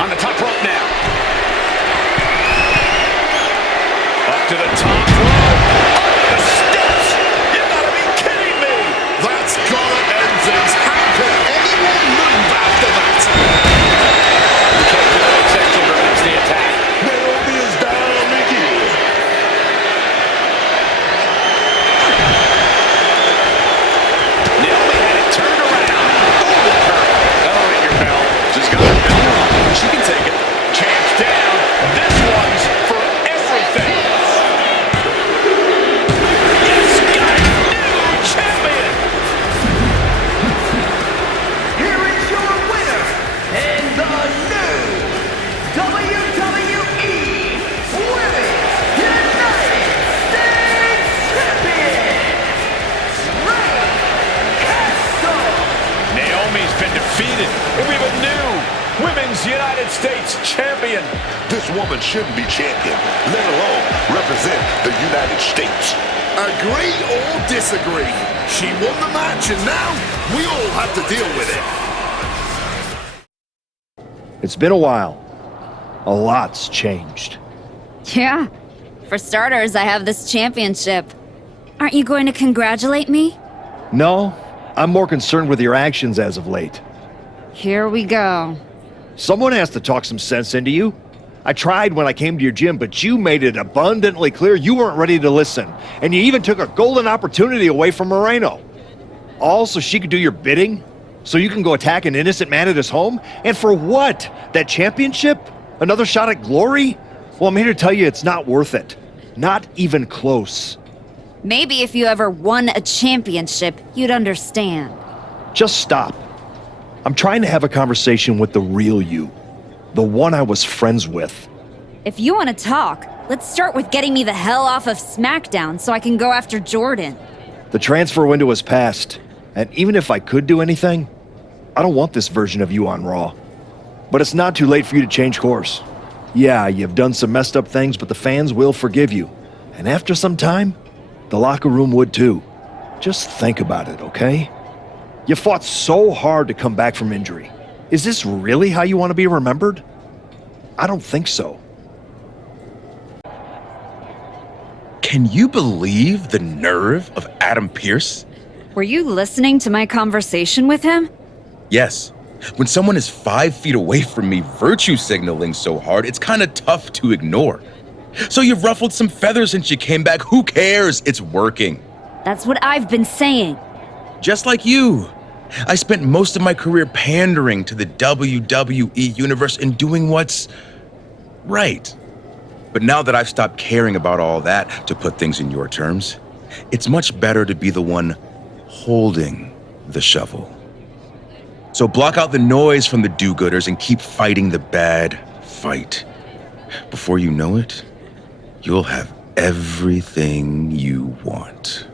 On the top rope now. Up to the top rope. Up the steps. You gotta be kidding me. That's gonna end things. How can anyone move after that? Kick to the midsection prevents the attack. Naomi is down again. Naomi had it turned around. Over her. That'll ring your bell. She's got her bell on. She can take it. Champ's down. This one's for everything. Yes, got it. New champion. Here is your winner and the new WWE Women's United States Champion, Ray Castle. Naomi's been defeated. And we have a new Women's United States champion. This woman shouldn't be champion, let alone represent the United States. Agree or disagree? She won the match and now we all have to deal with it. It's been a while. A lot's changed. Yeah. For starters, I have this championship. Aren't you going to congratulate me? No, I'm more concerned with your actions as of late. Here we go. Someone has to talk some sense into you. I tried when I came to your gym, but you made it abundantly clear you weren't ready to listen. And you even took a golden opportunity away from Moreno. All so she could do your bidding? So you can go attack an innocent man at his home? And for what? That championship? Another shot at glory? Well, I'm here to tell you it's not worth it. Not even close. Maybe if you ever won a championship, you'd understand. Just stop. I'm trying to have a conversation with the real you. The one I was friends with. If you want to talk, let's start with getting me the hell off of SmackDown so I can go after Jordan. The transfer window has passed, and even if I could do anything, I don't want this version of you on Raw. But it's not too late for you to change course. Yeah, you've done some messed up things, but the fans will forgive you. And after some time, The locker room would too. Just think about it, okay? You fought so hard to come back from injury. Is this really how you want to be remembered? I don't think so. Can you believe the nerve of Adam Pearce? Were you listening to my conversation with him? Yes. When someone is 5 feet away from me virtue signaling so hard, it's kind of tough to ignore. So you've ruffled some feathers since you came back. Who cares? It's working. That's what I've been saying. Just like you. I spent most of my career pandering to the WWE universe and doing what's right. But now that I've stopped caring about all that, to put things in your terms, it's much better to be the one holding the shovel. So block out the noise from the do-gooders and keep fighting the bad fight. Before you know it, you'll have everything you want.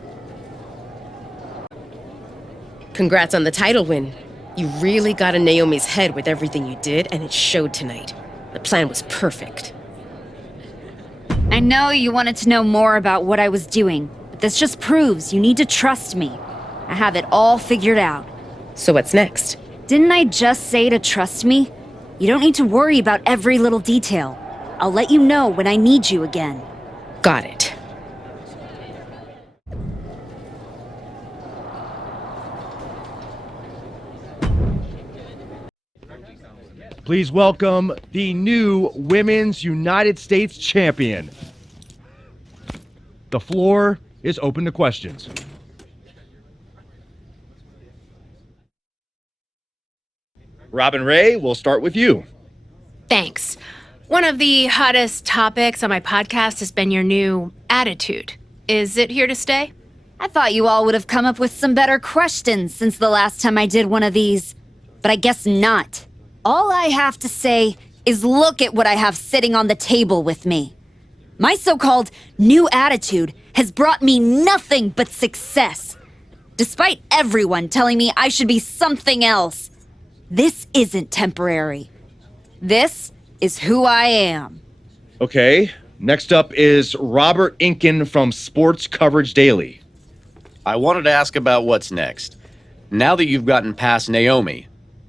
Congrats on the title win. You really got in Naomi's head with everything you did, and it showed tonight. The plan was perfect. I know you wanted to know more about what I was doing, but this just proves you need to trust me. I have it all figured out. So what's next? Didn't I just say to trust me? You don't need to worry about every little detail. I'll let you know when I need you again. Got it. Please welcome the new Women's United States Champion. The floor is open to questions. Robin Ray, we'll start with you. Thanks. One of the hottest topics on my podcast has been your new attitude. Is it here to stay? I thought you all would have come up with some better questions since the last time I did one of these. But I guess not. All I have to say is look at what I have sitting on the table with me. My so-called new attitude has brought me nothing but success. Despite everyone telling me I should be something else. This isn't temporary. This is who I am. Okay, next up is Robert Inkin from Sports Coverage Daily. I wanted to ask about what's next. Now that you've gotten past Naomi,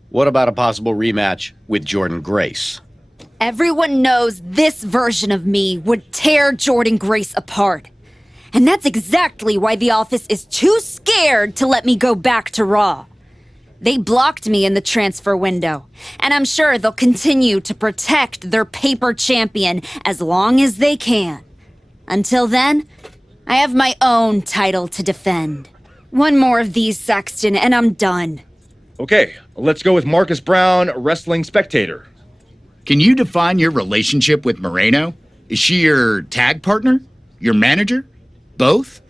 what about a possible rematch with Jordynne Grace? Everyone knows this version of me would tear Jordynne Grace apart. And that's exactly why the office is too scared to let me go back to Raw. They blocked me in the transfer window, and I'm sure they'll continue to protect their paper champion as long as they can. Until then, I have my own title to defend. One more of these, Saxton, and I'm done. Okay, let's go with Marcus Brown, Wrestling Spectator. Can you define your relationship with Moreno? Is she your tag partner? Your manager? Both?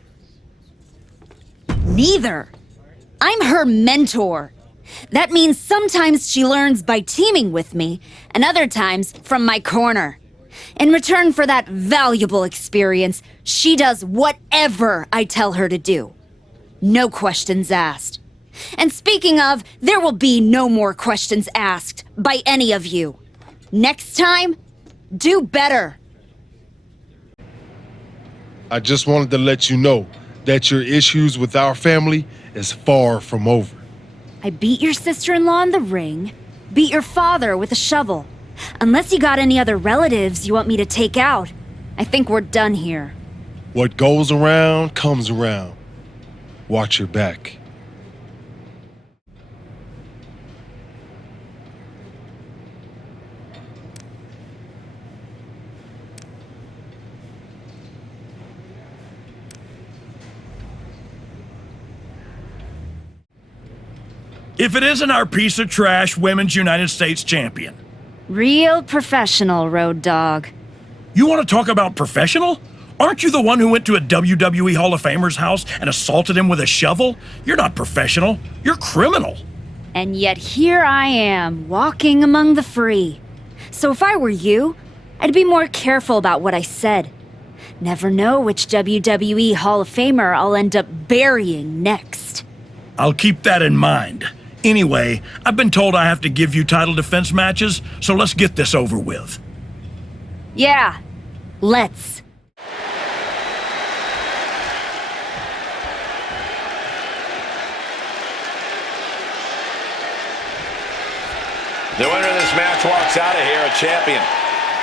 Neither. I'm her mentor. That means sometimes she learns by teaming with me, and other times from my corner. In return for that valuable experience, she does whatever I tell her to do. No questions asked. And speaking of, there will be no more questions asked by any of you. Next time, do better. I just wanted to let you know that your issues with our family is far from over. I beat your sister-in-law in the ring, beat your father with a shovel. Unless you got any other relatives you want me to take out, I think we're done here. What goes around comes around. Watch your back. If it isn't our piece of trash Women's United States Champion. Real professional, Road Dogg. You want to talk about professional? Aren't you the one who went to a WWE Hall of Famer's house and assaulted him with a shovel? You're not professional. You're criminal. And yet here I am, walking among the free. So if I were you, I'd be more careful about what I said. Never know which WWE Hall of Famer I'll end up burying next. I'll keep that in mind. Anyway, I've been told I have to give you title defense matches, so let's get this over with. Yeah, let's. this match walks out of here a champion.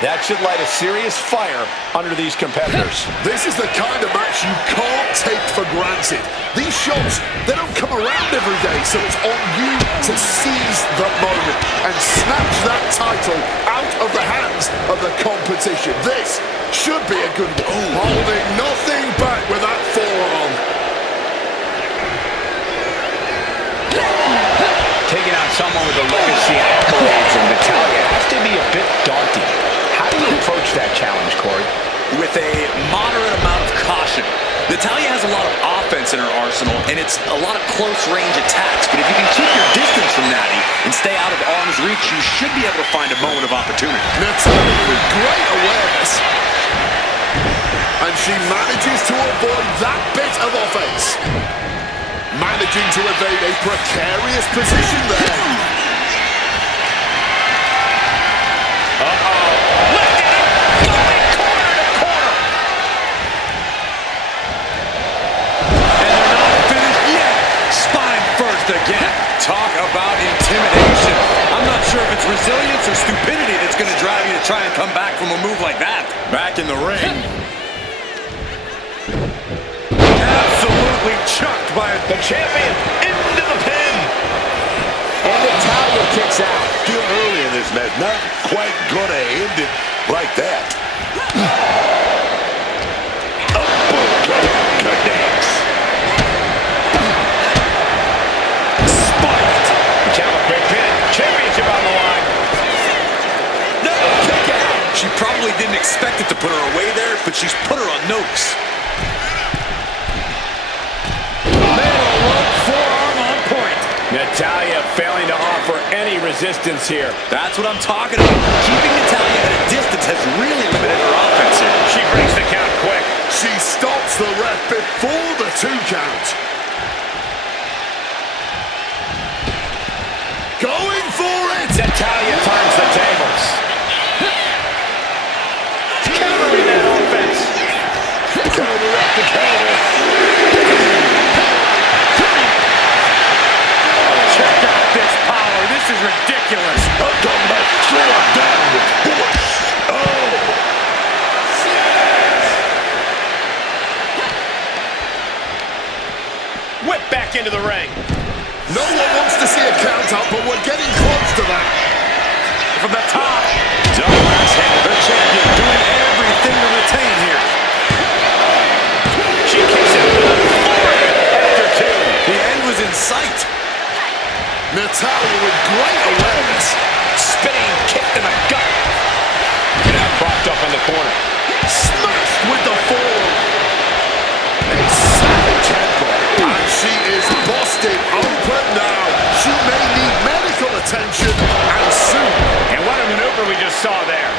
That should light a serious fire under these competitors. This is the kind of match you can't take for granted. These shots, they don't come around every day, so it's on you to seize the moment and snatch that title out of the hands of the competition. This should be a good one. Holding nothing back with that forearm. Taking on someone with a legacy and accolades in Natalia has to be a bit daunting. How do you approach that challenge, Corey? With a moderate amount of caution. Natalia has a lot of offense in her arsenal, and it's a lot of close-range attacks. But if you can keep your distance from Natty and stay out of arm's reach, you should be able to find a moment of opportunity. Natalia with great awareness. And she manages to avoid that bit of offense. Managing to evade a precarious position there. Uh-oh. Lifted up, going corner to corner. And they're not finished yet. Spine first again. Talk about intimidation. I'm not sure if it's resilience or stupidity that's going to drive you to try and come back from a move like that. Back in the ring. Absolutely chucked by the champion into the pin. And Natalia kicks out. Still early in this match, not quite gonna end it like that. A boot connects. Spiked. Count a quick pin. Championship on the line. No, kick out. She probably didn't expect it to put her away there, but she's put her on notice. Natalia failing to offer any resistance here. That's what I'm talking about. Keeping Natalia at a distance has really limited her offense here. She breaks the count quick. She stops the ref before the 2 count. Going for it! Natalia turns the tables. Countering that offense. Counter after counter. Check out this power. This is ridiculous. Up on my floor down. Oh. Whip back into the ring. No one wants to see a count out, but we're getting close to that. From the top. Double axe handle. The champion doing everything to retain here. She kicks it with a forehead after 2. The end was in sight. Natalia with great awareness. Spinning kick in the gut. Now propped up in the corner. Smashed with the forearm. A savage headbutt. And she is busted open now. She may need medical attention, and soon. And what a maneuver we just saw there.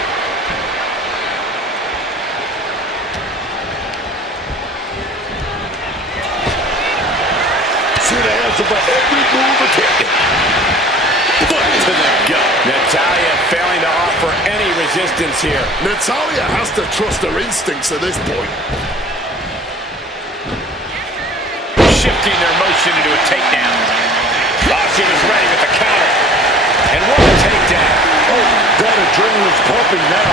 See the answer for every move attempted. Foot to the gut. Natalia failing to offer any resistance here. Natalia has to trust her instincts at this point. Shifting their motion into a takedown. Oh, she was ready with the counter. And what a takedown. Oh, that adrenaline's pumping now.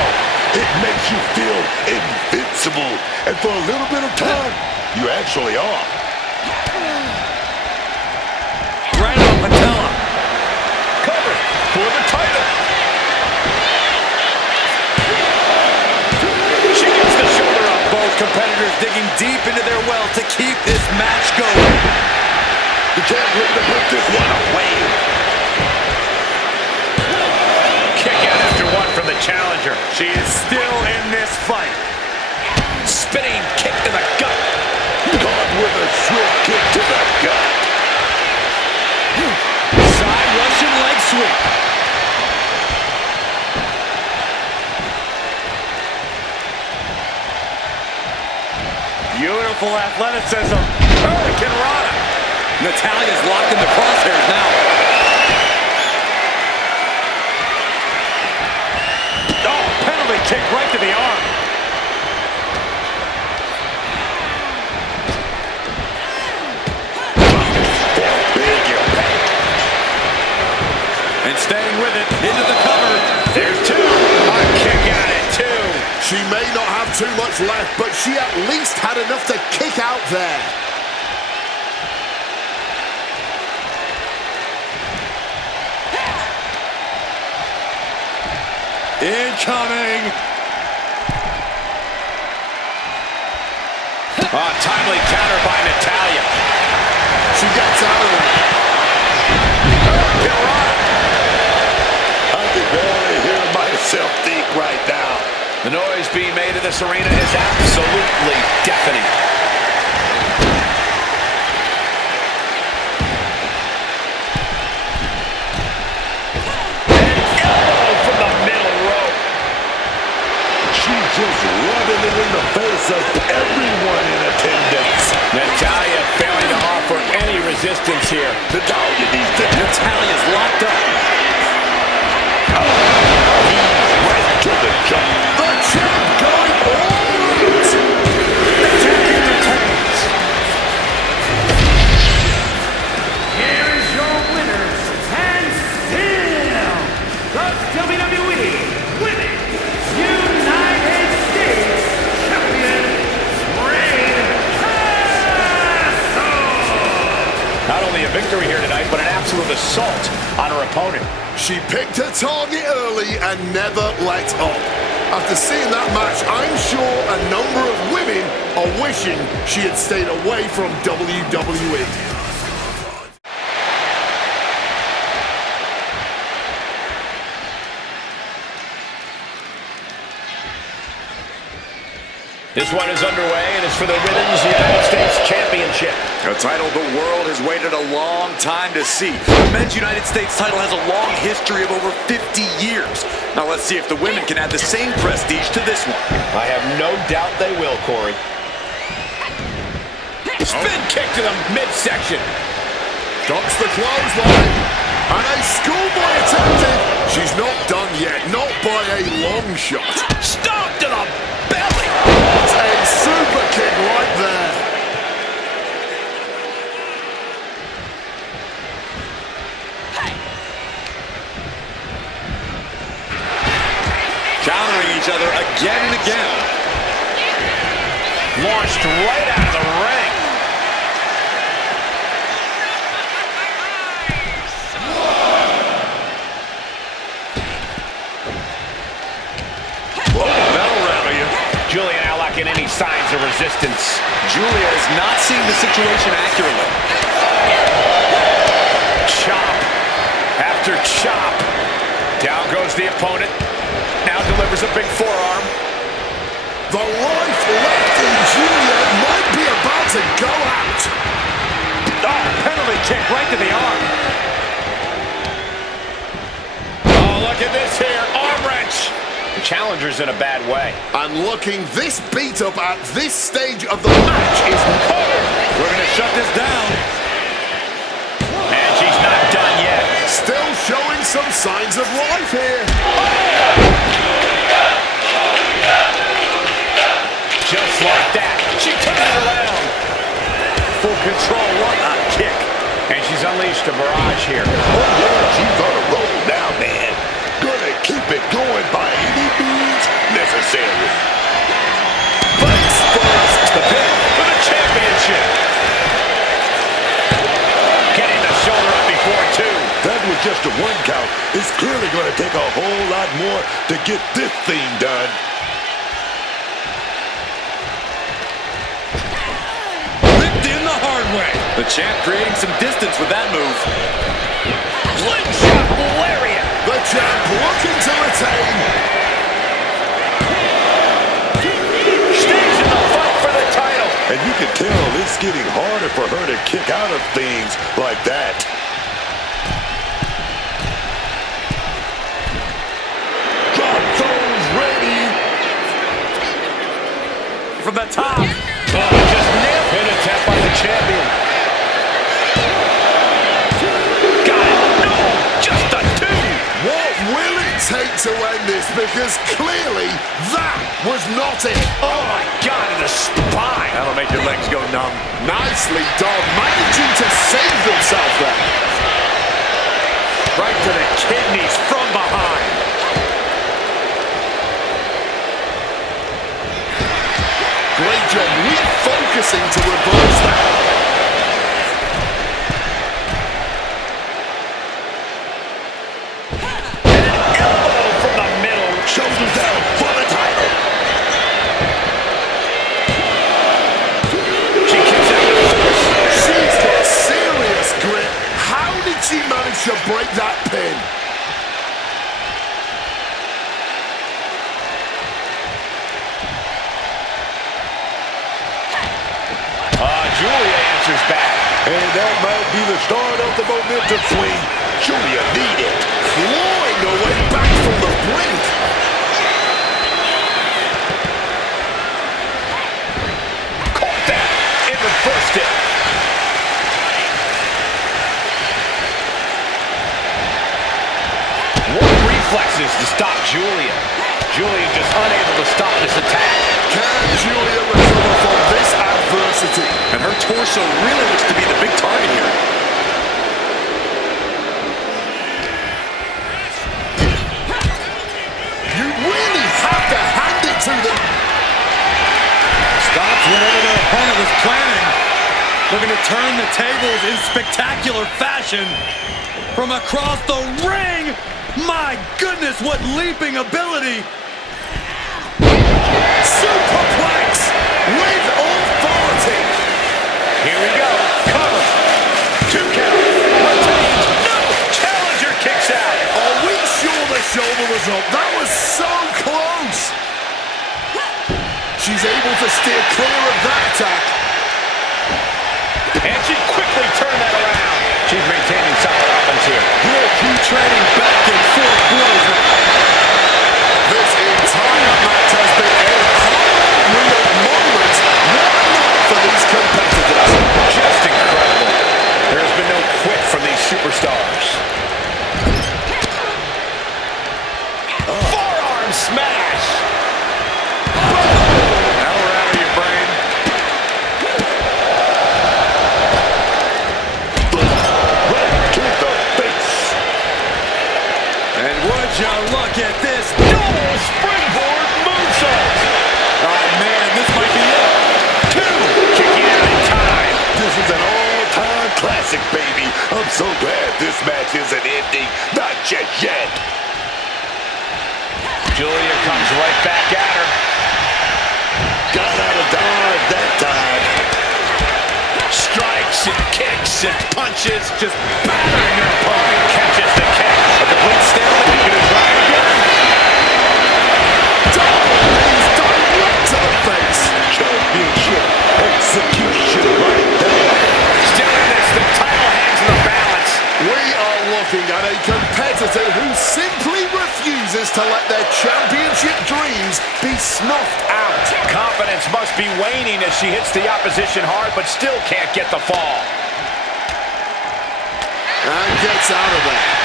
It makes you feel invincible. And for a little bit of time, you actually are. Right on patella. Cover for the title. She gets the shoulder up. Both competitors digging deep into their well to keep this match going. You can't let them put this one away. Kick out after 1 from the challenger. She is still in this fight. Spinning kick to the gut. Caught with a swift kick to the gut. Side Russian leg sweep. Beautiful athleticism. Hurricane Rana. Natalia's locked in the crosshairs now. Oh, penalty kick right to the arm. And staying with it, into the cover. She may not have too much left, but she at least had enough to kick out there. Incoming. Timely counter by Natalya. She gets out of it. I can barely hear myself think right now. The noise being made in this arena is absolutely deafening. An elbow from the middle rope. She's just rubbing it in the face of everyone in attendance. Natalya failing to offer any resistance here. Natalya needs to... Natalya's locked up. Right to the jump. The champ going all out. The champion retains. Here is your winners, and still the WWE Women's United States Champion, Reign Castle. Not only a victory here tonight, but an absolute assault on her opponent. She picked her target early and never let up. After seeing that match, I'm sure a number of women are wishing she had stayed away from WWE. This one is underway, and it's for the Women's United States Championship. A title the world has waited a long time to see. The Men's United States title has a long history of over 50 years. Now let's see if the women can add the same prestige to this one. I have no doubt they will, Corey. Spin kick to the midsection. Ducks the clothesline. And a schoolboy attempted. She's not done yet, not by a long shot. Stomp to the belly. What a super kick right there. Countering each other again and again. Launched right out of the ring. Whoa, that'll rattle you. Julia now lacking any signs of resistance. Julia is not seeing the situation accurately. Chop after chop. Down goes the opponent. Now delivers a big forearm. The life left in Julia might be about to go out. Oh, penalty kick right to the arm. Oh, look at this here. Arm wrench. The challenger's in a bad way. And looking this beat up at this stage of the match is... We're going to shut this down. And she's not done yet. Still showing some signs of life here. Just like that. She turned it around. Full control. What a kick. And she's unleashed a barrage here. Oh, yeah, she's on a roll now, man. Gonna keep it going by any means necessary. Face first. The pin for the championship. Getting the shoulder up before two. That was just a one count. It's clearly going to take a whole lot more to get this thing done. Ripped in the hard way. The champ creating some distance with that move. Slingshot lariat. The champ looking to retain. Stays in the fight for the title. And you can tell it's getting harder for her to kick out of things like that. Drop zones ready. From the top. Oh, just nailed it. Attempt by the champion. Got it. No, just a two. What will it take to end this? Because clearly that was not it. Oh my God, in the spine. That'll make your legs go numb. Nicely done, managing to save themselves there. Right to the kidneys from behind. focusing to reverse that. Shoulders down for the title. She kicks out with force. She's got serious grit. How did she manage to break that pin? Julia answers back. And that might be the start of the momentum swing Julia needed. Clawing her way back from the brink. Caught that and reversed it. What reflexes to stop Julia. Julia just unable to stop this attack. Can Julia recover from this adversity? And her torso really looks to be the big target here. You really have to hand it to them. Stops whatever their opponent was planning. Looking to turn the tables in spectacular fashion. From across the ring. My goodness, what leaping ability. Superplex with authority. Here we go. Cover. 2 count. Retains. No. Challenger kicks out. Are we sure the shoulder was up? That was so close. She's able to steer clear of that attack. And she quickly turned that around. She's maintaining solid offense here. We'll keep trading back and forth blows. This entire match has been a real moment. What a night for these competitors. Just incredible. There has been no quit from these superstars. Forearm smash. Now we're out of your brain. Right to the face. And would you look at this Double springboard moonsault. Oh man, this might be it. 2. Kicking out in time. This is an all-time classic, baby. I'm so glad this match isn't ending. Not just yet. Julia comes right back at her. Got out of dodge that time. Strikes and kicks and punches, just battering her opponent. Catches the kick. A complete stalemate. He's going to try it again. Double knees direct to the face. Championship execution right there. Still in this, the title hangs in the balance. We are looking at a competitor who simply refuses to let their championship dreams be snuffed out. Confidence must be waning as she hits the opposition hard, but still can't get the fall. And gets out of there.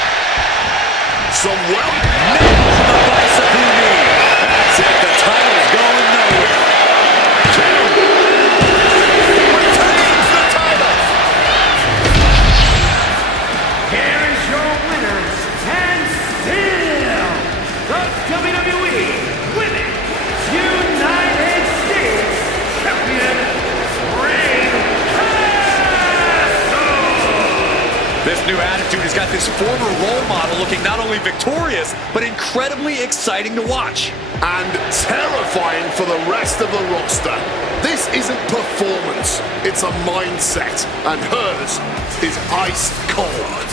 Some well nails in the bicycle knee. That's it. The title's going nowhere. 2. Retains the title. Here is your winners, and still the WWE Women's United States Champion, Reign Castle. This new attitude has got this former role model looking not only victorious, but incredibly exciting to watch. and terrifying for the rest of the roster. This isn't performance, it's a mindset, and hers is ice cold.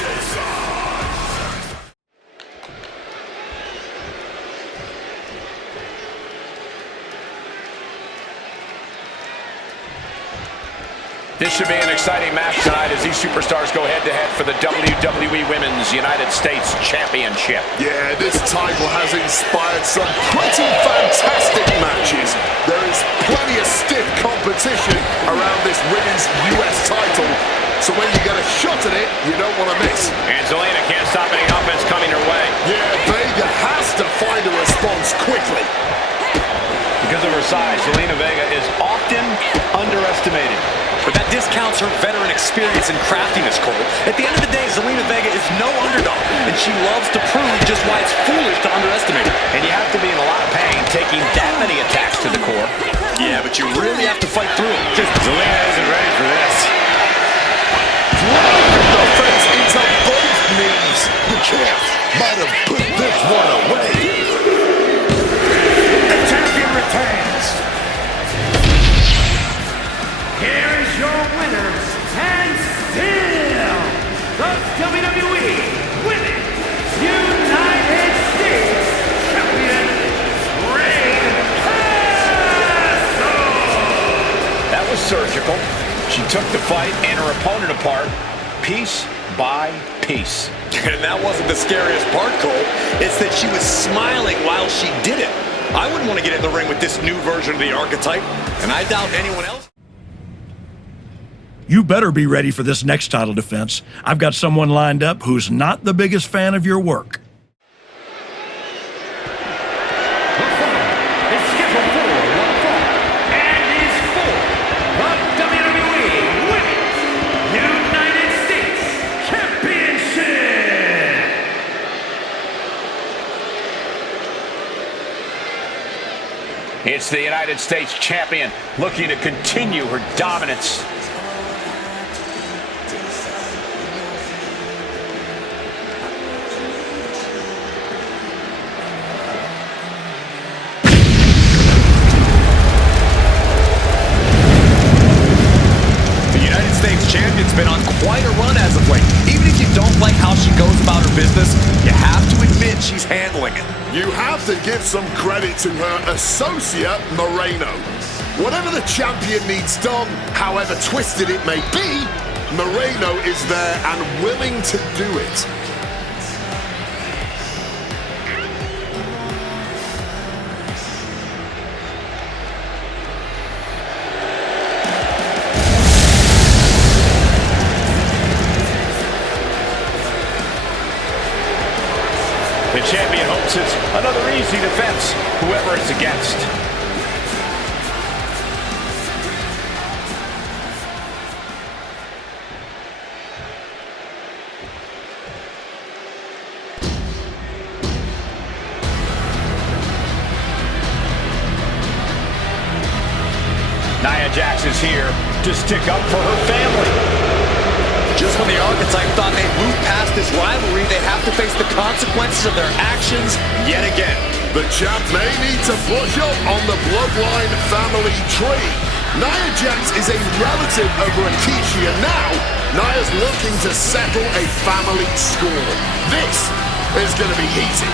This should be an exciting match tonight as these superstars go head-to-head for the WWE Women's United States Championship. Yeah, this title has inspired some pretty fantastic matches. There is plenty of stiff competition around this women's US title, so when you get a shot at it, you don't want to miss. And Zelina can't stop any offense coming her way. Yeah, Vega has to find a response quickly. Because of her size, Zelina Vega is often underestimated. But that discounts her veteran experience and craftiness, Cole. At the end of the day, Zelina Vega is no underdog, and she loves to prove just why it's foolish to underestimate her. And you have to be in a lot of pain taking that many attacks to the core. Yeah, but you really have to fight through it. Just Zelina isn't ready for this. Driving the face into both knees. The champ might have put this one away. The champion retains. Here is your winner, and still the WWE Women's United States Champion, Reign Castle. That was surgical. She took the fight and her opponent apart, piece by piece. And that wasn't the scariest part, Cole. It's that she was smiling while she did it. I wouldn't want to get in the ring with this new version of the Archetype, and I doubt anyone else. You better be ready for this next title defense. I've got someone lined up who's not the biggest fan of your work. It's scheduled for one fall, and is for the WWE Women's United States Championship. It's the United States Champion looking to continue her dominance. Champion's been on quite a run as of late. Even if you don't like how she goes about her business, you have to admit she's handling it. You have to give some credit to her associate, Moreno. Whatever the champion needs done, however twisted it may be, Moreno is there and willing to do it. The champion hopes it's another easy defense, whoever it's against. Nia Jax is here to stick up for her family. Just when the Archetype thought they'd moved past this rivalry, they have to face the consequences of their actions yet again. The champ may need to push up on the bloodline family tree. Nia Jax is a relative of Rikishi, and now Nia's looking to settle a family score. This is going to be heated.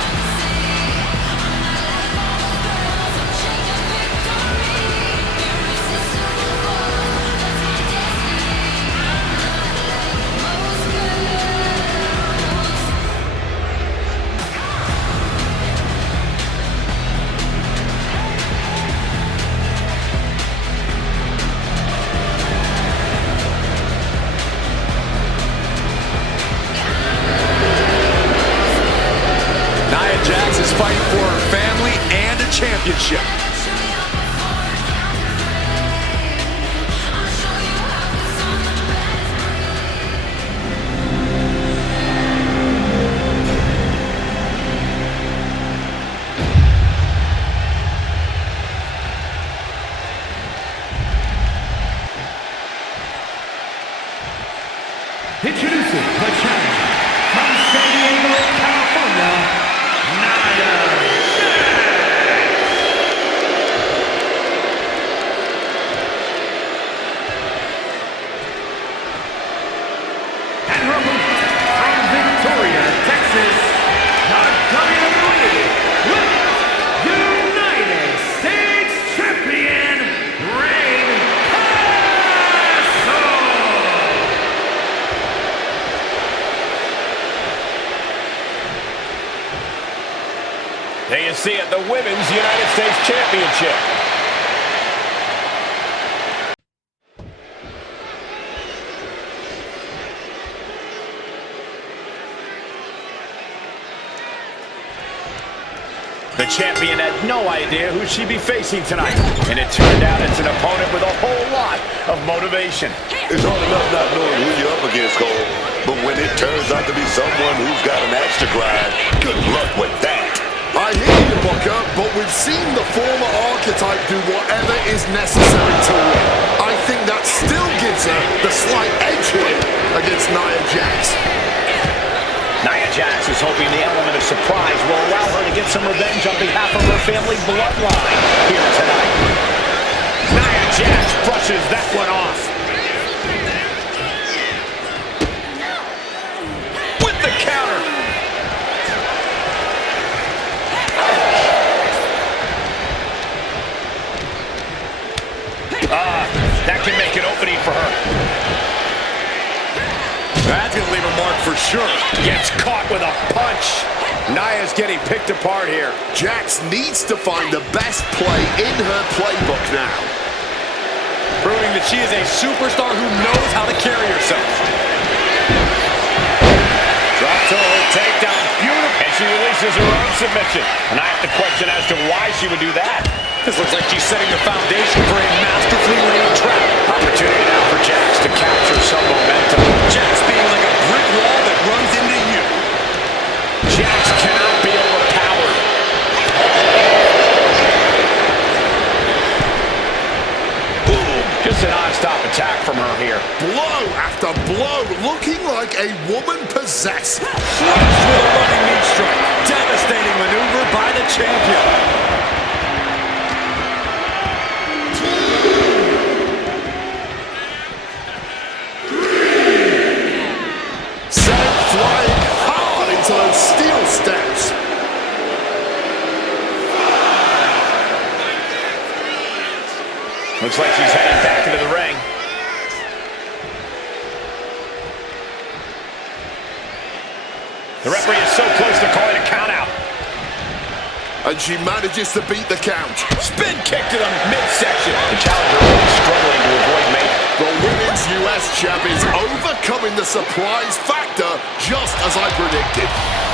Fighting for her family and a championship. Introducing the challenger from San Diego, California, There you see it, the Women's United States Championship. The champion had no idea who she'd be facing tonight, and it turned out it's an opponent with a whole lot of motivation. It's hard enough not knowing who you're up against, Cole, but when it turns out to be someone who's got an axe to grind, good luck with that. I hear you, Booker, but we've seen the former archetype do whatever is necessary to win. I think that still gives her the slight edge here against Nia Jax. Nia Jax is hoping the element of surprise will allow her to get some revenge on behalf of her family bloodline here tonight. Nia Jax brushes that one off. With the counter. That can make an opening for her. That's going to leave a mark for sure. Gets caught with a punch. Nia's getting picked apart here. Jax needs to find the best play in her playbook now. Proving that she is a superstar who knows how to carry herself. Drop toe takedown. Beautiful. And she releases her own submission. And I have to question as to why she would do that. This looks like she's setting the foundation for a masterfully laid trap. Opportunity now for Jax to capture some momentum. Jax being like a brick wall that runs into you. Jax cannot be overpowered. Boom! Just a non-stop attack from her here. Blow after blow, looking like a woman possessed. Flush with a running knee strike. Devastating maneuver by the champion. Flying hard into those steel steps. Looks like she's heading back into the ring. The referee is so close to calling a count out. And she manages to beat the count. Spin kick to the midsection. The challenger really struggling to avoid mate. The Women's US Champ is overcoming the surprise factor just as I predicted.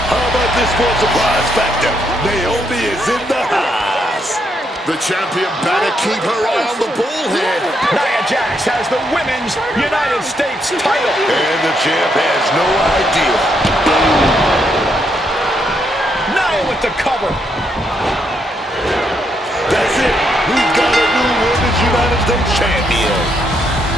How about this for a surprise factor? Naomi is in the house. The champion better keep her eye on the ball here. Nia Jax has the Women's United States title. And the champ has no idea. Nia with the cover. That's it. We've got a new Women's United States champion.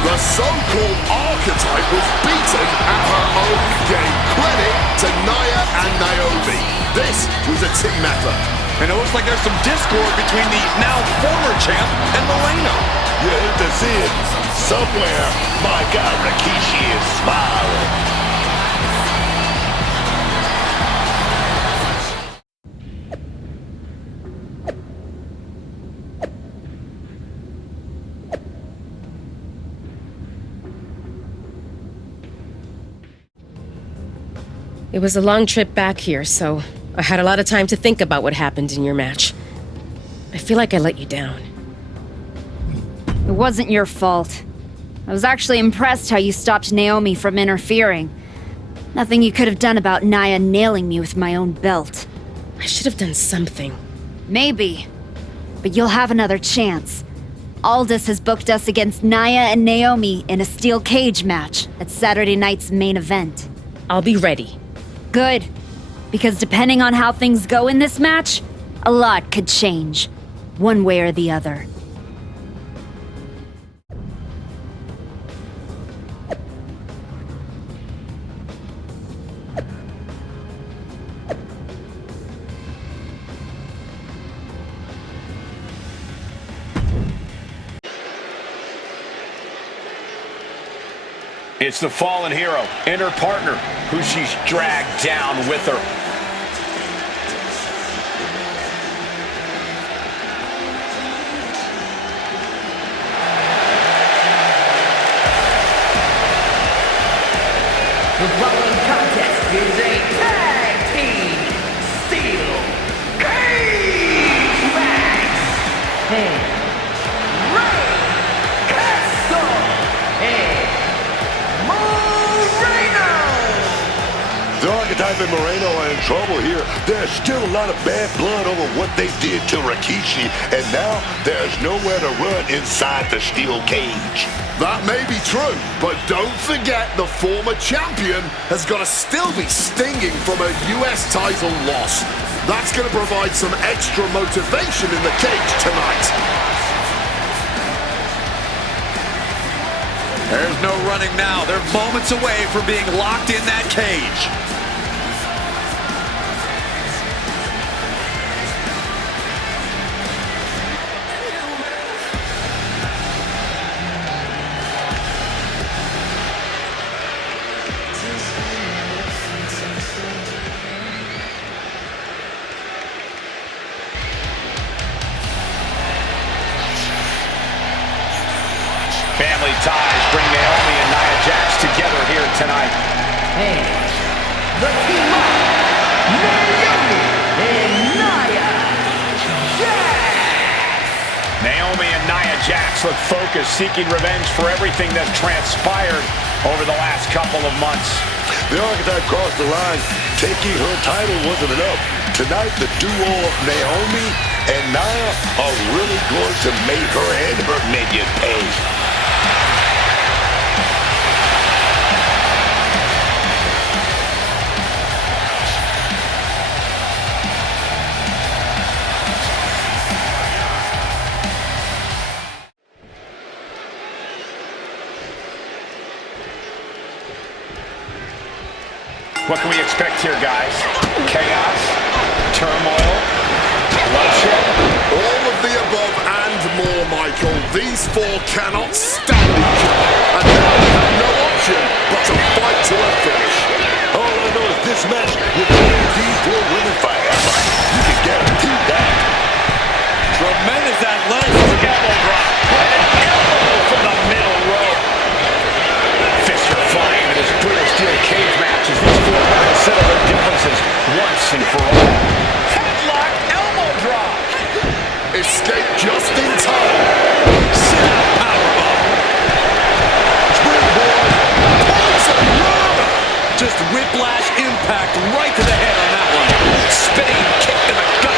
The so-called archetype was beaten at her own game. Credit to Nia and Naomi. This was a team effort. And it looks like there's some discord between the now former champ and Moreno. You hate to see it. Somewhere, my guy Rikishi is smiling. It was a long trip back here, so I had a lot of time to think about what happened in your match. I feel like I let you down. It wasn't your fault. I was actually impressed how you stopped Naomi from interfering. Nothing you could have done about Nia nailing me with my own belt. I should have done something. Maybe. But you'll have another chance. Aldous has booked us against Nia and Naomi in a steel cage match at Saturday night's main event. I'll be ready. Good. Because depending on how things go in this match, a lot could change. One way or the other. It's the fallen hero and her partner, who she's dragged down with her. The following contest is a tag team steel cage match. And Ray Castle and Moreno. The Archetype and Moreno are in trouble here. There's still a lot of bad blood over what they did to Rikishi, and now there's nowhere to run inside the steel cage. That may be true, but don't forget the former champion has got to still be stinging from a US title loss. That's going to provide some extra motivation in the cage tonight. There's no running now. They're moments away from being locked in that cage. Family ties bring Naomi and Nia Jax together here tonight. And the team up, Naomi and Nia Jax. Naomi and Nia Jax look focused, seeking revenge for everything that transpired over the last couple of months. The Archetype crossed the line. Taking her title wasn't enough. Tonight, the duo of Naomi and Nia are really going to make her and her minion pay. What can we expect here, guys? Chaos? Turmoil? Bloodshed? All of the above and more, Michael. These four cannot stand each other, and now they have no option but to fight to a finish. All I know is this match will guarantee four women fight. You can guarantee that. Tremendous athleticism. Elbow drop. And an elbow from the middle rope. Fisher flying in his brutal steel cage matches. These four men will settle their differences once and for all. Headlock, elbow drop. Escape just in time. Sit-out powerbomb. Springboard. Poison rubber. Just whiplash impact right to the head on that one. Spinning kick to the gut.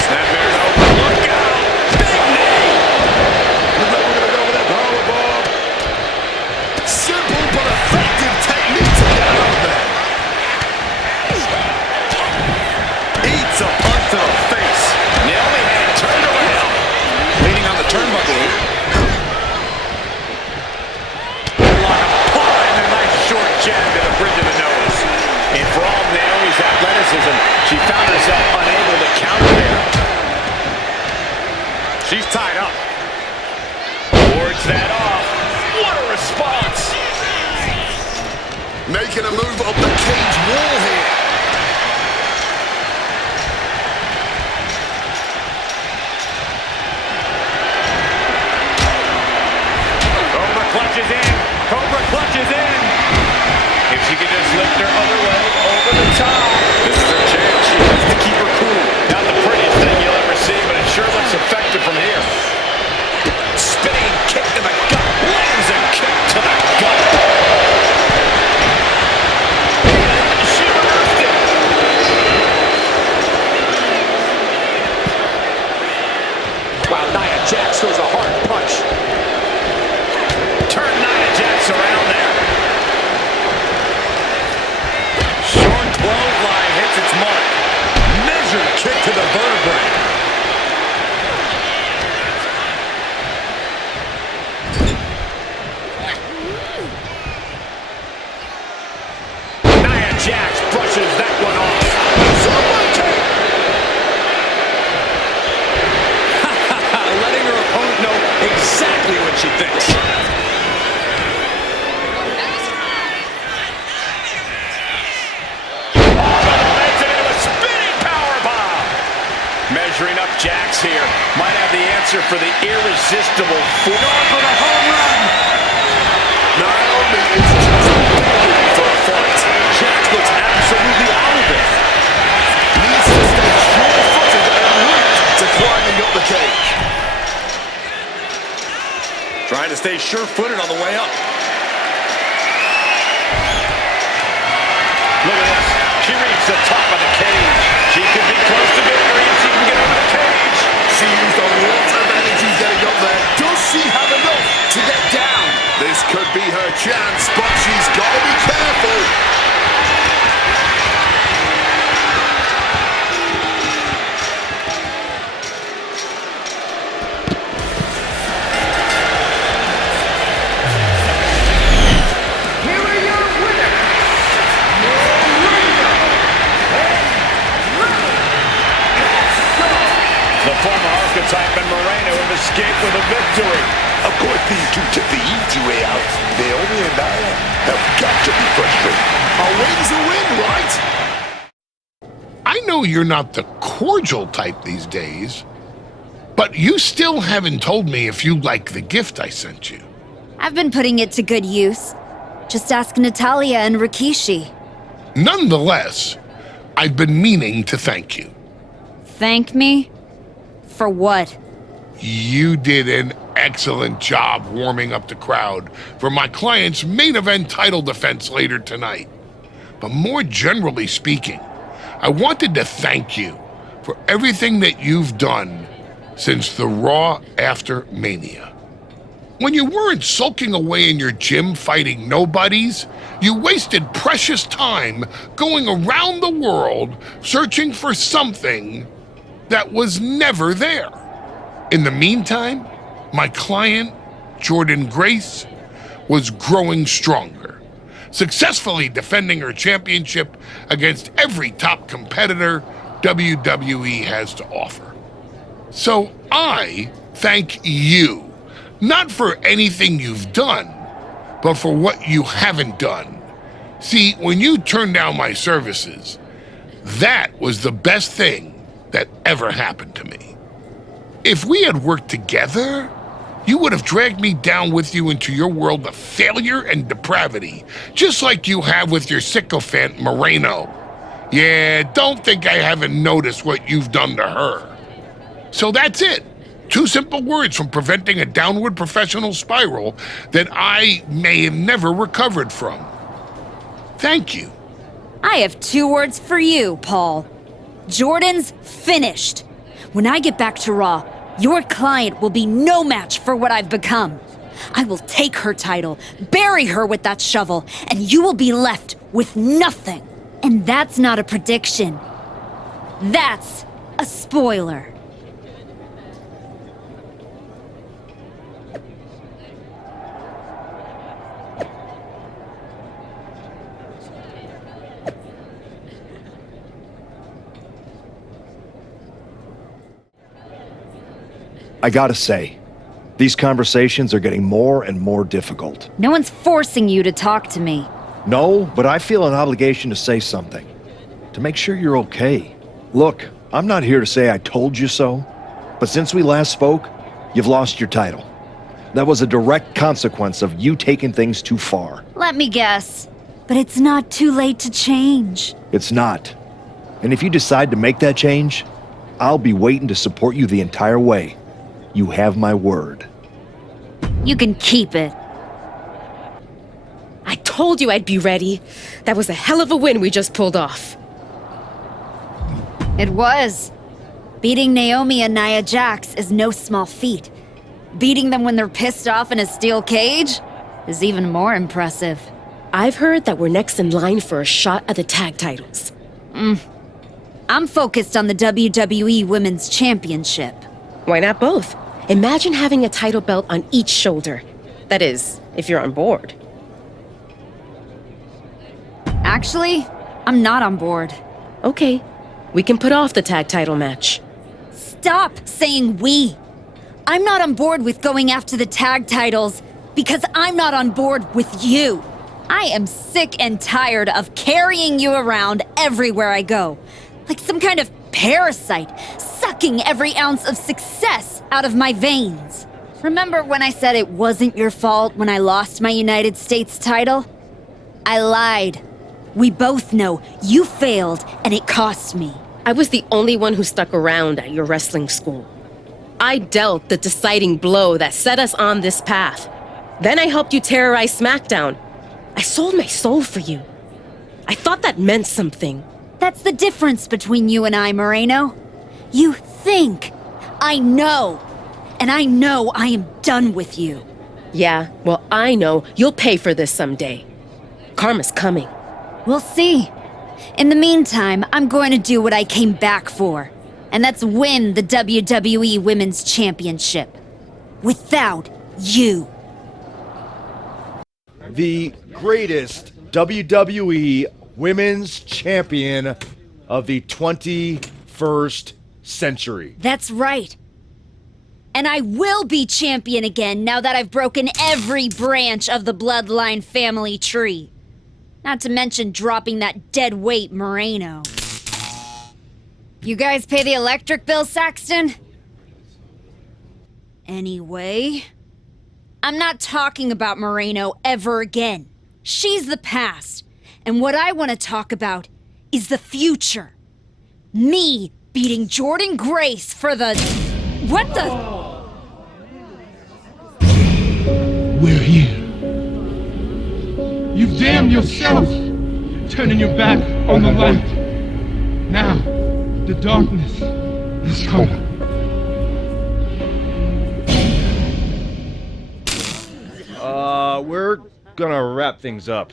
Snapmare's over. Look out. Big knee. Looks like we're going to go with that powerbomb. Simple but effective technique to get out of there. Eats a punch to the face. Naomi had it turned around. Leaning on the turnbuckle here. And a nice short jab to the bridge of the nose. And for all Naomi's athleticism, she found herself unable to counter there. She's tied up. Wards that off. What a response. Making a move up the cage wall here. Cobra clutches in. Cobra clutches in. If she could just lift her other leg over the top. This is her chance. She has to keep her cool. Not the prettiest thing you'll ever see, but it sure looks effective from here. Spinning kick to the gut. Lands a kick to the gut. And she reversed it. Wow, Nia Jax throws a hard punch. Turn Nia Jax around there. Short clothesline hits its mark. Measured kick to the vertebrae. Nia Jax brushes that one off. Letting her opponent know exactly what she thinks. Measuring up Jax here. Might have the answer for the irresistible force. Going for the home run. Naomi is just begging for a fight. Jax looks absolutely out of it. Needs to stay sure-footed en route to climbing up the cage. Trying to stay sure-footed on the way up. Look at this. She reached the top of the cage. She could be close to getting her in. She can get over the cage. She used a lot of energy getting up there. Does she have enough to get down? This could be her chance, but she's got to be careful. escape with a victory. Of course, these two took the easy way out. Naomi and Nia have got to be frustrated. A win's a win, right? I know you're not the cordial type these days, but you still haven't told me if you like the gift I sent you. I've been putting it to good use. Just ask Natalia and Rikishi. Nonetheless, I've been meaning to thank you. Thank me? For what? You did an excellent job warming up the crowd for my client's main event title defense later tonight. But more generally speaking, I wanted to thank you for everything that you've done since the Raw after Mania. When you weren't sulking away in your gym fighting nobodies, you wasted precious time going around the world searching for something that was never there. In the meantime, my client, Jordan Grace, was growing stronger, successfully defending her championship against every top competitor WWE has to offer. So I thank you, not for anything you've done, but for what you haven't done. See, when you turned down my services, that was the best thing that ever happened to me. If we had worked together, you would have dragged me down with you into your world of failure and depravity, just like you have with your sycophant Moreno. Yeah, don't think I haven't noticed what you've done to her. So that's it. 2 simple words from preventing a downward professional spiral that I may have never recovered from. Thank you. I have 2 words for you, Paul. Jordan's finished. When I get back to Raw, your client will be no match for what I've become. I will take her title, bury her with that shovel, and you will be left with nothing. And that's not a prediction. That's a spoiler. I gotta say, these conversations are getting more and more difficult. No one's forcing you to talk to me. No, but I feel an obligation to say something. To make sure you're okay. Look, I'm not here to say I told you so, but since we last spoke, you've lost your title. That was a direct consequence of you taking things too far. Let me guess. But it's not too late to change. It's not. And if you decide to make that change, I'll be waiting to support you the entire way. You have my word. You can keep it. I told you I'd be ready. That was a hell of a win we just pulled off. It was. Beating Naomi and Nia Jax is no small feat. Beating them when they're pissed off in a steel cage is even more impressive. I've heard that we're next in line for a shot at the tag titles. I'm focused on the WWE Women's Championship. Why not both? Imagine having a title belt on each shoulder. That is, if you're on board. Actually, I'm not on board. Okay, we can put off the tag title match. Stop saying we. I'm not on board with going after the tag titles because I'm not on board with you. I am sick and tired of carrying you around everywhere I go. Like some kind of parasite, sucking every ounce of success out of my veins. Remember when I said it wasn't your fault when I lost my United States title? I lied. We both know you failed and it cost me. I was the only one who stuck around at your wrestling school. I dealt the deciding blow that set us on this path. Then I helped you terrorize SmackDown. I sold my soul for you. I thought that meant something. That's the difference between you and I, Moreno. You think. I know. And I know I am done with you. Yeah, well, I know you'll pay for this someday. Karma's coming. We'll see. In the meantime, I'm going to do what I came back for. And that's win the WWE Women's Championship. Without you. The greatest WWE Women's Champion of the 21st century. That's right. And And I will be champion again now that I've broken every branch of the Bloodline family tree. Not to mention dropping that dead weight Moreno. You guys pay the electric bill, Saxton? Anyway, I'm not talking about Moreno ever again. She's the past. And what I want to talk about is the future. Me beating Jordynne Grace for the... What the... We're here. You've damned yourself, turning your back on the light. Now, the darkness is coming. We're gonna wrap things up.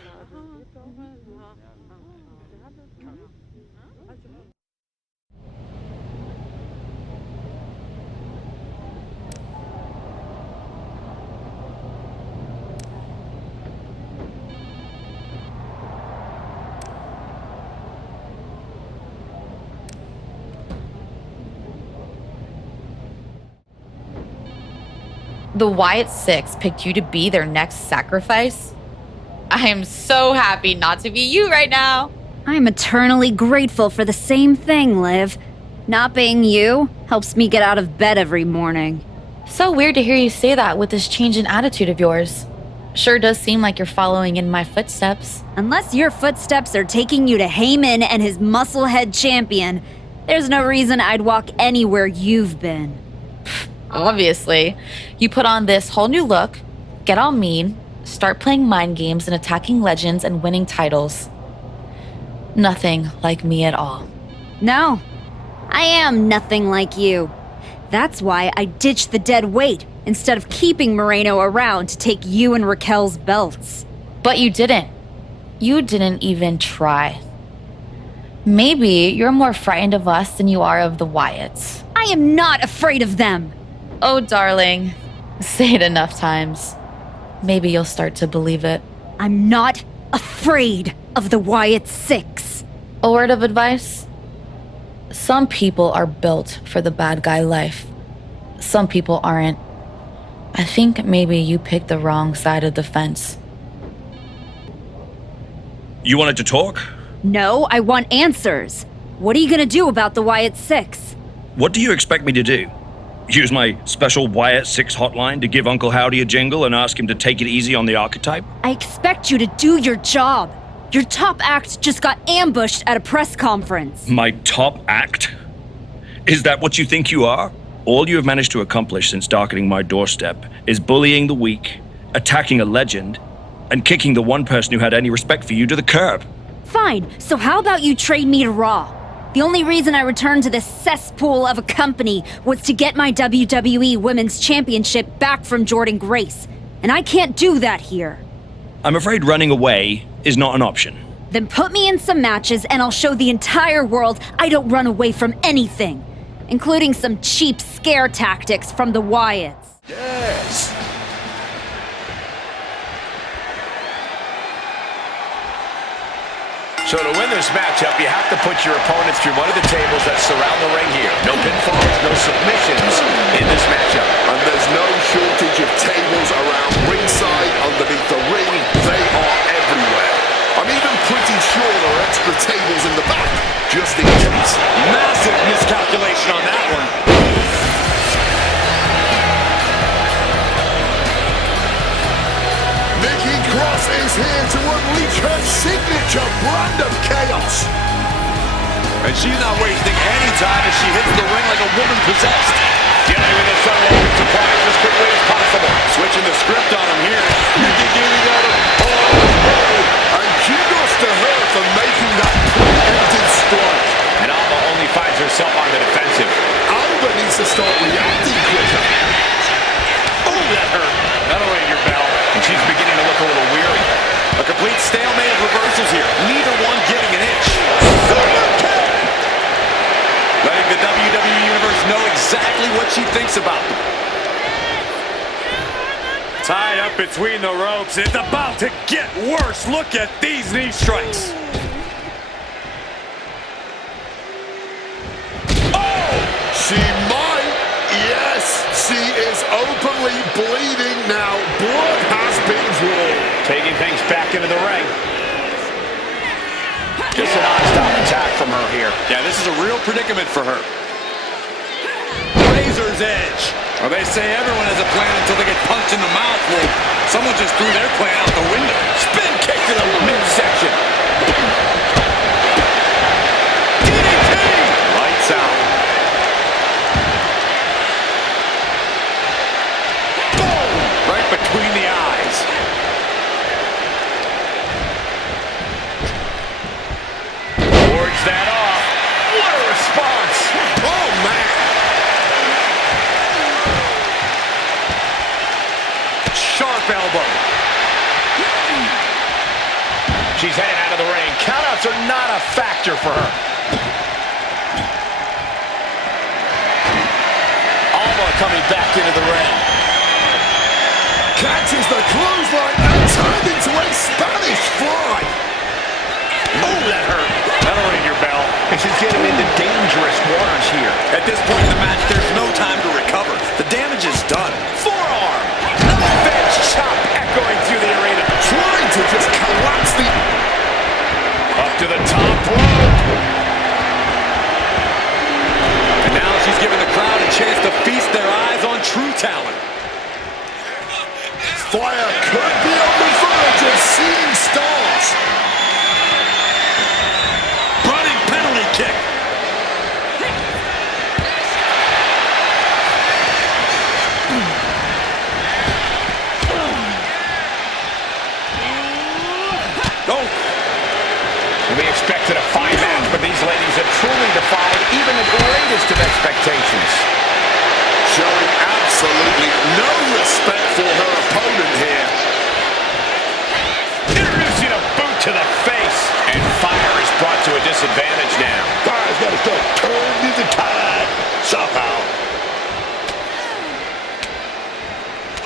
The Wyatt Six picked you to be their next sacrifice? I am so happy not to be you right now. I'm eternally grateful for the same thing, Liv. Not being you helps me get out of bed every morning. So weird to hear you say that with this change in attitude of yours. Sure does seem like you're following in my footsteps. Unless your footsteps are taking you to Heyman and his musclehead champion, there's no reason I'd walk anywhere you've been. Obviously. You put on this whole new look, get all mean, start playing mind games and attacking legends and winning titles. Nothing like me at all. No, I am nothing like you. That's why I ditched the dead weight instead of keeping Moreno around to take you and Raquel's belts. But you didn't. You didn't even try. Maybe you're more frightened of us than you are of the Wyatts. I am not afraid of them. Oh, darling. Say it enough times. Maybe you'll start to believe it. I'm not afraid of the Wyatt Six. A word of advice? Some people are built for the bad guy life. Some people aren't. I think maybe you picked the wrong side of the fence. You wanted to talk? No, I want answers. What are you gonna do about the Wyatt Six? What do you expect me to do? Use my special Wyatt 6 hotline to give Uncle Howdy a jingle and ask him to take it easy on the archetype? I expect you to do your job. Your top act just got ambushed at a press conference. My top act? Is that what you think you are? All you have managed to accomplish since darkening my doorstep is bullying the weak, attacking a legend, and kicking the one person who had any respect for you to the curb. Fine, so how about you trade me to Raw? The only reason I returned to this cesspool of a company was to get my WWE Women's Championship back from Jordynne Grace, and I can't do that here. I'm afraid running away is not an option. Then put me in some matches and I'll show the entire world I don't run away from anything, including some cheap scare tactics from the Wyatts. Yes! So to win this matchup, you have to put your opponents through one of the tables that surround the ring here. No pinfalls, no submissions in this matchup. And there's no shortage of tables around ringside, underneath the ring. They are everywhere. I'm even pretty sure there are extra tables in the back, just in case. Massive miscalculation on that one. Cross is here to unleash her signature brand of chaos. And she's not wasting any time as she hits the ring like a woman possessed. Dealing with this unloaded surprise as quickly as possible. Switching the script on him here. You think you go to and kudos to her for making that preemptive strike. And Alba only finds herself on the defensive. Alba needs to start reacting quicker. Oh, that hurt. That'll ring your bell. And she's beginning to look a little weary. A complete stalemate of reversals here. Neither one giving an inch. Letting the WWE Universe know exactly what she thinks about them. Tied up between the ropes. It's about to get worse. Look at these knee strikes. Oh! She might, yes, She is openly bleeding now. Blood has been drawn. Taking things back into the ring. Just a non-stop attack from her here. Yeah, this is a real predicament for her. Razor's edge. Well, they say everyone has a plan until they get punched in the mouth. Well, someone just threw their plan out the window. Spin kick to the midsection. DDT! Lights out. Boom! Right between the eyes. Wards that off. What a response! Oh, man! Sharp elbow. She's heading out of the ring. Countouts are not a factor for her. Alma coming back into the ring. Catches the clothesline and turned into a Spanish fly. Oh, that hurt. That'll ring your bell. And she's getting into dangerous waters here. At this point in the match, there's no time to recover. The damage is done. Forearm. Bench chop echoing through the arena. Trying to just collapse the... Up to the top rope. And now she's giving the crowd a chance to feast their eyes on true talent. Fire could be on the verge of seeing stars. Running penalty kick. We expected a fine match, but these ladies have truly defied even the greatest of expectations. Showing absolutely no respect for her opponent here. Introducing a boot to the face. And Fire is brought to a disadvantage now. Fire's got to start turning the tide somehow.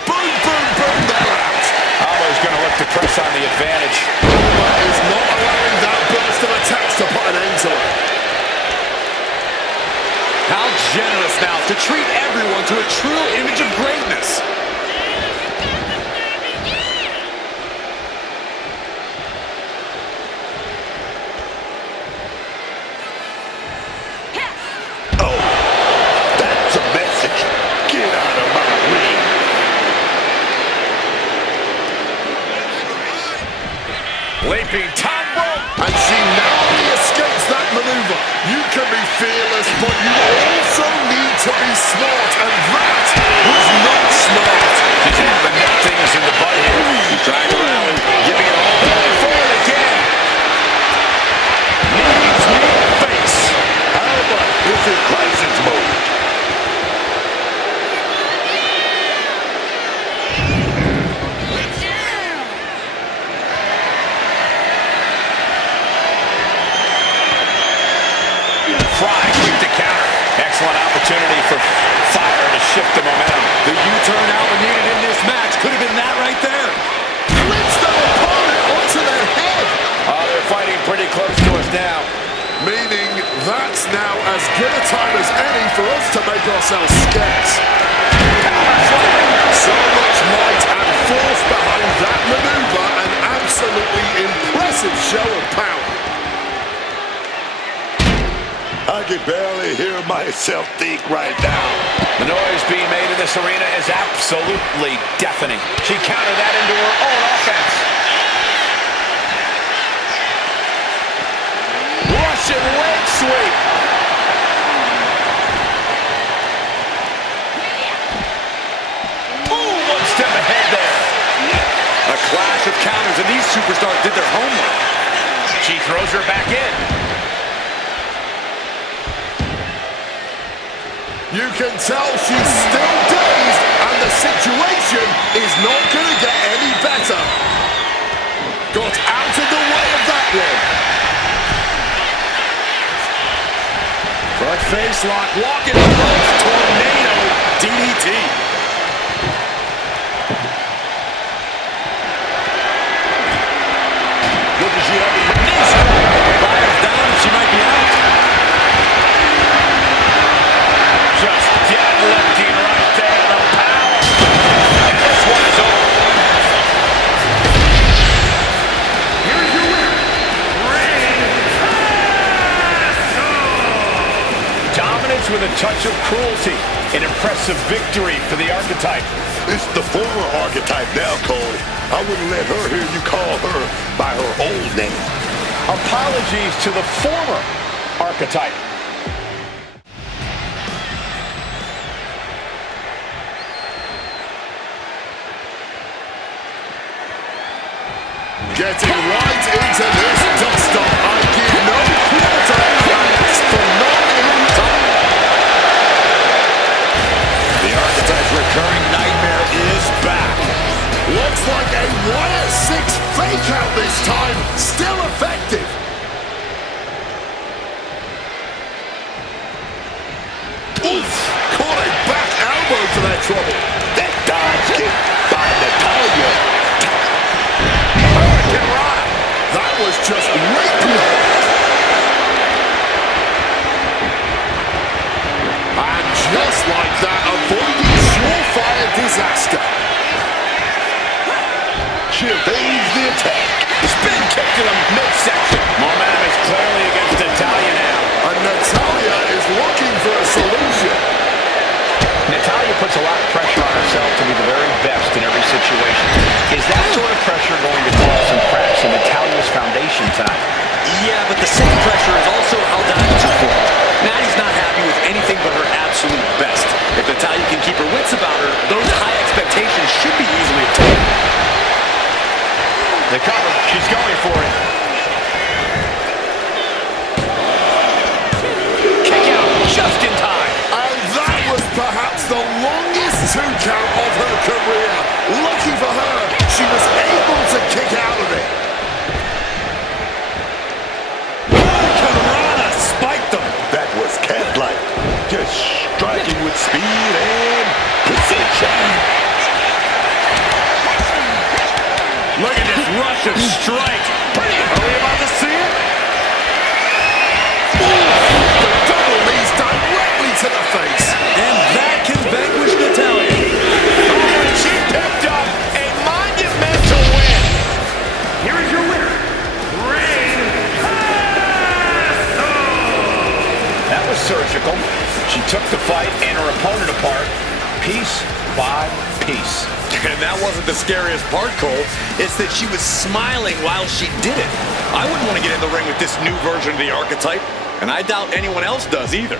Boom, boom, boom, they're out. Almo's going to look to press on the advantage. Alma is not allowing that burst of attacks to put an end to it. How generous now to treat everyone to a true image of greatness. Oh, that's a message. Get out of my ring. Leaping top rope. And she narrowly escapes that maneuver. You can be fearless, but you also need to be smart, and that was not smart. She's able to nip things in the butt here. She's trying to rally, giving it all going forward again. Knees to the face. Alma is in crisis mode. Fry, quick to counter. Excellent opportunity for Fire to shift the momentum. The U-turn Alma needed in this match could have been that right there. Flips their opponent onto their head. Oh, they're fighting pretty close to us now. Meaning that's now as good a time as any for us to make ourselves scarce. So much might and force behind that maneuver. An absolutely impressive show of power. I can barely hear myself think right now. The noise being made in this arena is absolutely deafening. She countered that into her own offense. Russian leg sweep. Ooh, one step ahead there. A clash of counters, and these superstars did their homework. She throws her back in. You can tell she's still dazed, and the situation is not going to get any better. Got out of the way of that one. Front face lock, walking the ropes, tornado, DDT. What does she have in the Knees Fire's down, she might be out. Just deadlifting right there. The with a touch of cruelty. An impressive victory for the Archetype. It's the former Archetype now, Cole. I wouldn't let her hear you call her by her old name. Apologies to the former Archetype. Getting right into this dust-up. I give no quarter credits for non-in-time. The Archetype's recurring nightmare is back. Looks like a wire 6 fake out this time. Still effective. Oof! Caught a back elbow for that trouble. That dodge kick by Natalya. That was just rapier. And just like that, avoiding surefire disaster. She evades the attack. Spin kick to the midsection. Momentum is clearly against Natalya now. And Natalya is looking for a solution. Natalya puts a lot of pressure on herself to be the very best in every situation. Is that sort of pressure going to cause some cracks in Natalya's foundation tonight? Yeah, but the same pressure is also how diamonds are formed. Natty's not happy with anything but her absolute best. If Natalya can keep her wits about her, those high expectations should be easily obtained. The cover, she's going for it. Kick out, just in time. And that was perhaps the longest 2 count of her career. Lucky for her, she was able to kick out of it. Rana spiked them. That was cat-like. Just striking with speed and precision. Look at this rush of strikes. Are we about to see it? The double knees directly to the face. And that can vanquish Natalya. Oh, and she picked up a monumental win. Here is your winner, Reign That was surgical. She took the fight and her opponent apart, piece by piece. And that wasn't the scariest part, Cole. It's that she was smiling while she did it. I wouldn't want to get in the ring with this new version of the Archetype, and I doubt anyone else does either.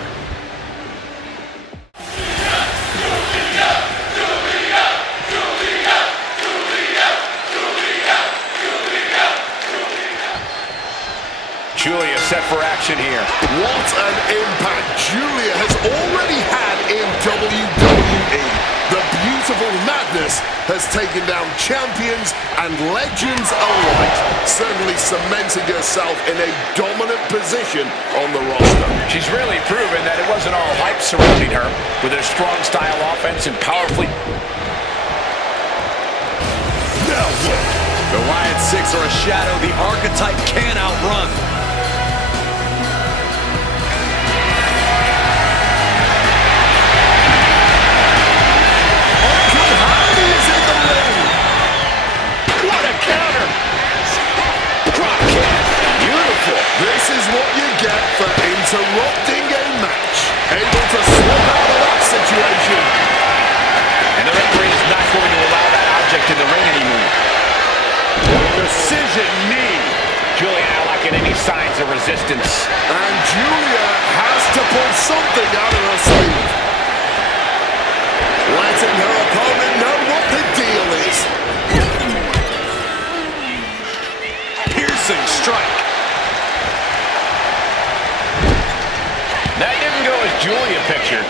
Julia set for action here. What an impact Julia has already had in WWE. The beautiful madness has taken down champions and legends alike, certainly cementing herself in a dominant position on the roster. She's really proven that it wasn't all hype surrounding her, with her strong style offense and powerfully... Now what? The Lion 6 are a shadow the Archetype can't outrun. This is what you get for interrupting a match. Able to swap out of that situation. And the referee is not going to allow that object in the ring anymore. Precision knee. Julia not liking any signs of resistance. And Julia has to pull something out of her sleeve. Letting her opponent know what the deal is. Piercing strike. That didn't go as Julia pictured.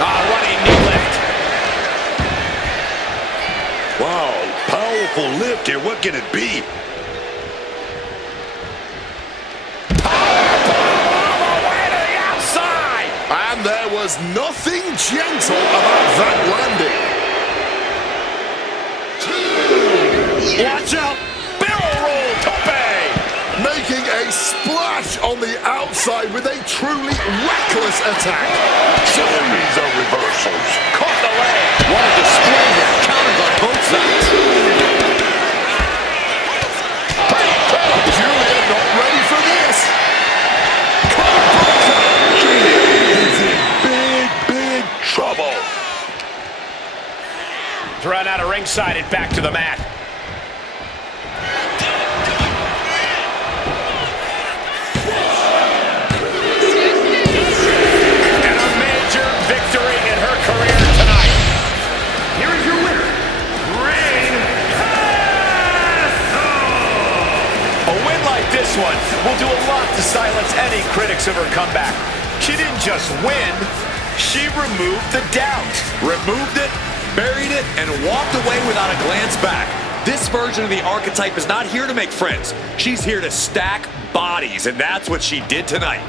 Running knee lift. Wow, powerful lift here. What can it be? Outside! And there was nothing gentle about that landing. Watch out! Barrel roll tope! Making a splash on the outside with a truly reckless attack. Series of reversals. Caught the leg. What a display here. Counters on both sides. Julia not ready for this. Julia is in decided back to the mat. And a major victory in her career tonight. Here is your winner, Reign A win like this one will do a lot to silence any critics of her comeback. She didn't just win, she removed the doubt. Removed it, buried it, and walked away without a glance back. This version of the Archetype is not here to make friends. She's here to stack bodies, and that's what she did tonight.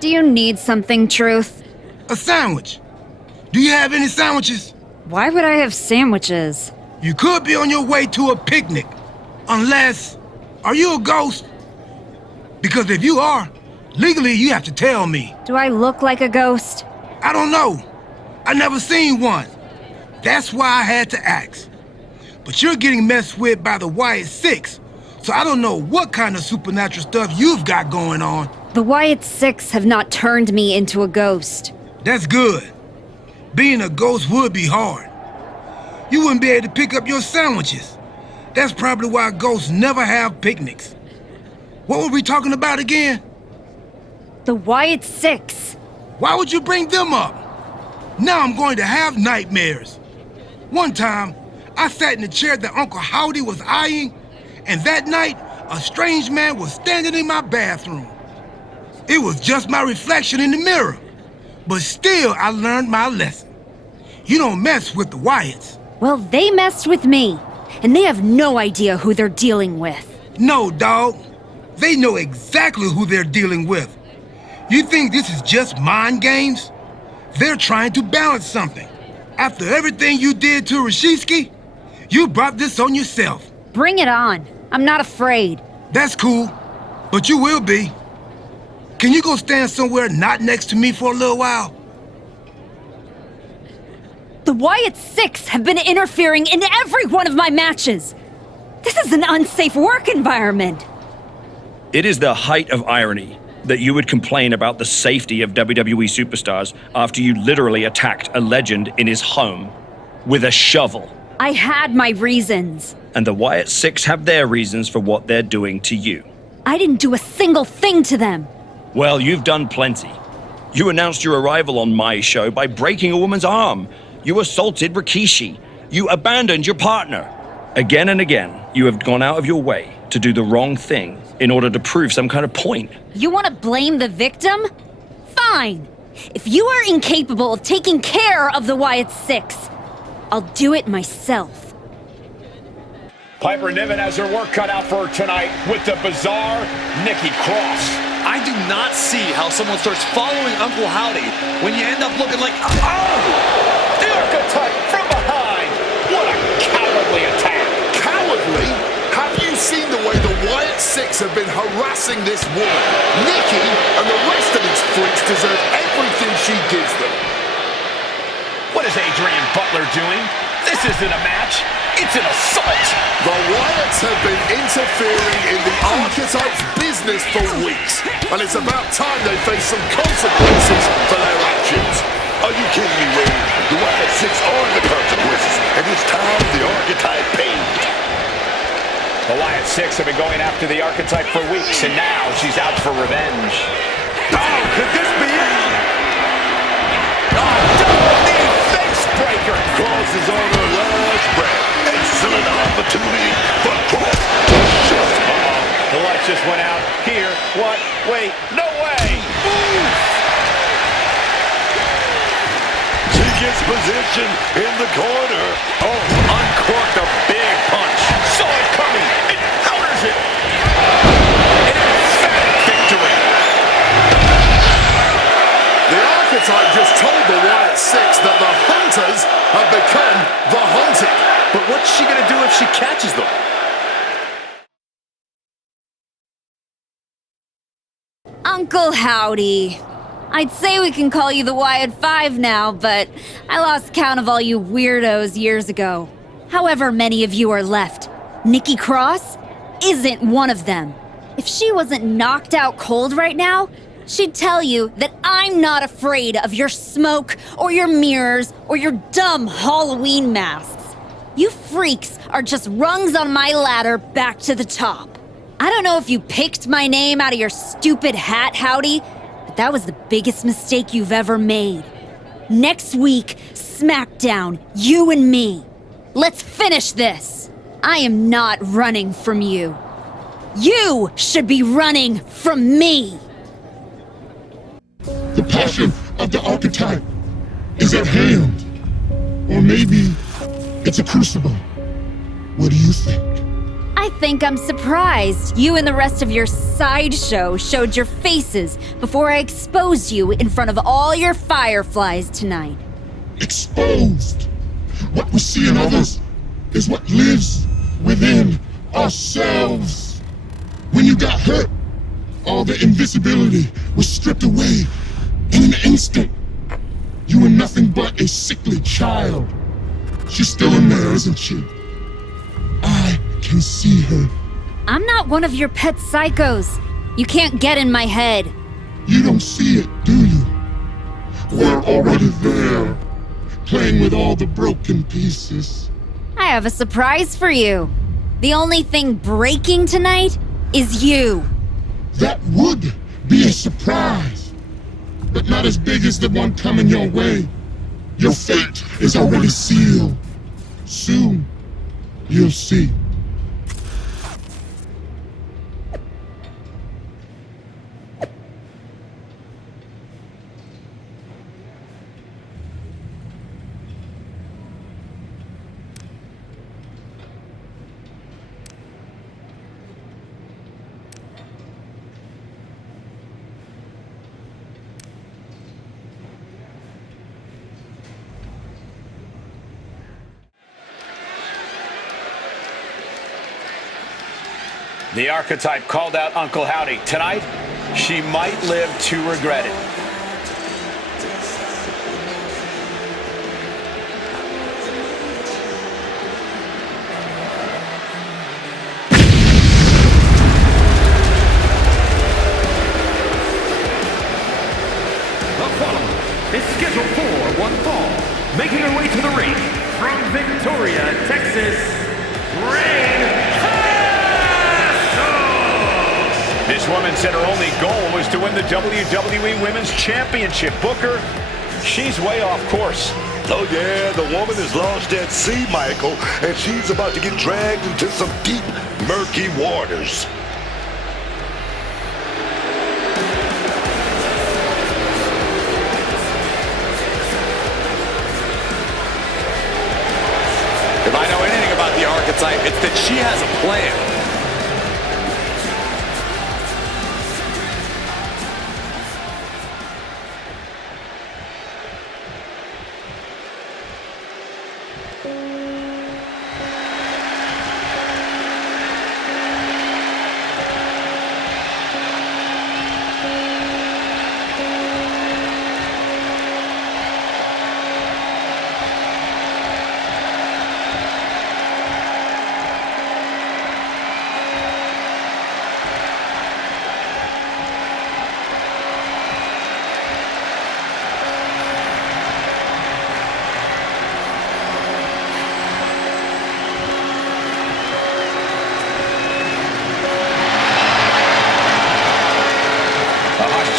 Do you need something, Truth? A sandwich. Do you have any sandwiches? Why would I have sandwiches? You could be on your way to a picnic. Unless... Are you a ghost? Because if you are, legally you have to tell me. Do I look like a ghost? I don't know. I never seen one. That's why I had to ask. But you're getting messed with by the Wyatt Six, so I don't know what kind of supernatural stuff you've got going on. The Wyatt Six have not turned me into a ghost. That's good. Being a ghost would be hard. You wouldn't be able to pick up your sandwiches. That's probably why ghosts never have picnics. What were we talking about again? The Wyatt Six. Why would you bring them up? Now I'm going to have nightmares. One time, I sat in the chair that Uncle Howdy was eyeing, and that night, a strange man was standing in my bathroom. It was just my reflection in the mirror. But still, I learned my lesson. You don't mess with the Wyatts. Well, they messed with me, and they have no idea who they're dealing with. No, dog. They know exactly who they're dealing with. You think this is just mind games? They're trying to balance something. After everything you did to Rashitsky, you brought this on yourself. Bring it on. I'm not afraid. That's cool, but you will be. Can you go stand somewhere not next to me for a little while? The Wyatt Six have been interfering in every one of my matches. This is an unsafe work environment. It is the height of irony that you would complain about the safety of WWE superstars after you literally attacked a legend in his home with a shovel. I had my reasons. And the Wyatt Six have their reasons for what they're doing to you. I didn't do a single thing to them. Well, you've done plenty. You announced your arrival on my show by breaking a woman's arm. You assaulted Rikishi. You abandoned your partner. Again and again, you have gone out of your way to do the wrong thing in order to prove some kind of point. You want to blame the victim? Fine. If you are incapable of taking care of the Wyatt Six, I'll do it myself. Piper Niven has her work cut out for her tonight with the bizarre Nikki Cross. I do not see how someone starts following Uncle Howdy when you end up looking like, oh! The Archetype from behind! What a cowardly attack! Cowardly? Have you seen the way the Wyatt Six have been harassing this woman? Nikki and the rest of these freaks deserve everything she gives them. What is Adrian Butler doing? This isn't a match. It's an assault. The Wyatts have been interfering in the Archetype's business for weeks, and it's about time they face some consequences for their actions. Are you kidding me, Ray? The Wyatt Six are the consequences, and it's time the Archetype paid. The Wyatt Six have been going after the Archetype for weeks, and now she's out for revenge. Oh, could this be it? Breaker. Cross is on her last breath. Excellent opportunity for Cross to shift. The lights just went out. Here. What? Wait. No way. Move. She gets position in the corner. Oh, uncorked a big punch. Saw it coming. It counters it. An emphatic victory. The Archetype just told the Wyatt Six that the Hunters have become the hunted. But what's she gonna do if she catches them? Uncle Howdy. I'd say we can call you the Wyatt Five now, but I lost count of all you weirdos years ago. However many of you are left, Nikki Cross isn't one of them. If she wasn't knocked out cold right now, she'd tell you that I'm not afraid of your smoke or your mirrors or your dumb Halloween masks. You freaks are just rungs on my ladder back to the top. I don't know if you picked my name out of your stupid hat, Howdy, but that was the biggest mistake you've ever made. Next week, SmackDown, you and me. Let's finish this. I am not running from you. You should be running from me. The passion of the archetype is at hand. Or maybe it's a crucible. What do you think? I think I'm surprised you and the rest of your sideshow showed your faces before I exposed you in front of all your fireflies tonight. Exposed. What we see in others is what lives within ourselves. When you got hurt, all the invisibility was stripped away in an instant. You were nothing but a sickly child. She's still in there, isn't she? I can see her. I'm not one of your pet psychos. You can't get in my head. You don't see it, do you? We're already there, playing with all the broken pieces. I have a surprise for you. The only thing breaking tonight is you. That would be a surprise, but not as big as the one coming your way. Your fate is already sealed. Soon, you'll see. The archetype called out Uncle Howdy. Tonight, she might live to regret it. The following is scheduled for one fall, making her way to the ring from Victoria, Texas, Reign. This woman said her only goal was to win the WWE Women's Championship. Booker, she's way off course. Oh yeah, the woman is lost at sea, Michael, and she's about to get dragged into some deep, murky waters. If I know anything about the archetype, it's that she has a plan.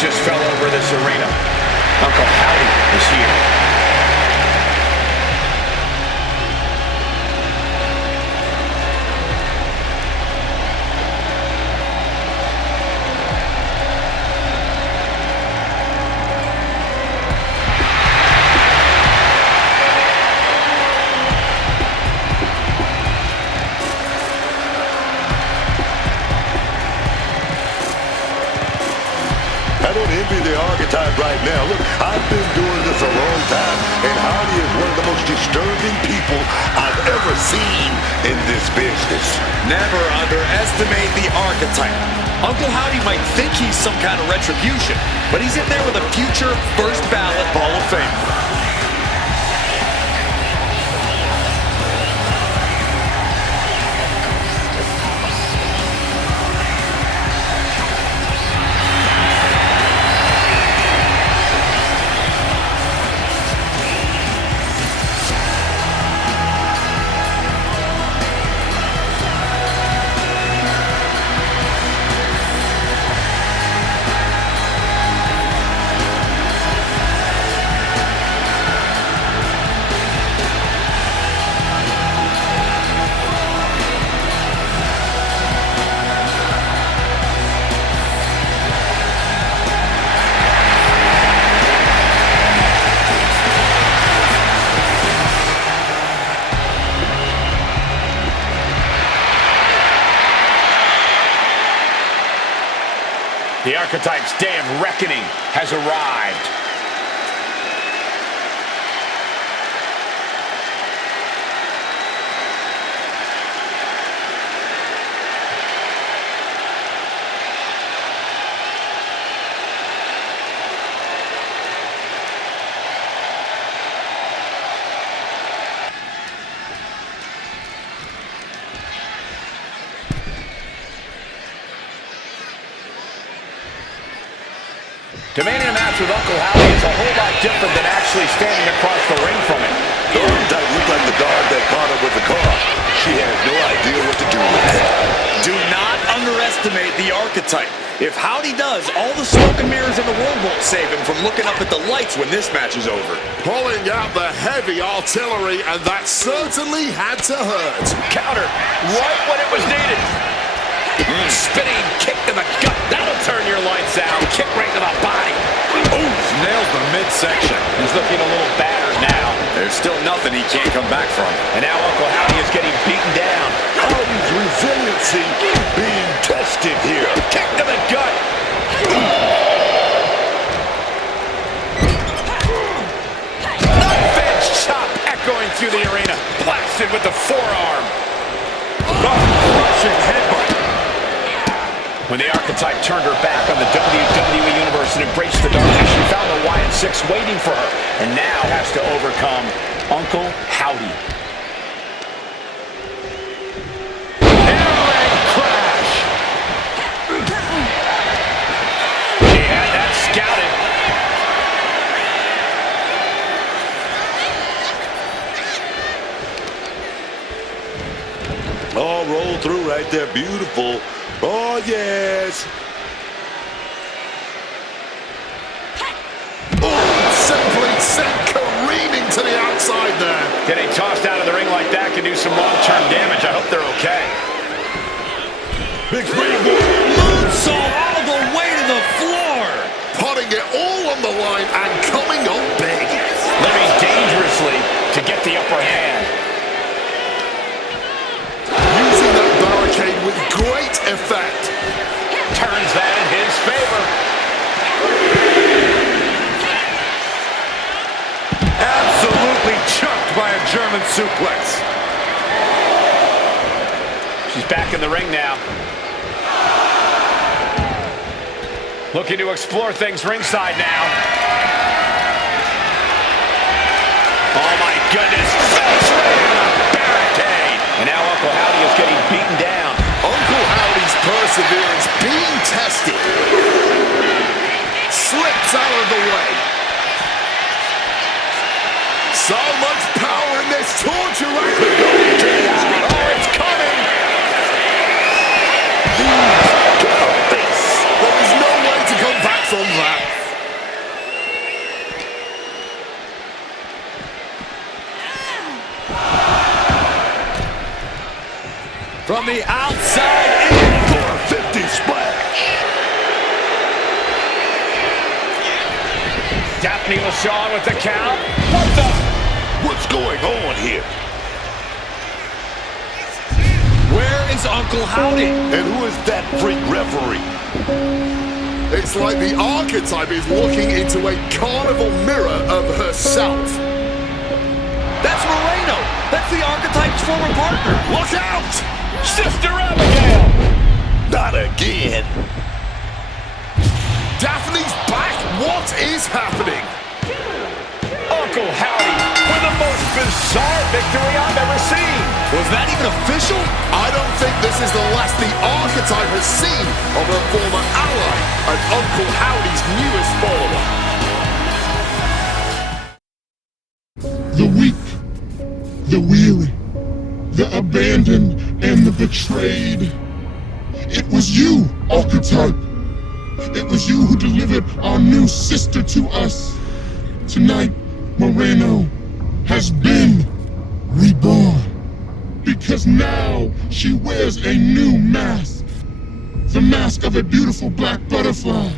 Just fell over this arena. Uncle Howdy is here. I don't envy the archetype right now. Look, I've been doing this a long time, and Howdy is one of the most disturbing people I've ever seen in this business. Never underestimate the archetype. Uncle Howdy might think he's some kind of retribution, but he's in there with a future first ballot Hall of Fame. The Archetype's day of reckoning has arrived. Demanding a match with Uncle Howdy is a whole lot different than actually standing across the ring from him. The Archetype looked like the dog that caught up with the car. She has no idea what to do with that. Do not underestimate the Archetype. If Howdy does, all the smoke and mirrors in the world won't save him from looking up at the lights when this match is over. Pulling out the heavy artillery, and that certainly had to hurt. Counter right when it was needed. Spinning kick to the gut. That'll turn your lights out. Kick right to the body. Ooh, nails the midsection. He's looking a little battered now. There's still nothing he can't come back from. And now Uncle Howdy is getting beaten down. Howdy's resiliency being tested here. Kick to the gut. Knife edge chop echoing through the arena. Blasted with the forearm. Crushing headbutt. When the Archetype turned her back on the WWE Universe and embraced the darkness, she found the Wyatt Six waiting for her, and now has to overcome Uncle Howdy. Air crash. She had that scouted. Oh, roll through right there. Beautiful. Oh, yes. Oh, simply sent careening to the outside there. Getting tossed out of the ring like that can do some long-term damage. I hope they're okay. Big springboard. Moonsault all the way to the floor. Putting it all on the line and coming up big. Living dangerously to get the upper hand. Using that barricade with great effect. Turns that in his favor. Absolutely chucked by a German suplex. She's back in the ring now. Looking to explore things ringside now. Oh my goodness. Face right in the barricade. And now Uncle Howdy is getting beaten down. Uncle Howdy's perseverance being tested. Slips out of the way. So much power in this torture rack. Oh, it's coming. There is no way to come back from that. From the outside in. 450 splash. Daphne LaShawn with the count. What the? What's going on here? Where is Uncle Howdy? And who is that freak referee? It's like the Archetype is looking into a carnival mirror of herself. That's Moreno. That's the Archetype's former partner. Look out! Sister Abigail! Not again. Daphne's back. What is happening? Uncle Howdy with the most bizarre victory I've ever seen. Was that even official? I don't think this is the last the Archetype has seen of her former ally and Uncle Howdy's newest follower. The weak, the weary, the abandoned, and the betrayed. It was you, Archetype. It was you who delivered our new sister to us. Tonight, Moreno has been reborn. Because now she wears a new mask. The mask of a beautiful black butterfly,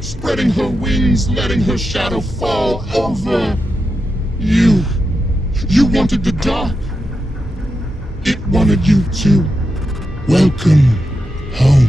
spreading her wings, letting her shadow fall over you. You wanted the dark. It wanted you too. Welcome home.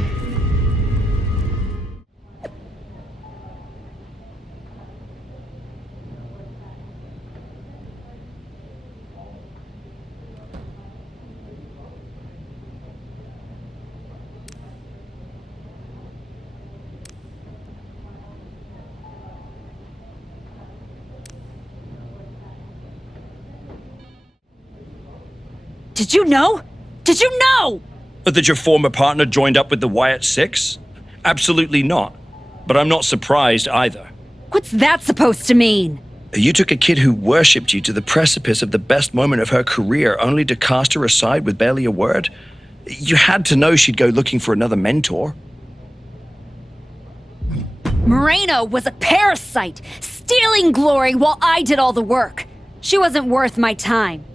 Did you know? Did you know? That your former partner joined up with the Wyatt Six? Absolutely not. But I'm not surprised either. What's that supposed to mean? You took a kid who worshipped you to the precipice of the best moment of her career only to cast her aside with barely a word? You had to know she'd go looking for another mentor. Moreno was a parasite, stealing glory while I did all the work. She wasn't worth my time.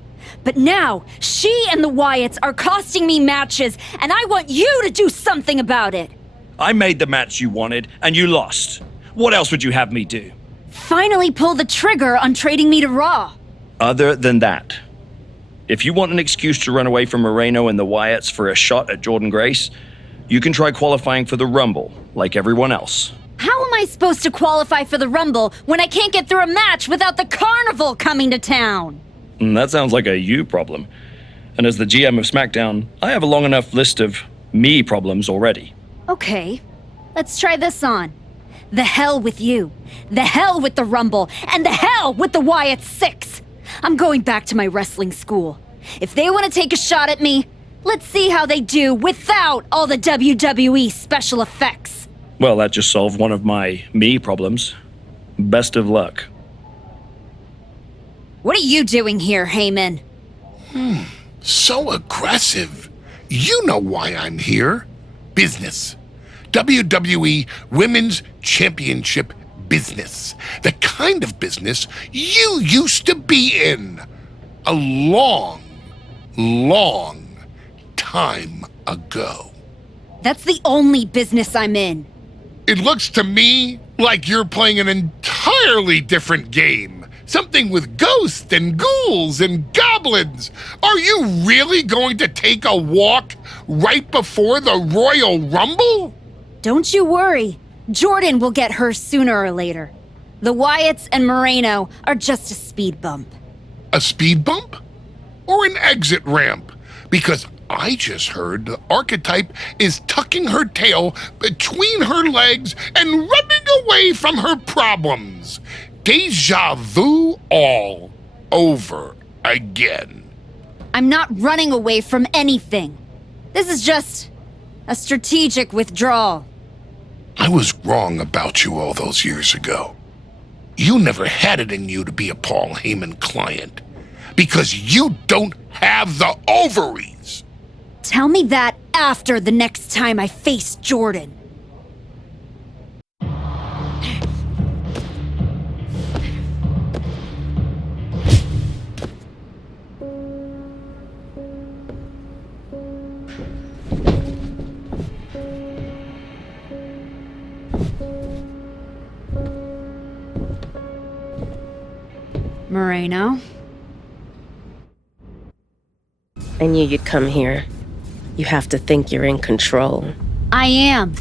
But now, she and the Wyatts are costing me matches, and I want you to do something about it. I made the match you wanted, and you lost. What else would you have me do? Finally pull the trigger on trading me to Raw. Other than that, if you want an excuse to run away from Moreno and the Wyatts for a shot at Jordan Grace, you can try qualifying for the Rumble, like everyone else. How am I supposed to qualify for the Rumble when I can't get through a match without the Carnival coming to town? That sounds like a you problem. And as the GM of SmackDown, I have a long enough list of me problems already. Okay, let's try this on. The hell with you. The hell with the Rumble. And the hell with the Wyatt Six. I'm going back to my wrestling school. If they want to take a shot at me, let's see how they do without all the WWE special effects. Well, that just solved one of my me problems. Best of luck. What are you doing here, Heyman? So aggressive. You know why I'm here. Business. WWE Women's Championship business. The kind of business you used to be in. A long, long time ago. That's the only business I'm in. It looks to me like you're playing an entirely different game. Something with ghosts and ghouls and goblins. Are you really going to take a walk right before the Royal Rumble? Don't you worry. Jordan will get her sooner or later. The Wyatts and Moreno are just a speed bump. A speed bump? Or an exit ramp? Because I just heard the Archetype is tucking her tail between her legs and running away from her problems. Deja vu all over again. I'm not running away from anything. This is just a strategic withdrawal. I was wrong about you all those years ago. You never had it in you to be a Paul Heyman client because you don't have the ovaries. Tell me that after the next time I face Jordan. Moreno? I knew you'd come here. You have to think you're in control. I am.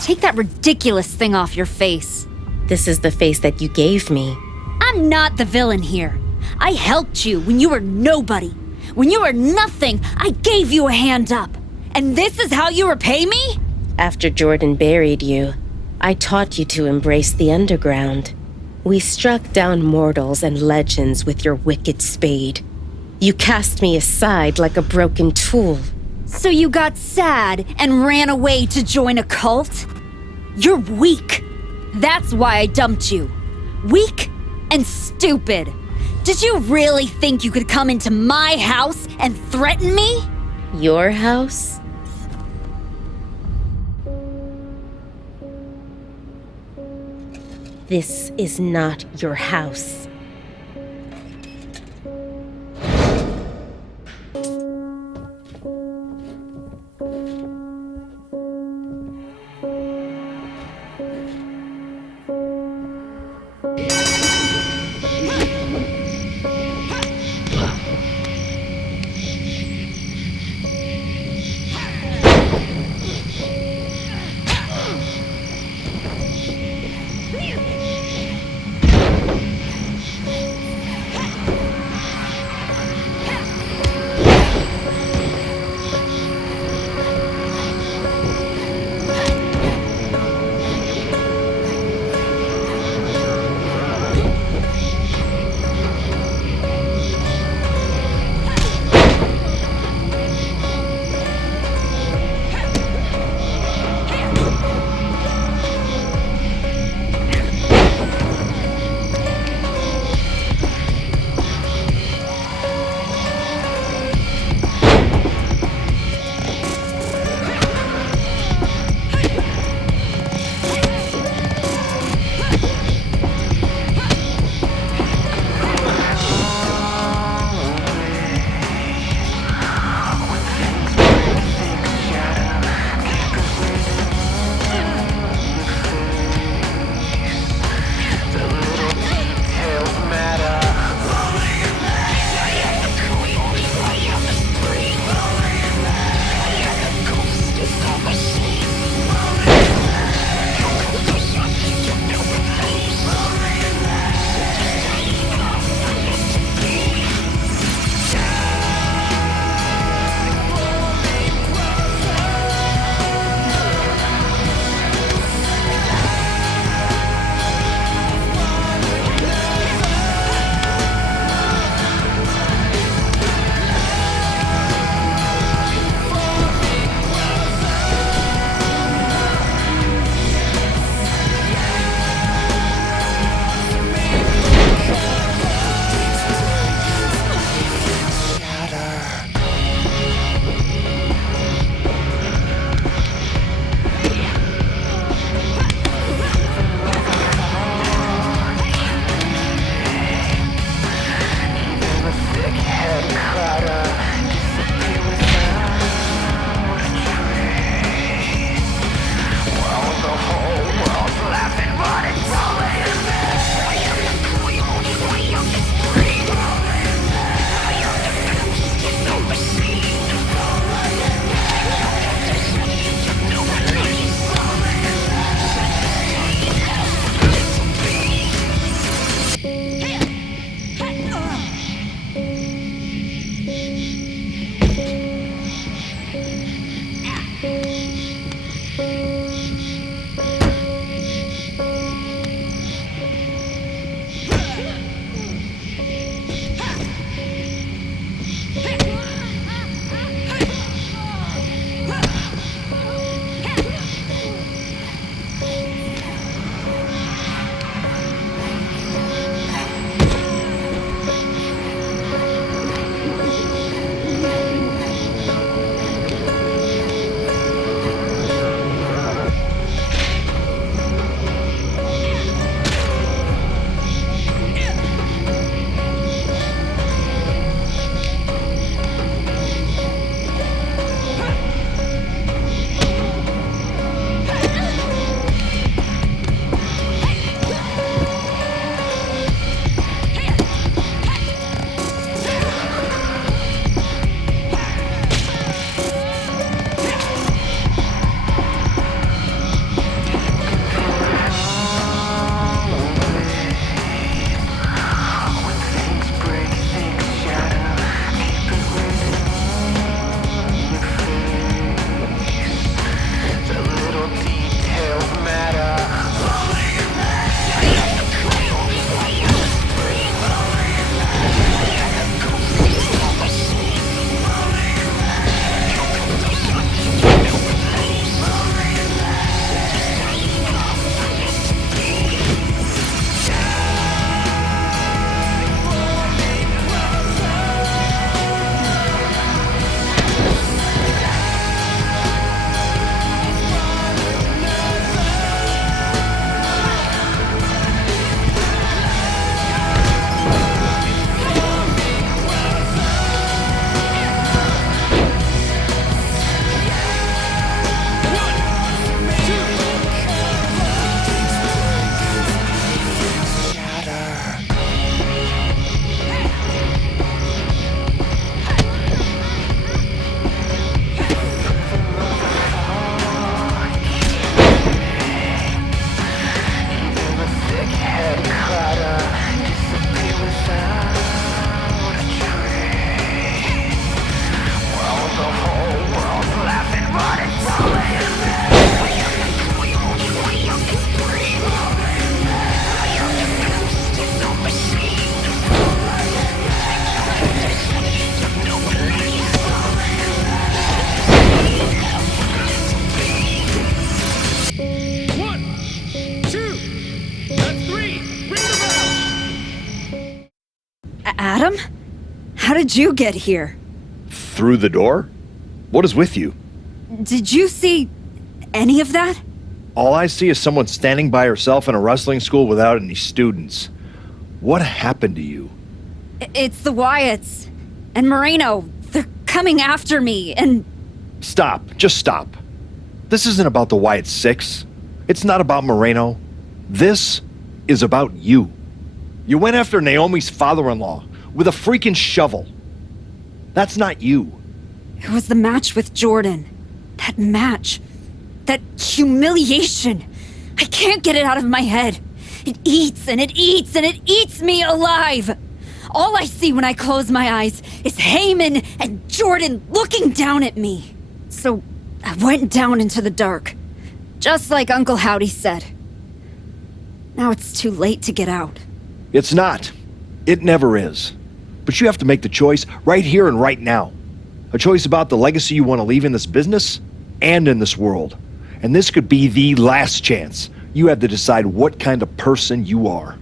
Take that ridiculous thing off your face. This is the face that you gave me. I'm not the villain here. I helped you when you were nobody. When you were nothing, I gave you a hand up. And this is how you repay me? After Jordan buried you, I taught you to embrace the underground. We struck down mortals and legends with your wicked spade. You cast me aside like a broken tool. So you got sad and ran away to join a cult? You're weak. That's why I dumped you. Weak and stupid. Did you really think you could come into my house and threaten me? Your house? This is not your house. Adam? How did you get here? Through the door? What is with you? Did you see any of that? All I see is someone standing by herself in a wrestling school without any students. What happened to you? It's the Wyatts. And Moreno. They're coming after me, and... Stop. Just stop. This isn't about the Wyatt Six. It's not about Moreno. This is about you. You went after Naomi's father-in-law with a freaking shovel. That's not you. It was the match with Jordan. That match. That humiliation. I can't get it out of my head. It eats and it eats and it eats me alive. All I see when I close my eyes is Heyman and Jordan looking down at me. So I went down into the dark, just like Uncle Howdy said. Now it's too late to get out. It's not. It never is. But you have to make the choice right here and right now. A choice about the legacy you want to leave in this business and in this world. And this could be the last chance. You have to decide what kind of person you are.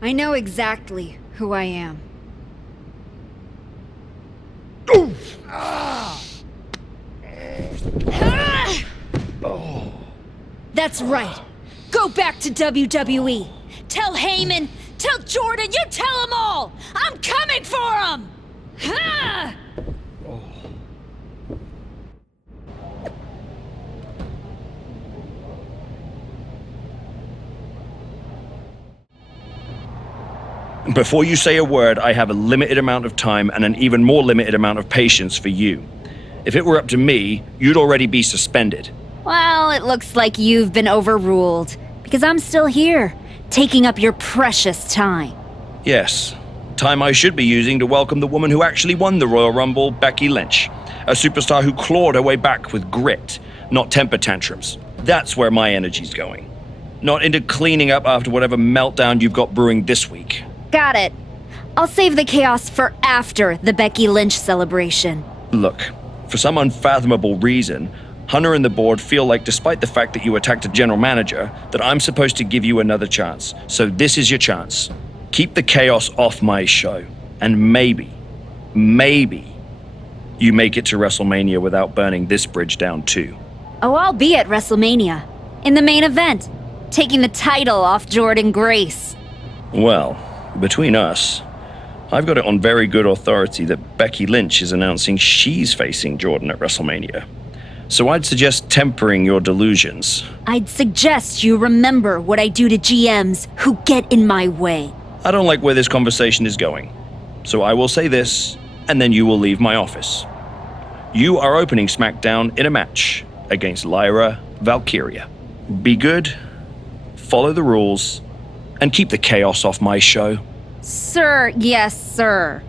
I know exactly who I am. Oof! That's right. Go back to WWE. Tell Heyman, tell Jordan, you tell them all. I'm coming for them. Before you say a word, I have a limited amount of time and an even more limited amount of patience for you. If it were up to me, you'd already be suspended. Well, it looks like you've been overruled, because I'm still here, taking up your precious time. Yes, time I should be using to welcome the woman who actually won the Royal Rumble, Becky Lynch. A superstar who clawed her way back with grit, not temper tantrums. That's where my energy's going. Not into cleaning up after whatever meltdown you've got brewing this week. Got it. I'll save the chaos for after the Becky Lynch celebration. Look, for some unfathomable reason, Hunter and the board feel like despite the fact that you attacked a general manager, that I'm supposed to give you another chance. So this is your chance. Keep the chaos off my show. And maybe, you make it to WrestleMania without burning this bridge down too. Oh, I'll be at WrestleMania. In the main event. Taking the title off Jordan Grace. Well, between us, I've got it on very good authority that Becky Lynch is announcing she's facing Jordan at WrestleMania. So I'd suggest tempering your delusions. I'd suggest you remember what I do to GMs who get in my way. I don't like where this conversation is going. So I will say this, and then you will leave my office. You are opening SmackDown in a match against Lyra Valkyria. Be good, follow the rules, and keep the chaos off my show. Sir, yes, sir.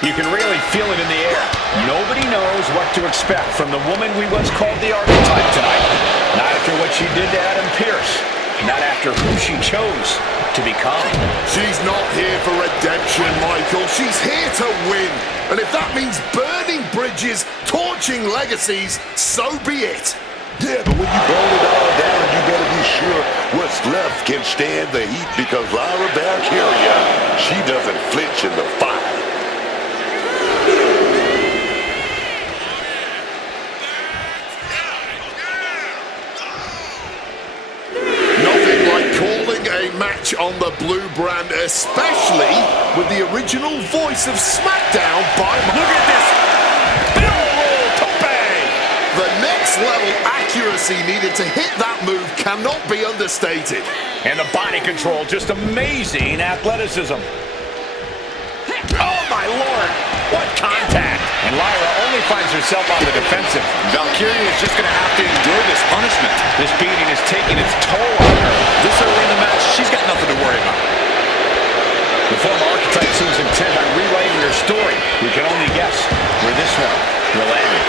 You can really feel it in the air. Nobody knows what to expect from the woman we once called the archetype tonight. Not after what she did to Adam Pearce. Not after who she chose to become. She's not here for redemption, Michael. She's here to win. And if that means burning bridges, torching legacies, so be it. Yeah, but when you burn it all down, you better be sure what's left can stand the heat, because Lyra Valkyria, she doesn't flinch in the fire. Match on the blue brand, especially with the original voice of SmackDown by... Look at this! Bill roll tope! The next level accuracy needed to hit that move cannot be understated. And the body control, just amazing athleticism. Oh my lord! What contact! And Lyra only finds herself on the defensive. Valkyria is just going to have to endure this punishment. This beating is taking its toll on her. This early in the match, she's got nothing to worry about. The former archetype seems one. The landing.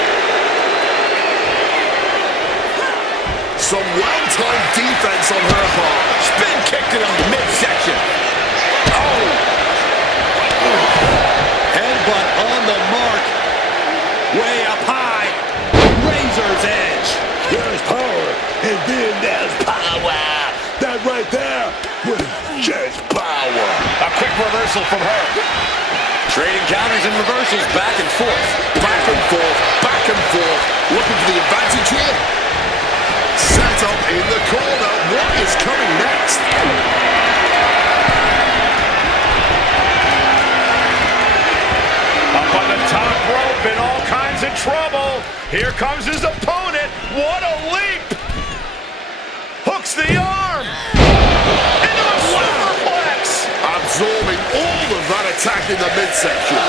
Some well-timed defense on her part. Spin kick to the midsection. Oh! Headbutt on the mark. Way up high. Razor's edge. There's power, and then there's power. That right there was just power. A quick reversal from her. Trading counters and reversals back and forth. Back and forth, back and forth. Looking for the advantage here. Set up in the corner. What is coming next? Up on the top rope in all kinds of trouble. Here comes his opponent. What a leap! Hooks the arm. Into a superplex. Absorbing all of that attack in the midsection.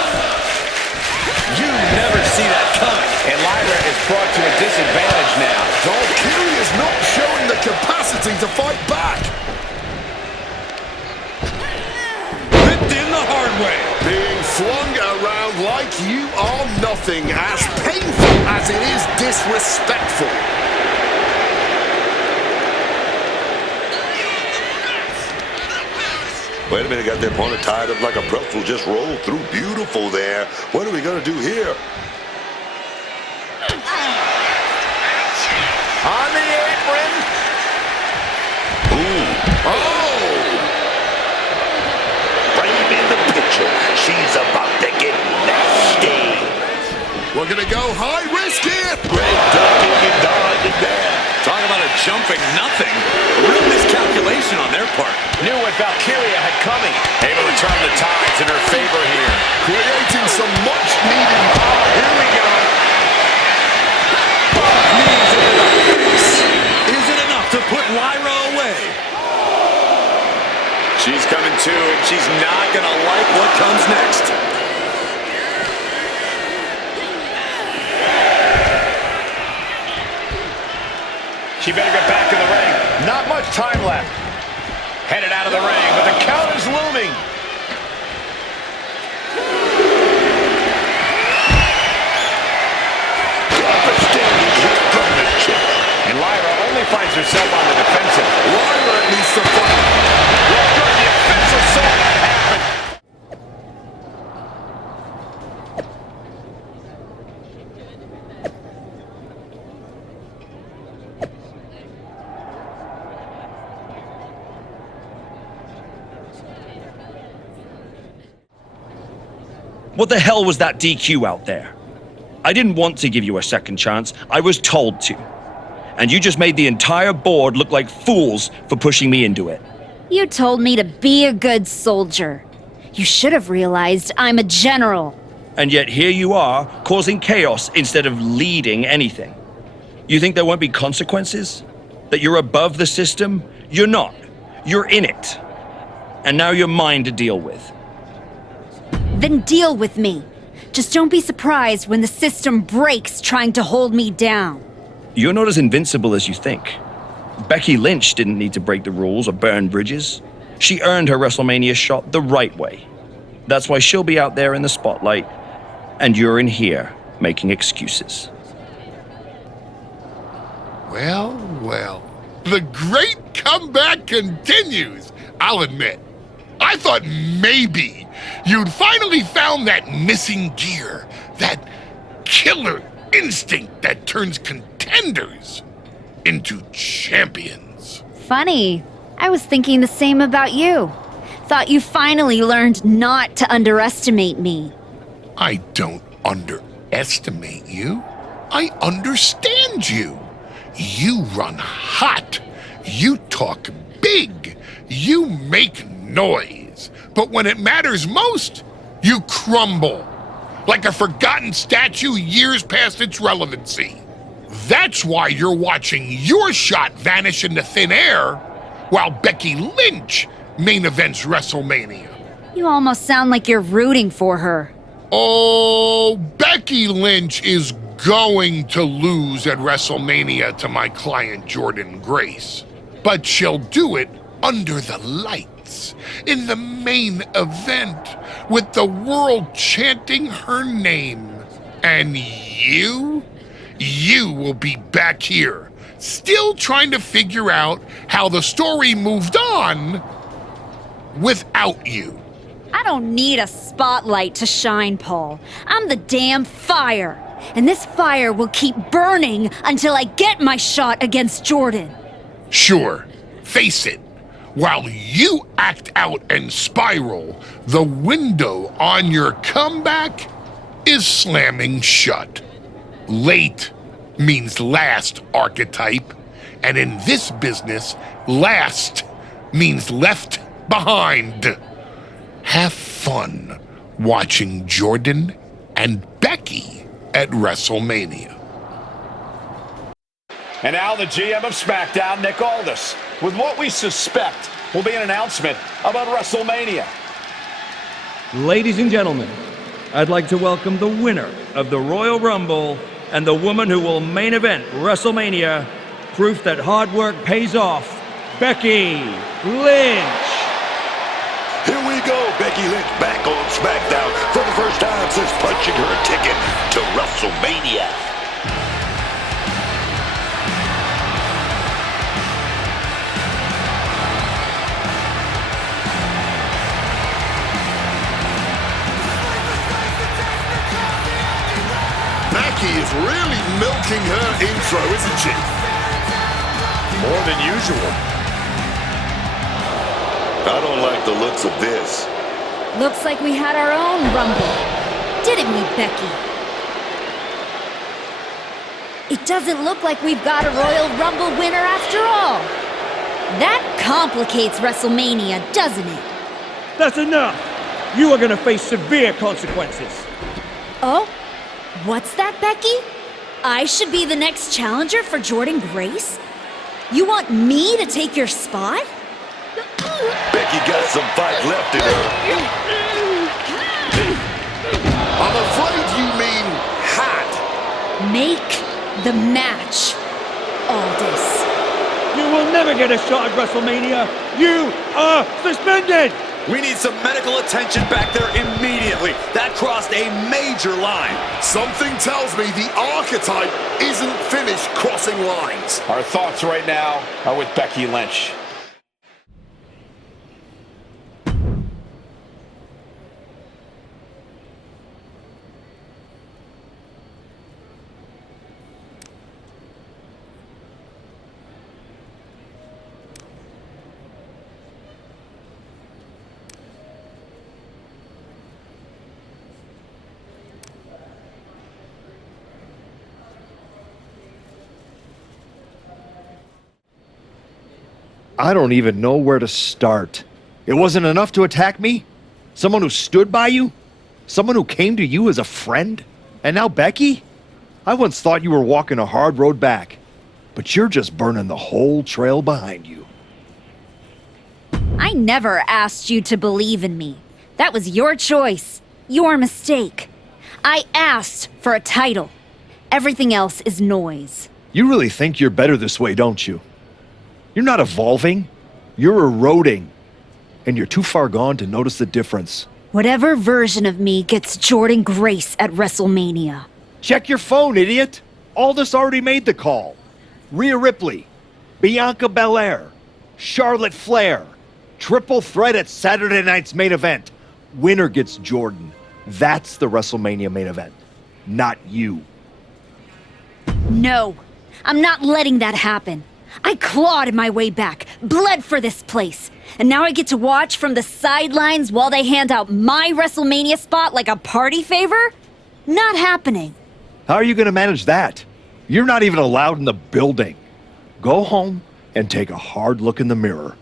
You never see that coming. And Lyra is brought to a disadvantage now. Valkyrie is not showing the capacity to fight back. Ripped in the hard way. Being flung around like you are nothing. As painful as it is disrespectful. Wait a minute, got their opponent tied up like a pretzel, just rolled through. Beautiful there. What are we going to do here? On the apron. Ooh. Oh! Frame in the picture. She's about to get nasty. We're going to go high risk here. Great dog there. Talk about a jumping nothing. A real miscalculation on their part. Knew what Valkyria had coming. Able to turn the tides in her favor here. Creating some much needed. Here we go. Knees into the face. Is it enough to put Lyra away? She's coming to, and she's not going to like what comes next. She better get back in the ring. Not much time left. Headed out of the ring, but the count is looming. And Lyra only finds herself on the defensive. Lyra needs to fight. Well, good defensive saw that happen. What the hell was that DQ out there? I didn't want to give you a second chance. I was told to. And you just made the entire board look like fools for pushing me into it. You told me to be a good soldier. You should have realized I'm a general. And yet here you are, causing chaos instead of leading anything. You think there won't be consequences? That you're above the system? You're not. You're in it. And now you're mine to deal with. Then deal with me. Just don't be surprised when the system breaks trying to hold me down. You're not as invincible as you think. Becky Lynch didn't need to break the rules or burn bridges. She earned her WrestleMania shot the right way. That's why she'll be out there in the spotlight, and you're in here making excuses. Well, well. The great comeback continues, I'll admit. I thought maybe you'd finally found that missing gear, that killer instinct that turns contenders into champions. Funny. I was thinking the same about you. Thought you finally learned not to underestimate me. I don't underestimate you. I understand you. You run hot. You talk big. You make noise. But when it matters most, you crumble. Like a forgotten statue years past its relevancy. That's why you're watching your shot vanish into thin air while Becky Lynch main events WrestleMania. You almost sound like you're rooting for her. Oh, Becky Lynch is going to lose at WrestleMania to my client Jordan Grace. But she'll do it under the lights, in the main event, with the world chanting her name. And you will be back here, still trying to figure out how the story moved on without you. I don't need a spotlight to shine, Paul. I'm the damn fire. And this fire will keep burning until I get my shot against Jordan. Sure, face it. While you act out and spiral, the window on your comeback is slamming shut. Late means last, archetype. And in this business, last means left behind. Have fun watching Jordan and Becky at WrestleMania. And now the GM of SmackDown, Nick Aldis, with what we suspect will be an announcement about WrestleMania. Ladies and gentlemen, I'd like to welcome the winner of the Royal Rumble and the woman who will main event WrestleMania, proof that hard work pays off, Becky Lynch. Here we go, Becky Lynch back on SmackDown for the first time since punching her ticket to WrestleMania. Becky is really milking her intro, isn't she? More than usual. I don't like the looks of this. Looks like we had our own Rumble. Didn't we, Becky? It doesn't look like we've got a Royal Rumble winner after all. That complicates WrestleMania, doesn't it? That's enough! You are gonna face severe consequences. Oh? What's that, Becky? I should be the next challenger for Jordan Grace? You want me to take your spot? Becky got some fight left in her. I'm afraid you mean had. Make the match, Aldis. You will never get a shot at WrestleMania. You are suspended! We need some medical attention back there immediately. That crossed a major line. Something tells me the archetype isn't finished crossing lines. Our thoughts right now are with Becky Lynch. I don't even know where to start. It wasn't enough to attack me? Someone who stood by you? Someone who came to you as a friend? And now Becky? I once thought you were walking a hard road back, but you're just burning the whole trail behind you. I never asked you to believe in me. That was your choice, your mistake. I asked for a title. Everything else is noise. You really think you're better this way, don't you? You're not evolving. You're eroding. And you're too far gone to notice the difference. Whatever version of me gets Jordan Grace at WrestleMania. Check your phone, idiot. Aldis already made the call. Rhea Ripley, Bianca Belair, Charlotte Flair. Triple threat at Saturday night's main event. Winner gets Jordan. That's the WrestleMania main event. Not you. No, I'm not letting that happen. I clawed my way back, bled for this place, and now I get to watch from the sidelines while they hand out my WrestleMania spot like a party favor? Not happening. How are you going to manage that? You're not even allowed in the building. Go home and take a hard look in the mirror.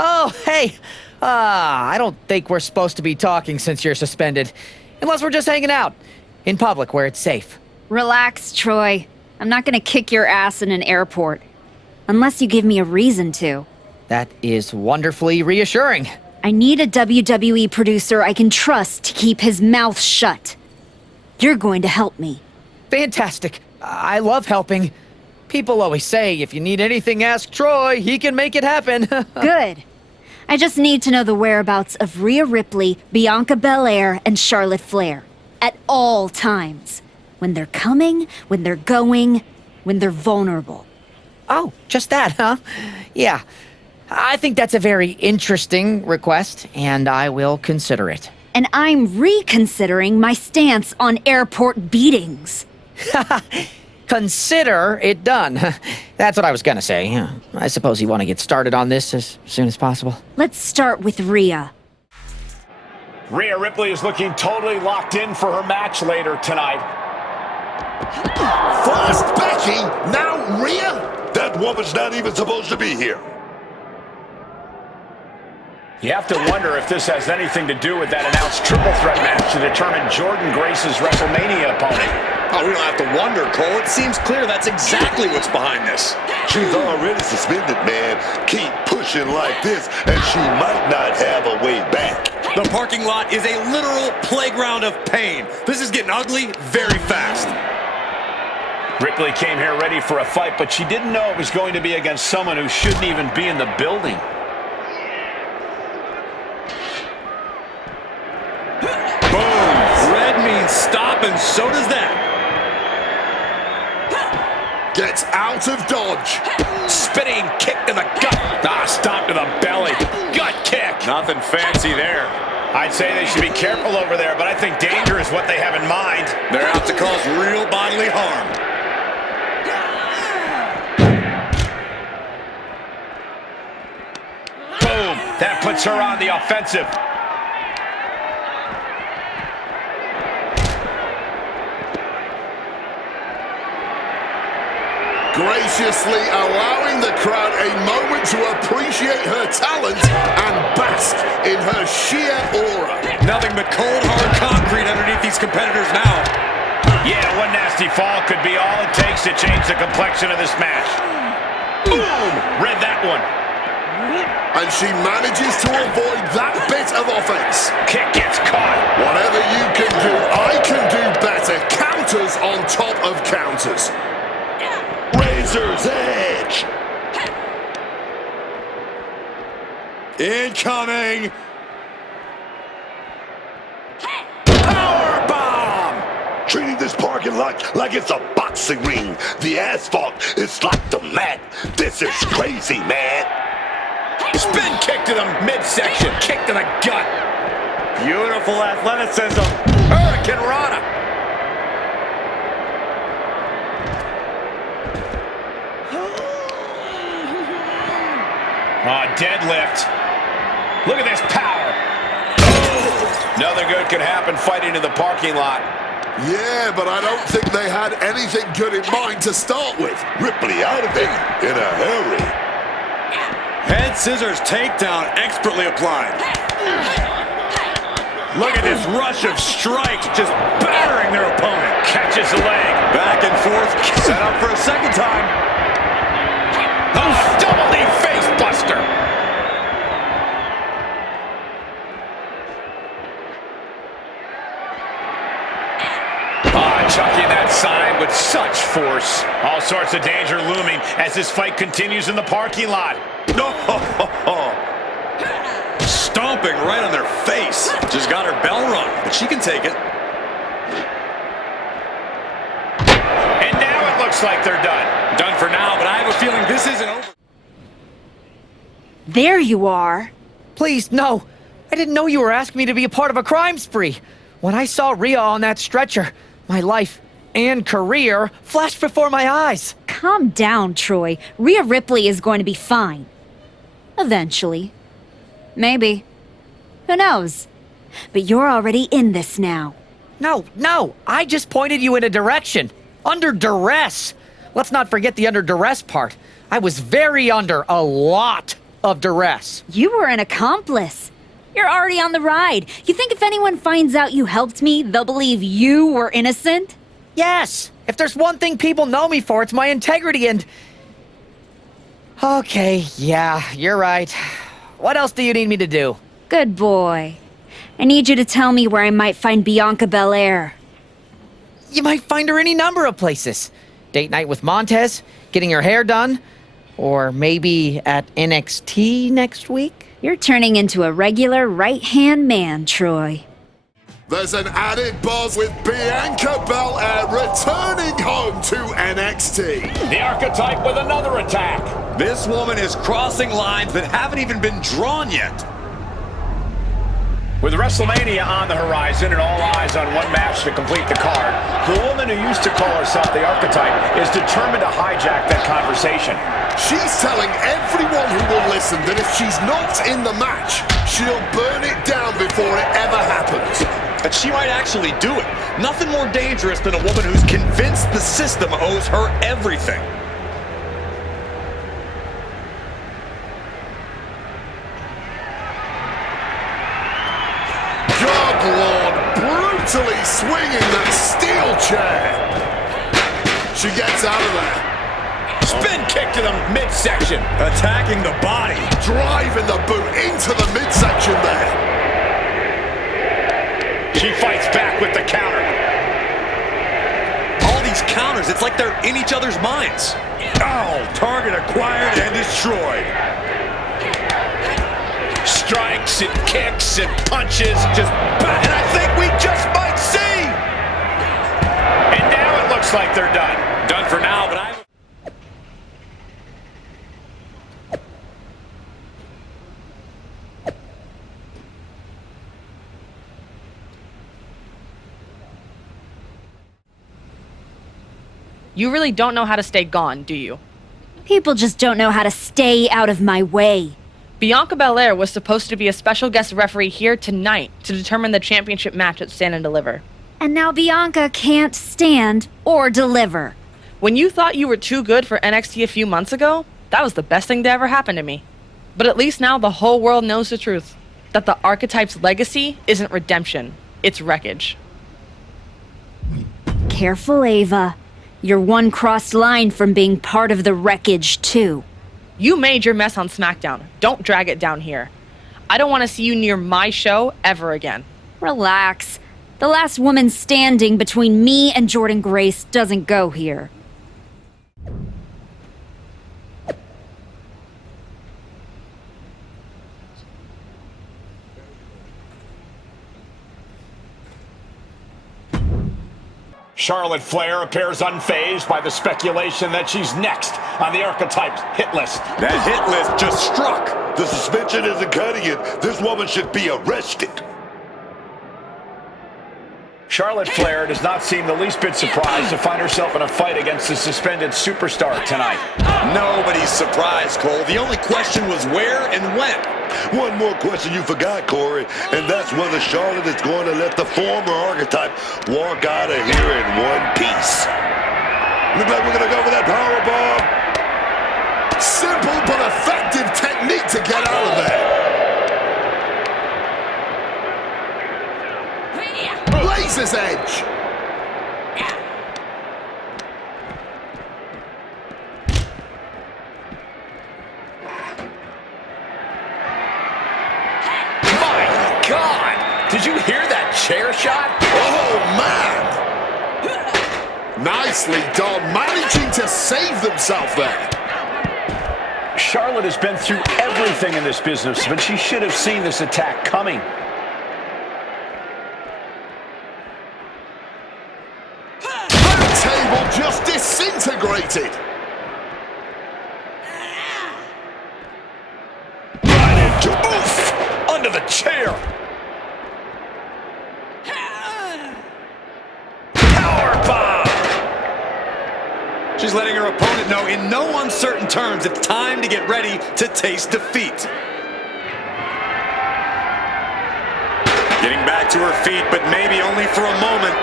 Oh, hey. I don't think we're supposed to be talking since you're suspended. Unless we're just hanging out. In public where it's safe. Relax, Troy. I'm not gonna kick your ass in an airport. Unless you give me a reason to. That is wonderfully reassuring. I need a WWE producer I can trust to keep his mouth shut. You're going to help me. Fantastic. I love helping. People always say, if you need anything, ask Troy. He can make it happen. Good. I just need to know the whereabouts of Rhea Ripley, Bianca Belair, and Charlotte Flair. At all times. When they're coming, when they're going, when they're vulnerable. Oh, just that, huh? Yeah. I think that's a very interesting request, and I will consider it. And I'm reconsidering my stance on airport beatings. Consider it done. That's what I was gonna say. I suppose you want to get started on this as soon as possible. Let's start with Rhea. Rhea Ripley is looking totally locked in for her match later tonight. First Becky, now Rhea? That woman's not even supposed to be here. You have to wonder if this has anything to do with that announced triple threat match to determine Jordan Grace's WrestleMania opponent. Oh, we don't have to wonder, Cole. It seems clear that's exactly what's behind this. She's already suspended, man. Keep pushing like this, and she might not have a way back. The parking lot is a literal playground of pain. This is getting ugly very fast. Ripley came here ready for a fight, but she didn't know it was going to be against someone who shouldn't even be in the building. Boom! Red means stop, and so does that. Gets out of dodge. Spinning kick to the gut. Stop to the belly. Gut kick. Nothing fancy there. I'd say they should be careful over there, but I think danger is what they have in mind. They're out to cause real bodily harm. Boom. That puts her on the offensive. Graciously allowing the crowd a moment to appreciate her talent and bask in her sheer aura. Nothing but cold, hard concrete underneath these competitors now. Yeah, one nasty fall could be all it takes to change the complexion of this match. Boom! Read that one. And she manages to avoid that bit of offense. Kick gets caught. Whatever you can do, I can do better. Counters on top of counters. Razor's Edge. Incoming. Powerbomb. Treating this parking lot like it's a boxing ring. The asphalt is like the mat. This is crazy, man. Spin kick to the midsection. Kick to the gut. Beautiful athleticism. Hurricane Rana. Oh, deadlift. Look at this power. Nothing good could happen fighting in the parking lot. Yeah, but I don't think they had anything good in mind to start with. Ripley out of it in a hurry. Head scissors takedown expertly applied. Look at this rush of strikes just battering their opponent. Catches the leg. Back and forth. Set up for a second time. Oh, double knee face buster. Chucking that sign with such force. All sorts of danger looming as this fight continues in the parking lot. No! Stomping right on their face. Just got her bell rung, but she can take it. And now it looks like they're done. Done for now, but I have a feeling this isn't over. There you are. Please, no. I didn't know you were asking me to be a part of a crime spree. When I saw Rhea on that stretcher, my life and career flashed before my eyes. Calm down, Troy. Rhea Ripley is going to be fine. Eventually. Maybe. Who knows? But you're already in this now. No. I just pointed you in a direction. Under duress. Let's not forget the under duress part. I was very under a lot of duress. You were an accomplice. You're already on the ride. You think if anyone finds out you helped me, they'll believe you were innocent? Yes. If there's one thing people know me for, it's my integrity and... Okay, yeah, you're right. What else do you need me to do? Good boy. I need you to tell me where I might find Bianca Belair. You might find her any number of places. Date night with Montez, getting her hair done, Or maybe at NXT next week? You're turning into a regular right-hand man, Troy. There's an added buzz with Bianca Belair returning home to NXT. The Archetype with another attack. This woman is crossing lines that haven't even been drawn yet. With WrestleMania on the horizon and all eyes on one match to complete the card, the woman who used to call herself the Archetype is determined to hijack that conversation. She's telling everyone who will listen that if she's not in the match, she'll burn it down before it ever happens. And she might actually do it. Nothing more dangerous than a woman who's convinced the system owes her everything. God Lord, brutally swinging that steel chair. She gets out of there. Spin kick to the midsection. Attacking the body. Driving the boot into the midsection there. She fights back with the counter. All these counters, it's like they're in each other's minds. Oh, target acquired and destroyed. Strikes and kicks and punches. And I think we just might see. And now it looks like they're done. Done for now, but You really don't know how to stay gone, do you? People just don't know how to stay out of my way. Bianca Belair was supposed to be a special guest referee here tonight to determine the championship match at Stand and Deliver. And now Bianca can't stand or deliver. When you thought you were too good for NXT a few months ago, that was the best thing to ever happen to me. But at least now the whole world knows the truth. That the Archetype's legacy isn't redemption, it's wreckage. Careful, Ava. You're one crossed line from being part of the wreckage, too. You made your mess on SmackDown. Don't drag it down here. I don't want to see you near my show ever again. Relax. The last woman standing between me and Jordynne Grace doesn't go here. Charlotte Flair appears unfazed by the speculation that she's next on the Archetype's hit list. That hit list just struck. The suspension isn't cutting it. This woman should be arrested. Charlotte Flair does not seem the least bit surprised to find herself in a fight against the suspended superstar tonight. Nobody's surprised, Cole. The only question was where and when. One more question you forgot, Corey, and that's whether Charlotte is going to let the former Archetype walk out of here in one piece. Looks like we're going to go for that powerbomb. Simple but effective technique to get out of there. Blazer's edge. Did you hear that chair shot? Oh, man! Nicely done, managing to save themselves there. Charlotte has been through everything in this business, but she should have seen this attack coming. That table just disintegrated. Right into oof! Under the chair. She's letting her opponent know in no uncertain terms it's time to get ready to taste defeat. Getting back to her feet, but maybe only for a moment.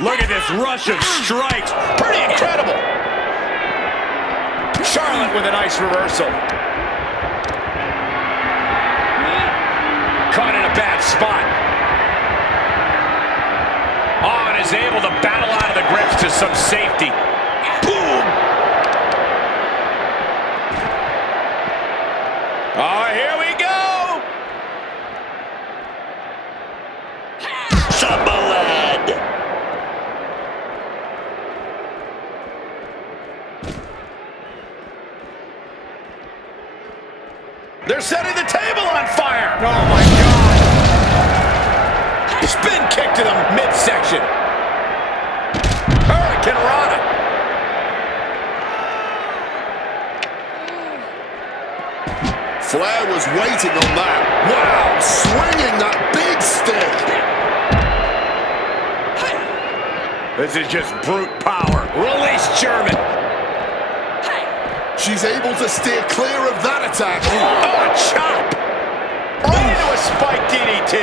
Look at this rush of strikes. Pretty incredible. Charlotte with a nice reversal. Caught in a bad spot. Oh, and is able to battle out of the grips to some safety. Boom! Oh, here we go! Somebody was waiting on that. Wow, swinging that big stick. This is just brute power. Release German. She's able to steer clear of that attack. Oh, a chop. Right into a spike DDT.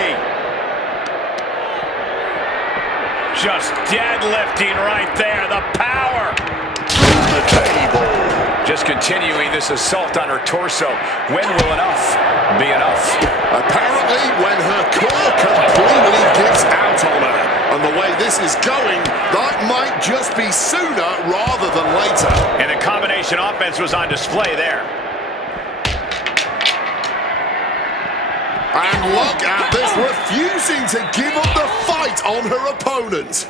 Just deadlifting right there. The power. To the table. Just continuing this assault on her torso. When will enough be enough? Apparently, when her core completely gives out on her. And the way this is going, that might just be sooner rather than later. And the combination offense was on display there. And look at this, refusing to give up the fight on her opponent.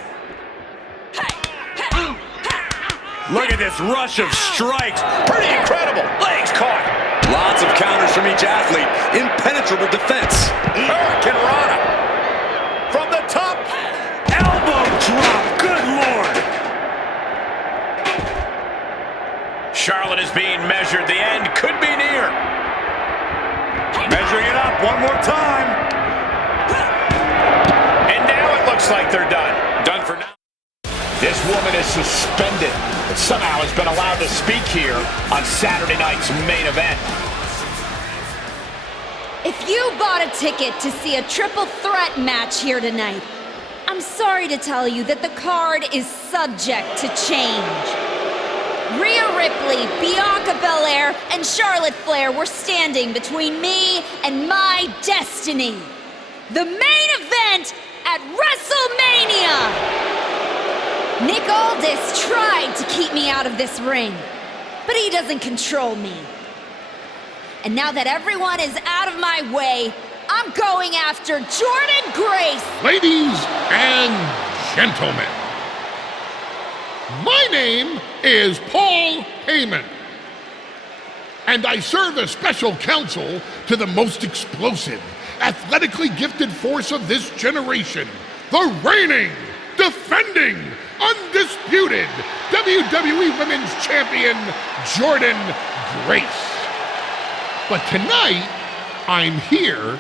Look at this rush of strikes. Pretty incredible. Legs caught. Lots of counters from each athlete. Impenetrable defense. Hurricane Rana. From the top. Elbow drop. Good Lord. Charlotte is being measured. The end could be near. Measuring it up one more time. And now it looks like they're done. Done for now. This woman is suspended, but somehow has been allowed to speak here on Saturday night's main event. If you bought a ticket to see a triple threat match here tonight, I'm sorry to tell you that the card is subject to change. Rhea Ripley, Bianca Belair, and Charlotte Flair were standing between me and my destiny. The main event at WrestleMania! Nick Aldis tried to keep me out of this ring, but he doesn't control me. And now that everyone is out of my way, I'm going after Jordynne Grace! Ladies and gentlemen, my name is Paul Heyman, and I serve as special counsel to the most explosive, athletically gifted force of this generation, the reigning, defending, undisputed WWE Women's Champion, Jordynne Grace. But tonight, I'm here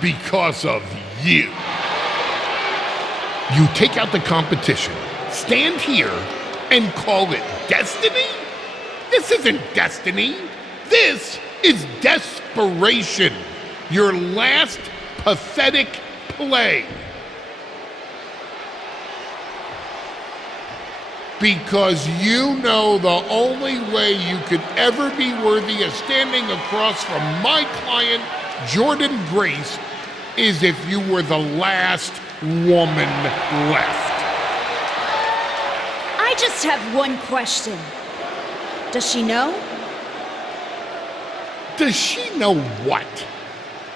because of you. You take out the competition, stand here, and call it destiny? This isn't destiny. This is desperation. Your last pathetic play. Because you know the only way you could ever be worthy of standing across from my client, Jordynne Grace, is if you were the last woman left. I just have one question. Does she know? Does she know what?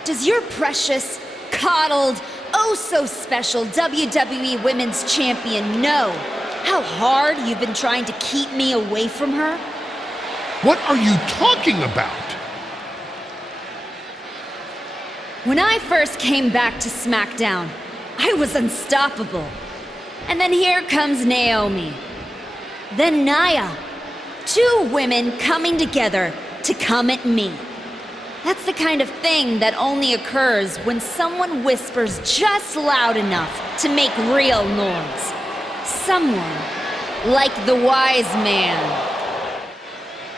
Does your precious, coddled, oh-so-special WWE Women's Champion know how hard you've been trying to keep me away from her? What are you talking about? When I first came back to SmackDown, I was unstoppable. And then here comes Naomi. Then Nia. Two women coming together to come at me. That's the kind of thing that only occurs when someone whispers just loud enough to make real noise. Someone like the wise man.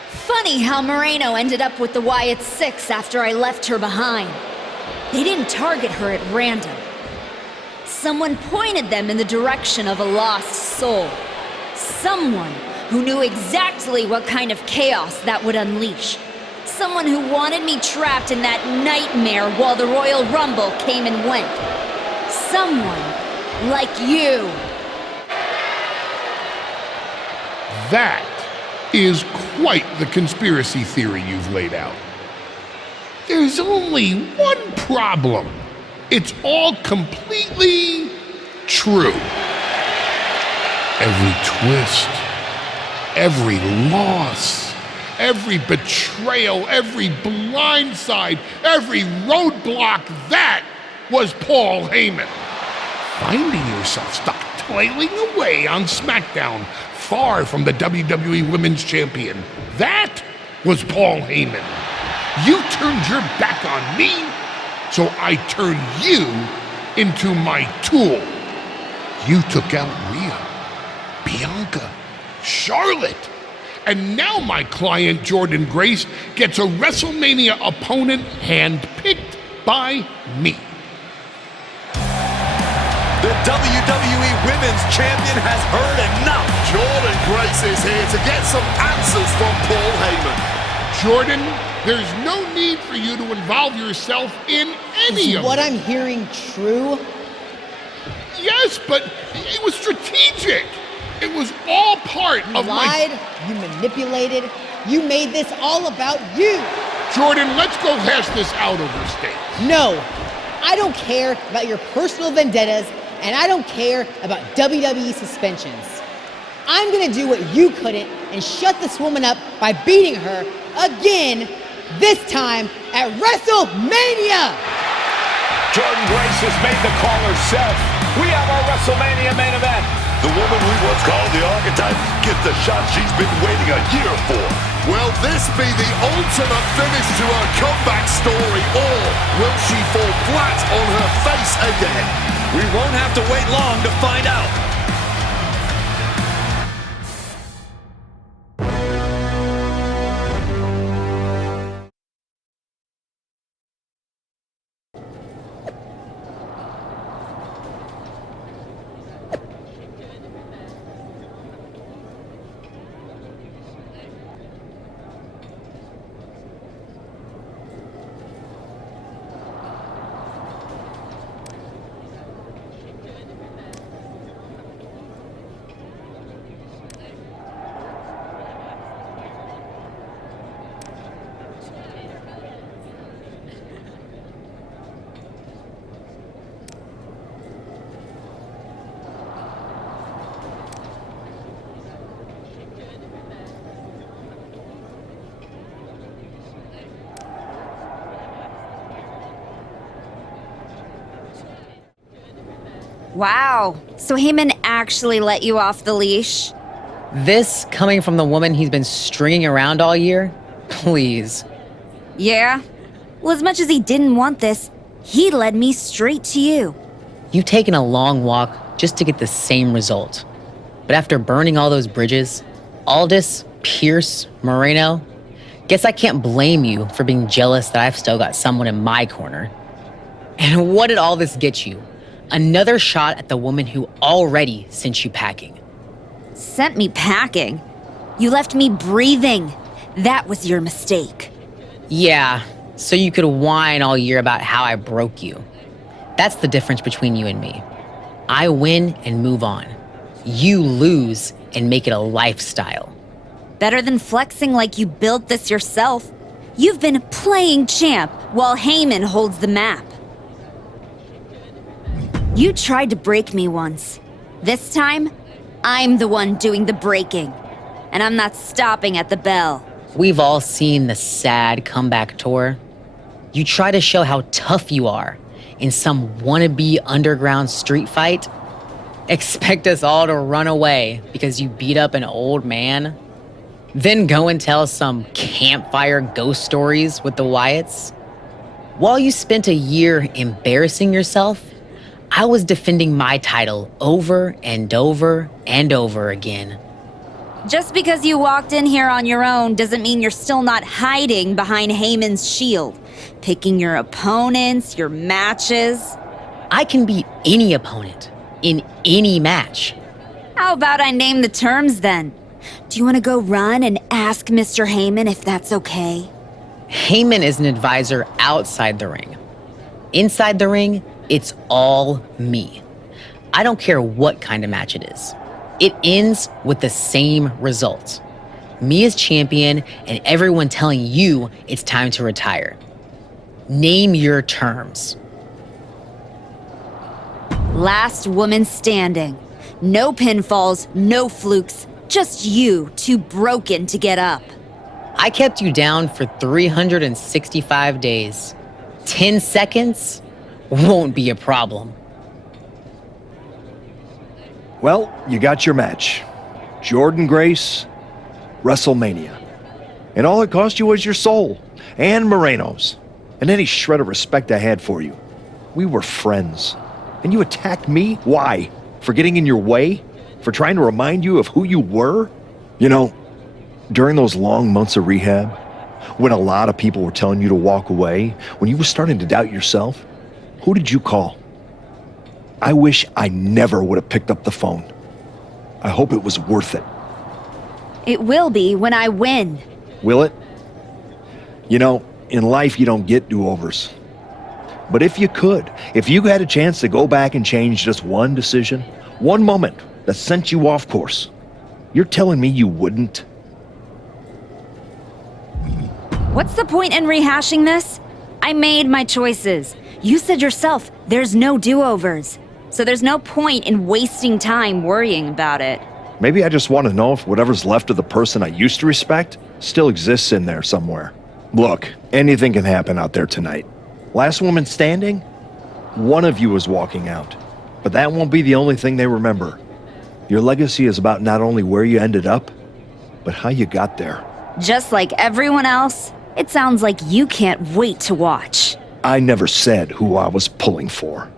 Funny how Moreno ended up with the Wyatt Six after I left her behind. They didn't target her at random. Someone pointed them in the direction of a lost soul. Someone who knew exactly what kind of chaos that would unleash. Someone who wanted me trapped in that nightmare while the Royal Rumble came and went. Someone like you. That is quite the conspiracy theory you've laid out. There's only one problem. It's all completely true. Every twist, every loss, every betrayal, every blindside, every roadblock, that was Paul Heyman. Finding yourself stuck toiling away on SmackDown, far from the WWE Women's Champion. That was Paul Heyman. You turned your back on me, so I turned you into my tool. You took out Rhea, Bianca, Charlotte, and now my client Jordan Grace gets a WrestleMania opponent handpicked by me. The WWE Women's Champion has heard enough. Jordan Grace is here to get some answers from Paul Heyman. Jordan, there's no need for you to involve yourself in any of what it. I'm hearing true? Yes, but it was strategic. It was all part You of lied, you manipulated, you made this all about you. Jordan, let's go hash this out over steak. No, I don't care about your personal vendettas, and I don't care about WWE suspensions. I'm gonna do what you couldn't and shut this woman up by beating her again, this time at WrestleMania! Jordan Grace has made the call herself. We have our WrestleMania main event. The woman we once called the Archetype gets the shot she's been waiting a year for. Will this be the ultimate finish to her comeback story, or will she fall flat on her face again? We won't have to wait long to find out. Wow, so Heyman actually let you off the leash? This coming from the woman he's been stringing around all year? Please. Yeah? Well, as much as he didn't want this, he led me straight to you. You've taken a long walk just to get the same result. But after burning all those bridges, Aldis, Pierce, Moreno, guess I can't blame you for being jealous that I've still got someone in my corner. And what did all this get you? Another shot at the woman who already sent you packing. Sent me packing? You left me breathing. That was your mistake. Yeah, so you could whine all year about how I broke you. That's the difference between you and me. I win and move on. You lose and make it a lifestyle. Better than flexing like you built this yourself. You've been playing champ while Heyman holds the map. You tried to break me once. This time, I'm the one doing the breaking. And I'm not stopping at the bell. We've all seen the sad comeback tour. You try to show how tough you are in some wannabe underground street fight. Expect us all to run away because you beat up an old man. Then go and tell some campfire ghost stories with the Wyatts. While you spent a year embarrassing yourself, I was defending my title over and over and over again. Just because you walked in here on your own doesn't mean you're still not hiding behind Heyman's shield, picking your opponents, your matches. I can beat any opponent in any match. How about I name the terms then? Do you want to go run and ask Mr. Heyman if that's okay? Heyman is an advisor outside the ring. Inside the ring, it's all me. I don't care what kind of match it is. It ends with the same result. Me as champion and everyone telling you it's time to retire. Name your terms. Last woman standing. No pinfalls, no flukes, just you too broken to get up. I kept you down for 365 days. 10 seconds won't be a problem. Well, you got your match. Jordan Grace, WrestleMania. And all it cost you was your soul. And Moreno's. And any shred of respect I had for you. We were friends. And you attacked me? Why? For getting in your way? For trying to remind you of who you were? You know, during those long months of rehab, when a lot of people were telling you to walk away, when you were starting to doubt yourself, who did you call? I wish I never would have picked up the phone. I hope it was worth it. It will be when I win. Will it? You know, in life you don't get do-overs. But if you could, if you had a chance to go back and change just one decision, one moment that sent you off course, you're telling me you wouldn't? What's the point in rehashing this? I made my choices. You said yourself, there's no do-overs. So there's no point in wasting time worrying about it. Maybe I just want to know if whatever's left of the person I used to respect still exists in there somewhere. Look, anything can happen out there tonight. Last woman standing? One of you is walking out. But that won't be the only thing they remember. Your legacy is about not only where you ended up, but how you got there. Just like everyone else, it sounds like you can't wait to watch. I never said who I was pulling for.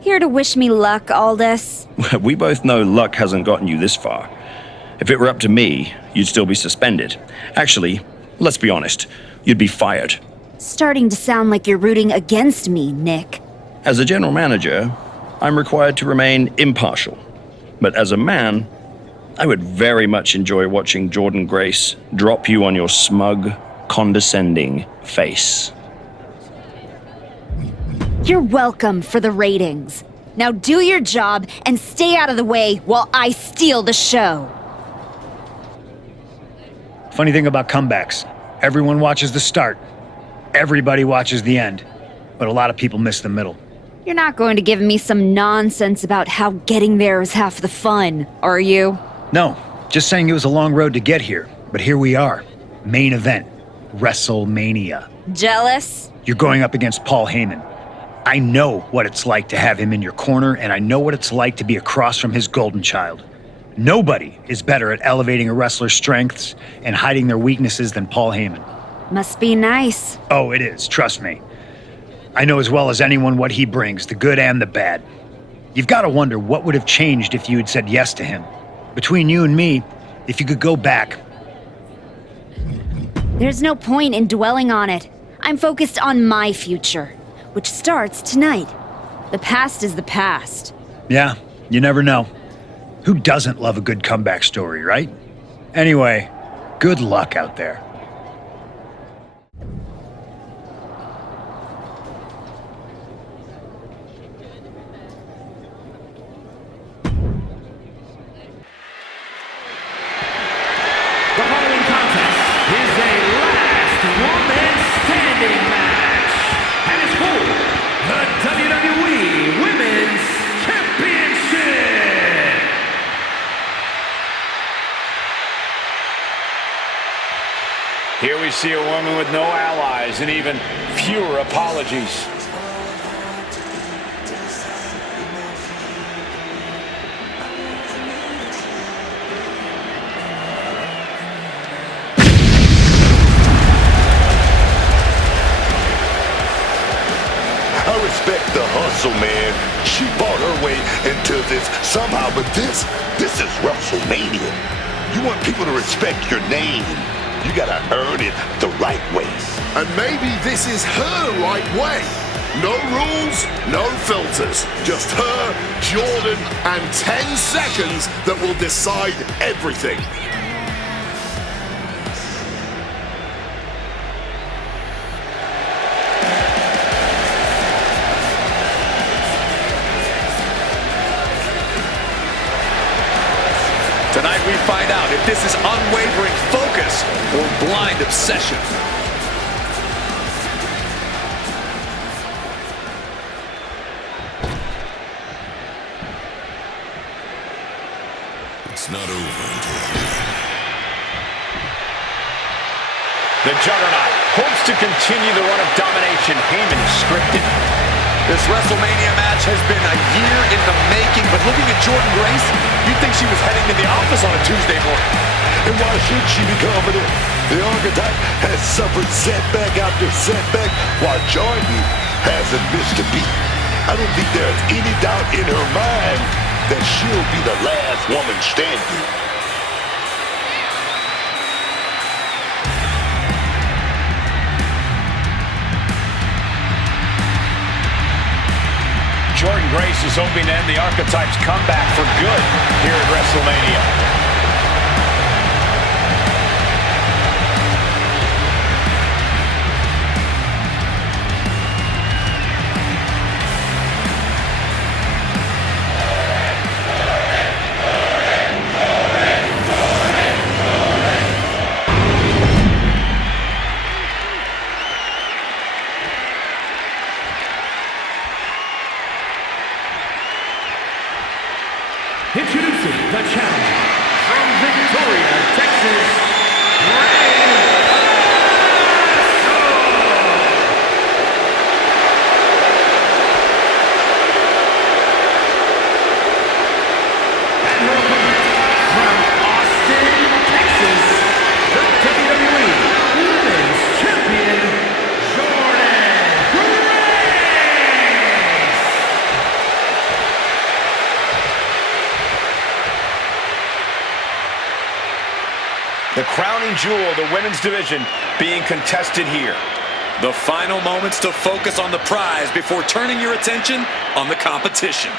Here to wish me luck, Aldous? We both know luck hasn't gotten you this far. If it were up to me, you'd still be suspended. Actually, let's be honest, you'd be fired. Starting to sound like you're rooting against me, Nick. As a general manager, I'm required to remain impartial. But as a man, I would very much enjoy watching Jordynne Grace drop you on your smug, condescending face. You're welcome for the ratings. Now do your job and stay out of the way while I steal the show. Funny thing about comebacks, everyone watches the start. Everybody watches the end. But a lot of people miss the middle. You're not going to give me some nonsense about how getting there is half the fun, are you? No, just saying it was a long road to get here. But here we are. Main event. WrestleMania. Jealous? You're going up against Paul Heyman. I know what it's like to have him in your corner, and I know what it's like to be across from his golden child. Nobody is better at elevating a wrestler's strengths and hiding their weaknesses than Paul Heyman. Must be nice. Oh, it is, trust me. I know as well as anyone what he brings, the good and the bad. You've got to wonder what would have changed if you had said yes to him. Between you and me, if you could go back. There's no point in dwelling on it. I'm focused on my future, which starts tonight. The past is the past. Yeah, you never know. Who doesn't love a good comeback story, right? Anyway, good luck out there. The following contest is a last woman standing match and is for the WWE Women's Championship. Here we see a woman with no allies and even fewer apologies. I respect the hustle, man. She fought her way into this somehow, but this is WrestleMania. You want people to respect your name. You gotta earn it the right way. And maybe this is her right way. No rules, no filters. Just her, Jordan, and 10 seconds that will decide everything. Tonight we find out if this is unwavering focus or blind obsession. It's not over until I win. The Juggernaut hopes to continue the run of domination Heyman scripted. This WrestleMania match has been a year in the making, but looking at Jordynne Grace, you'd think she was heading to the office on a Tuesday morning. And why should she be confident? The Archetype has suffered setback after setback, while Jordynne hasn't missed a beat. I don't think there's any doubt in her mind that she'll be the last woman standing. Jordynne Grace is hoping to end the Archetype's comeback for good here at WrestleMania. Introducing the challenger from Victoria, Texas, and her opponent from Austin, Texas, the WWE Women's Champion, Jordynne Grace. The crowning jewel of the women's division being contested here. The final moments to focus on the prize before turning your attention on the competition.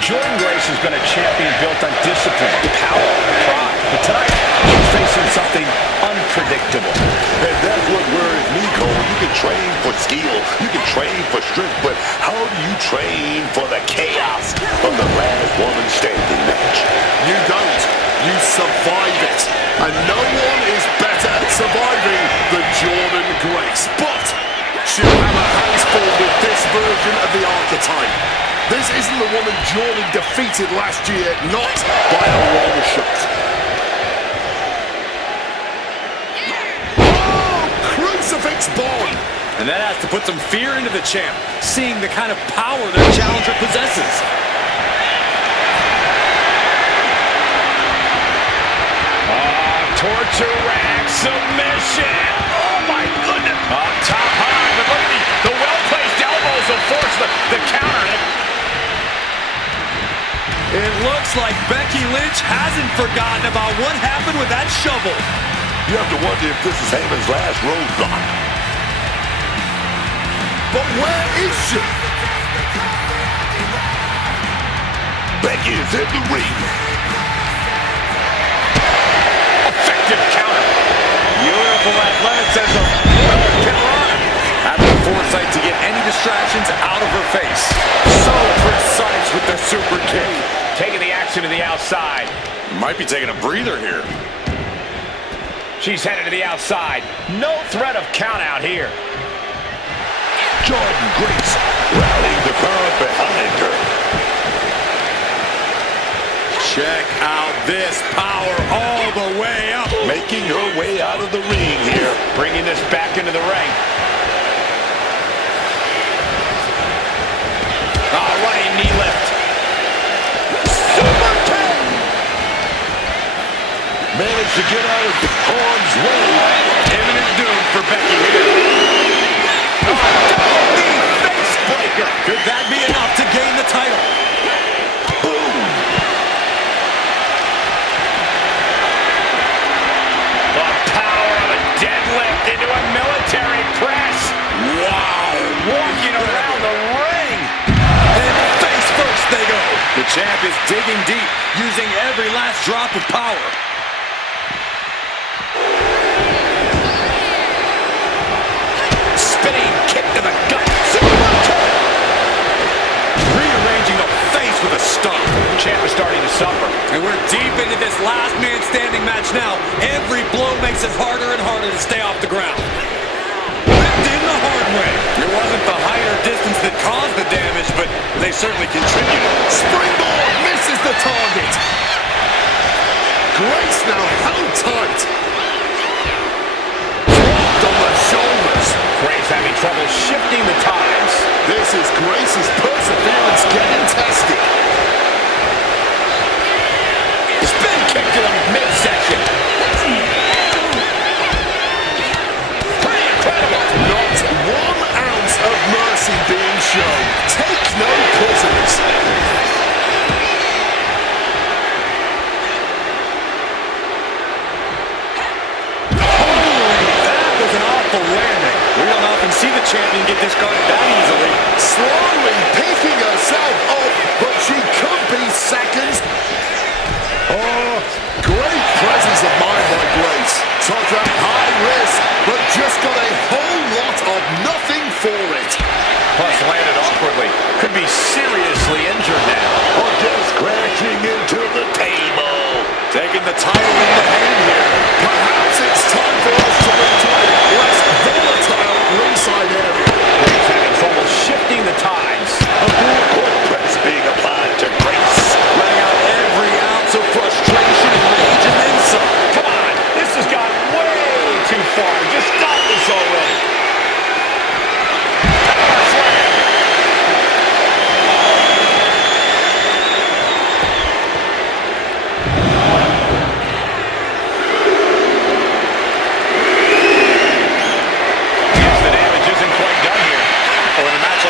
Jordynne Grace has been a champion built on discipline, power, pride. But tonight, she's facing something unpredictable. And that's what worries me, Cole. You can train for skill, you can train for strength, but how do you train for the chaos of the last woman standing match? You don't. You survive it. And no one is better at surviving than Jordynne Grace. But she'll have her hands full with this version of the Archetype. This isn't the woman Jordynne defeated last year, not by a long shot. Oh, crucifix bomb! And that has to put some fear into the champ, seeing the kind of power their challenger possesses. Torture rack submission. Oh my goodness. Up top high, but look at the well-placed elbows will force the counter. It looks like Becky Lynch hasn't forgotten about what happened with that shovel. You have to wonder if this is Heyman's last roadblock. But where is she? Becky is in the ring. Effective counter. Beautiful athleticism. Having the foresight to get any distractions out of her face. So precise with the super kick. Taking the action to the outside. Might be taking a breather here. She's headed to the outside. No threat of count out here. Jordynne Grace rallying the crowd behind her. Check out this power all the way up. Making her way out of the ring here. Bringing this back into the ring. Running knee lift. Super kick! Managed to get out of harm's way. Imminent doom for Becky here. Face breaker. Could that be enough to gain the title? Boom! The power of a deadlift into a military press. Wow. Walking around the ring. And face first they go. The champ is digging deep, using every last drop of power. Spinning kick to the gut. Rearranging the face with a stomp. The champ is starting to suffer. And we're deep into this last man standing match now. Every blow makes it harder and harder to stay off the ground. Whipped in the hard way. It wasn't wasn't the higher distance that caused the damage, but they certainly contributed. Springboard misses the target. Grace now held tight. Dropped on the shoulders. Grace having trouble shifting the tides. This is Grace's perseverance getting tested. Spin kick to the midsection. Pretty incredible. Not 1 ounce of mercy being shown. Take no prisoners. Landing. We don't often see the champion get discarded that easily. Slowly picking herself up, but she could be seconds. Oh, great presence of mind by Grace. Took that high risk, but just got a whole lot of nothing for it. Plus landed awkwardly. Could be seriously injured now. Or just crashing into the table. Taking the title in the hand here. Perhaps it's time for us to move to a less volatile ringside area. Grace having trouble shifting the tides. A full press being applied to Grace. Letting out every ounce of frustration and rage and then some. Come on, this has gone way too far. Just stop this already.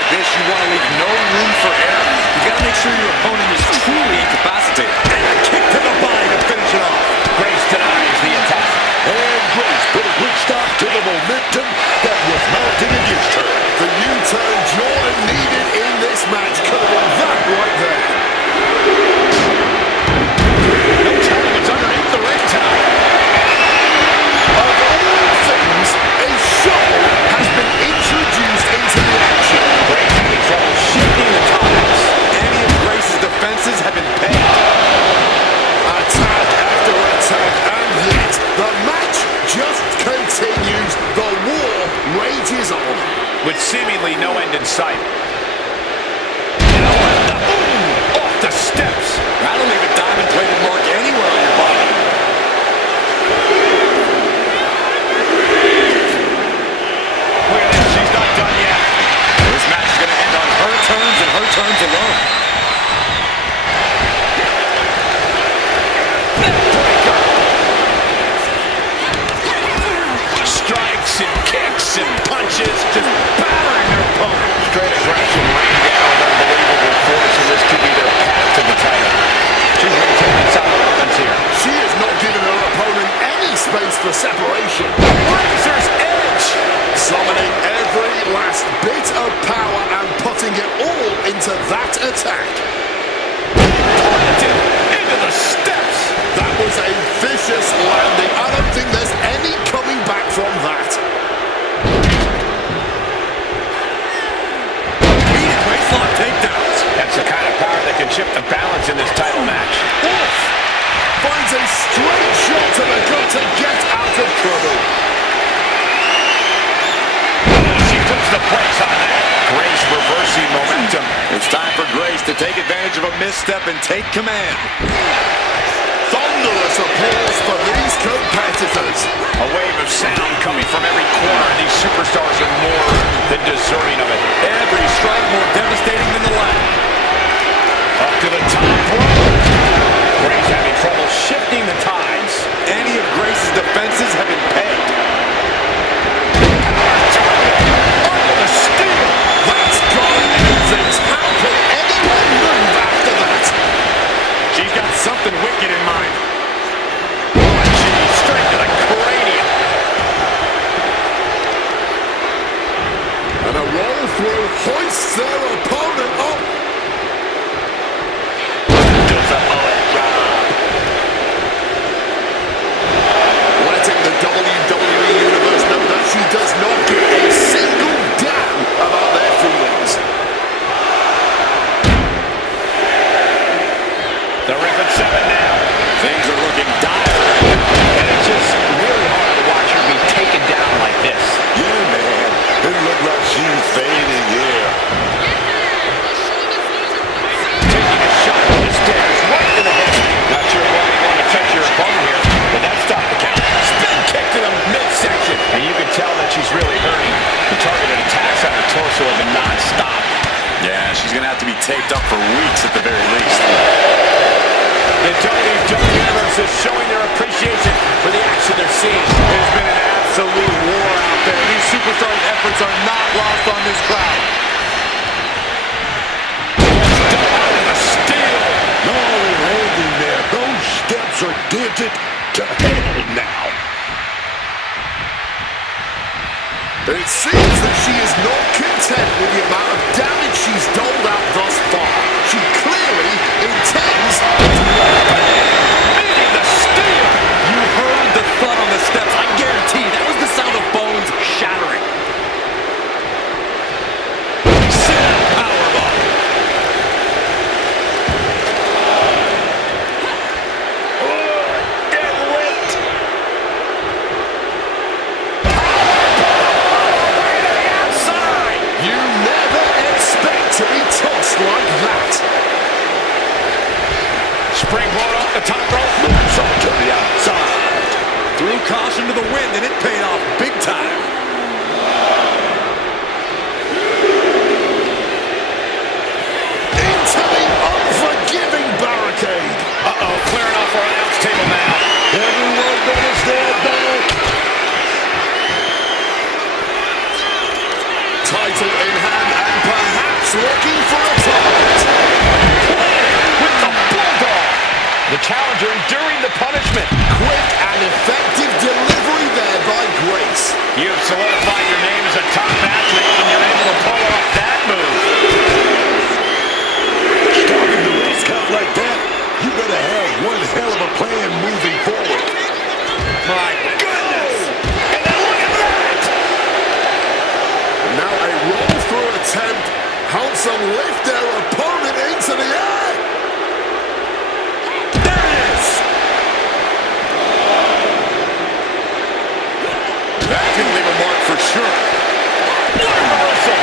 This, you want to leave no room for error. You got to make sure your opponent is truly incapacitated. And a kick to the body to finish it off. Grace denies the attack. And Grace put a quick stop to the momentum that was mounting against her. The U-turn Jordan needed in this match could have been that right there. No telling what's underneath the ring tonight. Of all things, a shovel has been introduced into the action. Grace having trouble shifting the tides. Any of Grace's defenses have been pegged. Attack after attack, and yet the match just continues. The war rages on. With seemingly no end in sight. Off the steps. That'll leave a diamond-plated mark anywhere on your body. Look at this, she's not done yet. This match is going to end on her terms and her terms alone. Strikes and kicks and punches, just battering their opponent. Straight aggression rained down with unbelievable force, and this could be their path to the title. She's maintaining solid offense here. She has not given her opponent any space for separation. Razor's edge! Summoning every last bit of power and putting it all into that attack. Planted into the steps! That was a vicious landing. I don't think there's any coming back from that. Repeated waistlock takedowns. That's the kind of power that can shift the balance in this title match. Oof! Finds a straight shot to the gut to get out of trouble. She puts the brakes on that. Grace reversing momentum. It's time for Grace to take advantage of a misstep and take command. Thunderous applause for these competitors. A wave of sound coming from every corner. These superstars are more than deserving of it. Every strike more devastating than the last. Up to the top rope. Grace having trouble shifting the tides. Any of Grace's defenses have been pegged. Under the steel. That's gone in things. How can anyone move after that? She's got something wicked in mind. Oh, geez, straight to the cranium. And a roll through hoists their opponent up. Does a torso have been non-stop. Yeah, she's going to have to be taped up for weeks at the very least. The WWE Universe is showing their appreciation for the action they're seeing. There's been an absolute war out there. These superstars' efforts are not lost on this crowd. No holding there. Those steps are dented to hell now. It seems that she is not content with the amount of damage she's doled out thus far. She clearly intends to meeting the steel. You heard the thud on the steps. I guarantee that was the sound of bones shattering. Sit powerbomb. Get whipped. You never expect to be tossed like that. Springboard off the top rope. Moonsault to the outside. Threw caution to the wind, and it paid off big time. Into the unforgiving barricade. Uh-oh, clearing off our announce table now. Everyone better stand back. Title in hand and perhaps looking for a target. With the bulldog. The challenger enduring the punishment. Quick and effective delivery there by Grace. You've solidified your name as a top athlete when you're able to pull off that move. Starting the discount like that, you better have one hell of a plan moving forward. My goodness! And then look at that! Now a roll-through attempt helps them lift their opponent into the air. There it is! That can leave a mark for sure. What a reversal!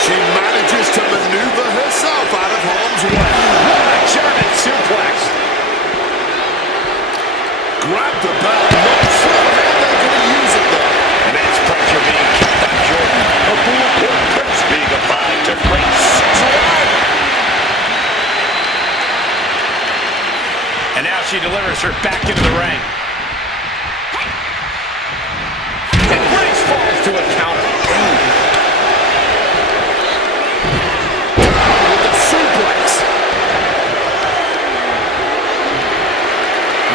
She manages to maneuver herself out of harm's way. What a German suplex! Grab the belt. Not sure how they're going to use it though. Immense pressure being kept on Jordan. A foolproof press being applied to Grace. And now she delivers her back into the ring. And Grace falls to a counter. Down with the suplex.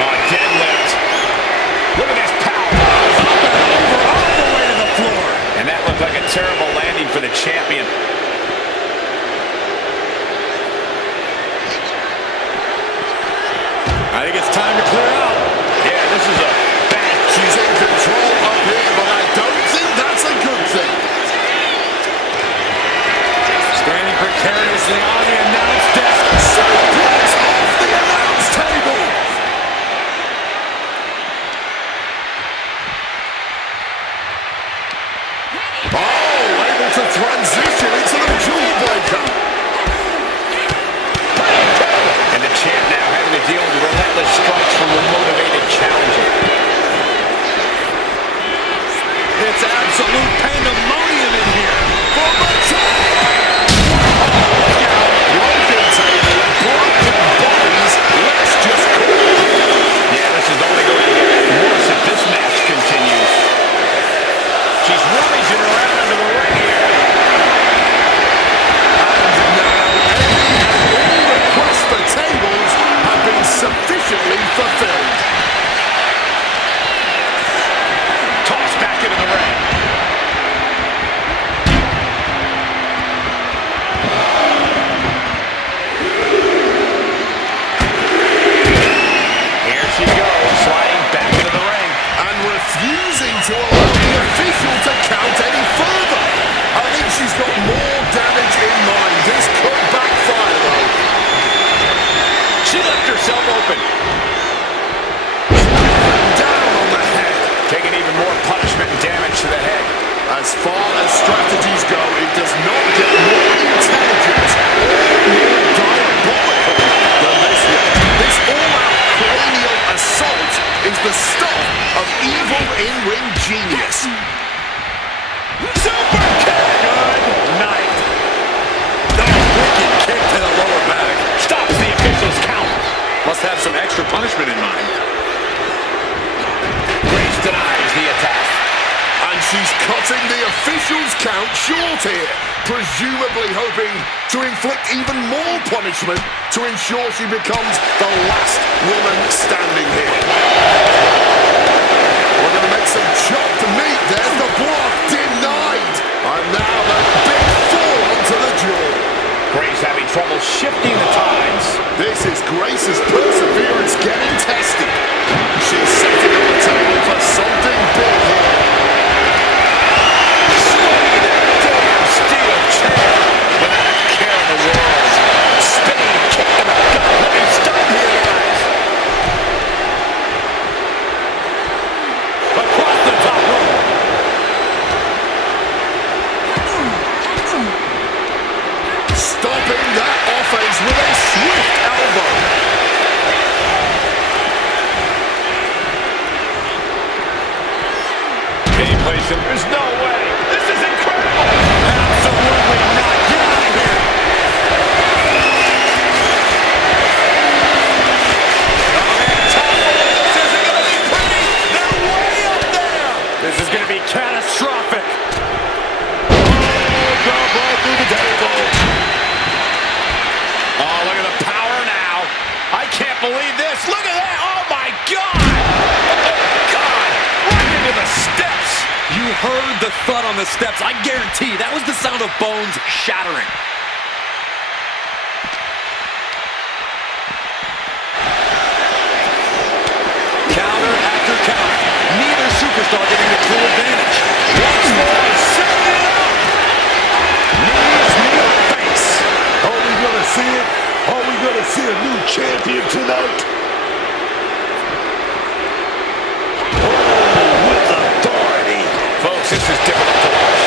Oh, deadlift. Look at this power. Up and over, all the way to the floor. And that looked like a terrible landing for the champion. I think it's time to clear out. Yeah, this is a bad. She's in control up here, but I don't think that's a good thing. Standing precariously on the announce desk. Suplex off the announce table. Oh, able to transition into the jewel breaker. And the champ now having to deal with relentless strikes from the motivated challenger. It's absolute pandemonium in here. For the top. Oh, look out. Broken table, broken bodies. Let's just call it. Yeah, this is only going to get worse if this match continues. She's rummaging around under the ring here. And now, all requests for tables have been sufficiently fulfilled. Tossed back into the ring. Here she goes, sliding back into the ring. And refusing to allow the official to count any further. I think she's got more damage in mind. This could backfire, though. She left herself open. Down on the head. Taking even more punishment and damage to the head. As far as strategies go, it does not get more intelligent or more diabolical than this one. This all-out cranial assault is the stuff of evil in-ring genius. have some extra punishment in mind. Grace denies the attack. And she's cutting the officials' count short here, presumably hoping to inflict even more punishment to ensure she becomes the last woman standing here. We're going to make some chopped meat. There's the block denied. And now the big forearm to the jaw. Grace having trouble shifting the tides. This is Grace's perseverance getting tested. She's setting up the table for something big here. Steel chair without a care in the world. Spinning kick in the gut. Looking stunned here, guys. Across the top rope. Stopping that offense with a swift elbow. Game placement. There's no way. This is incredible. Absolutely not. Get out of here. Oh, man. Top rope. This isn't going to be pretty. They're way up there. This is going to be catastrophic. Oh, drop right through the table. Oh, look at the power now. I can't believe this. Look at that. Oh, my God. Oh, God. Right into the steps. You heard the thud on the steps. I guarantee that was the sound of bones shattering. Counter after counter. Neither superstar getting the true advantage. Once more, setting it up. Knees near the face. Are we gonna see it? Are we gonna see a new champion tonight? Folks, this is difficult to watch.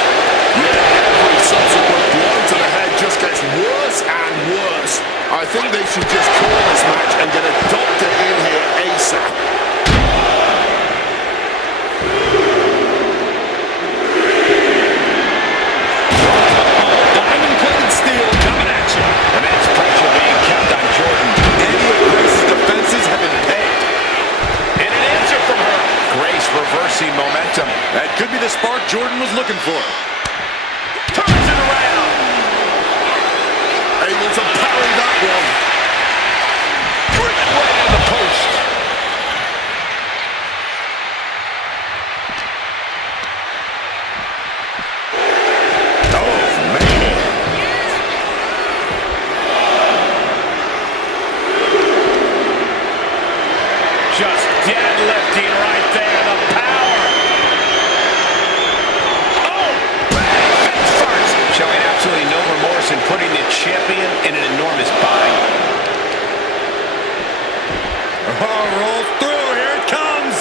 Yeah, every subsequent blow to the head just gets worse and worse. I think they should just call this match and get a doctor in here ASAP. Diamond-plated steel coming at you. Immense pressure being kept on Jordan. Any of Grace's defenses have been paid. And an answer from her. Grace reversing momentum. That could be the spark Jordan was looking for. Turns it around. Able to parry that one. Driven right into the post. Oh, man. Just deadlifting right there. The power. Oh, face first. Showing absolutely no remorse in putting the champion in an enormous bind. Oh, rolls through. Here it comes.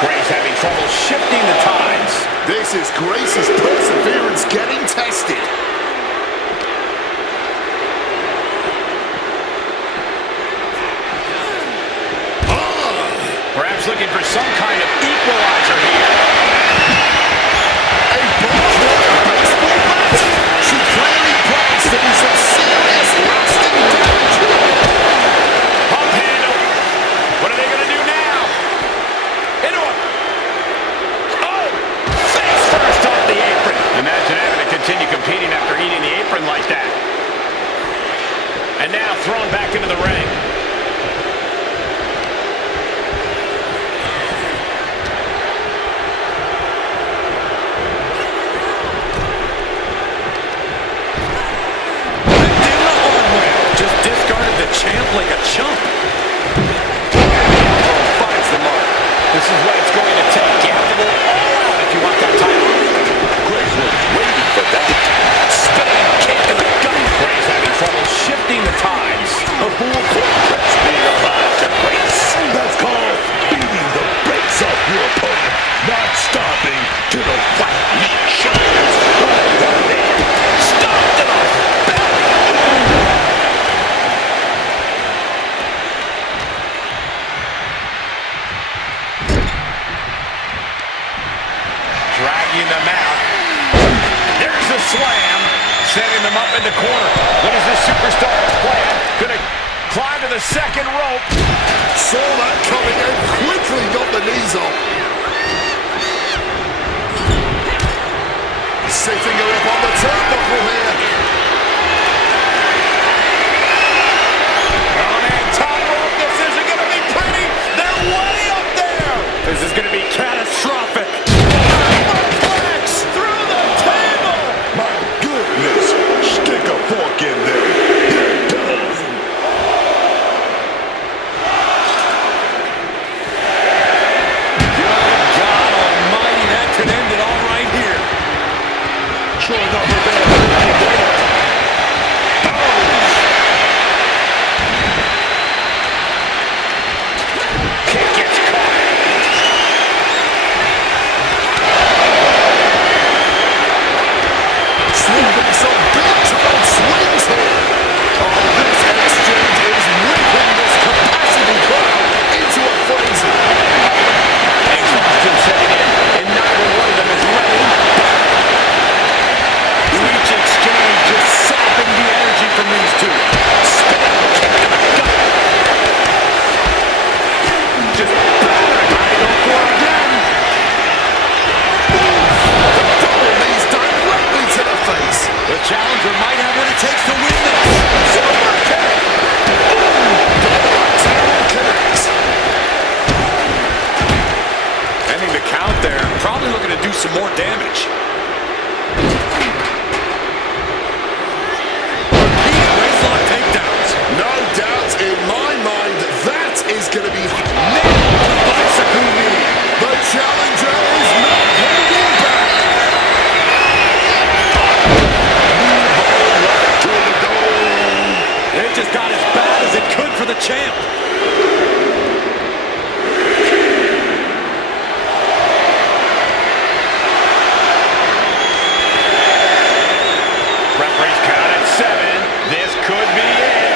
Grace having trouble shifting the tides. This is Grace's perseverance getting tested. Perhaps looking for some kind of equalizer here. A barbed wire baseball bat. She clearly plans to do some serious lasting damage here. Pump handle. What are they going to do now? Into him. Oh, face first off the apron. Imagine having to continue competing after eating the apron like that. And now thrown back into the ring. Just discarded the champ like a chump. Finds the mark. This is what it's going to take. You have to go all out if you want that title. Grace was waiting for that. Spinning kick in the gut. Grace having trouble shifting the tides. A full court dragging them out. There's the slam, setting them up in the corner. What is this superstar plan? Gonna climb to the second rope. Saw that coming and quickly got the knees off. Setting her up on the turnbuckle here. Oh man, top rope, this isn't gonna be pretty. They're way up there. This is gonna be catastrophic. Flex through the table. My goodness, stick a fork in there. God almighty, that could end it all right here. Showing up with that. Kick gets caught. Swinging some big time swings here. Oh, this exchange is whipping this capacity crowd into a frenzy. Exhaustion setting in, and neither one of them is letting back. Each exchange just sapping the energy from these two. Spinning kick to the gut. Just battering. I go for it again. Double knees directly to the face. The challenger might have what it takes to win this. Super kick. Double attack connects. Ending the count there. Probably looking to do some more damage. Repeating waistlock takedowns. No doubt in my mind that is going to be nailed on a bicycle knee. The challenger is not holding back. To the dome. It just got as bad as it could for the champ. Referee's count at 7. This could be it.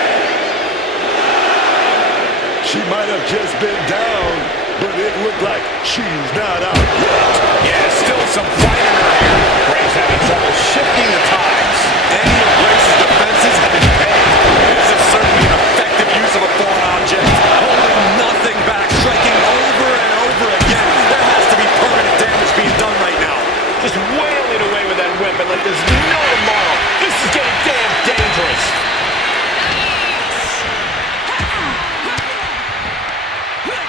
She might have just been down, but it looked like she's not out yet. Yeah, still some fight in her here. Grace having trouble shifting the tides. Any of Grace's defenses have been paid. This is certainly an effective use of a foreign object. Holding nothing back, striking over and over again. There has to be permanent damage being done right now. Just wailing away with that weapon like there's no tomorrow. This is getting damn dangerous.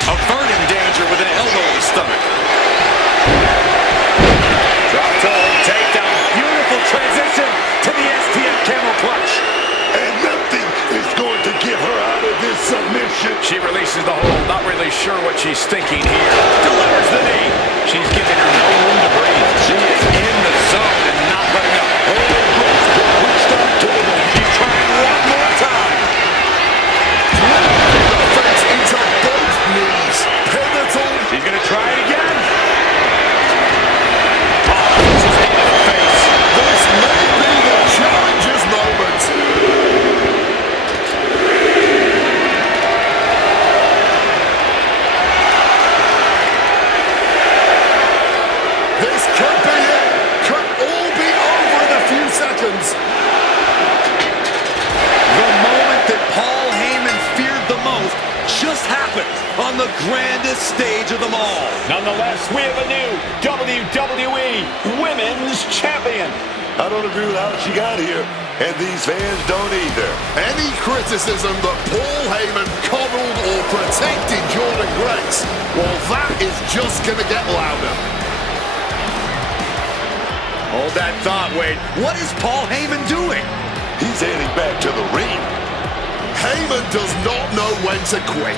Averting danger with an elbow in the stomach. Drop toe, takedown. Beautiful transition to the STF camel clutch. And nothing is going to get her out of this submission. She releases the hold, not really sure what she's thinking here. Delivers the knee. She's giving her no room to breathe. She is in the zone and not letting up. She's trying one more time. Offense into both knees. Pivotal. She's going to try it again. Oh, she's hit in the face. This may be the challenger's moment. This could be it. Could all be over in a few seconds. The moment that Paul Heyman feared the most just happened on the grandest stage of them all. Nonetheless, we have a new WWE Women's Champion. I don't agree with how she got here, and these fans don't either. Any criticism that Paul Heyman coddled or protected Jordan Grace, well, that is just going to get louder. Hold that thought, Wade. What is Paul Heyman doing? He's heading back to the ring. Heyman does not know when to quit.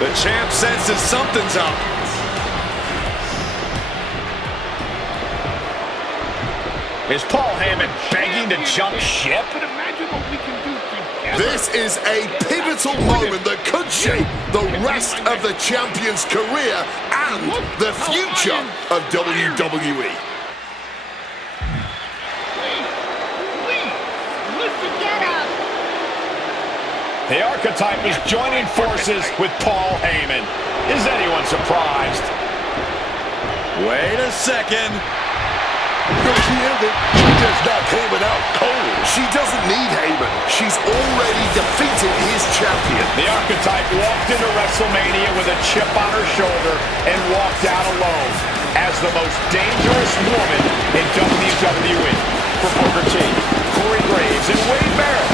The champ senses something's up. Is Paul Heyman begging to jump ship? This is a pivotal moment that could shape the rest of the champion's career and the future of WWE. The Archetype is joining forces with Paul Heyman. Is anyone sound surprised. Wait a second. She just knocked Heyman out cold. She doesn't need Heyman. She's already defeated his champion. The Archetype walked into WrestleMania with a chip on her shoulder and walked out alone as the most dangerous woman in WWE. For Booker T, Corey Graves, and Wade Barrett,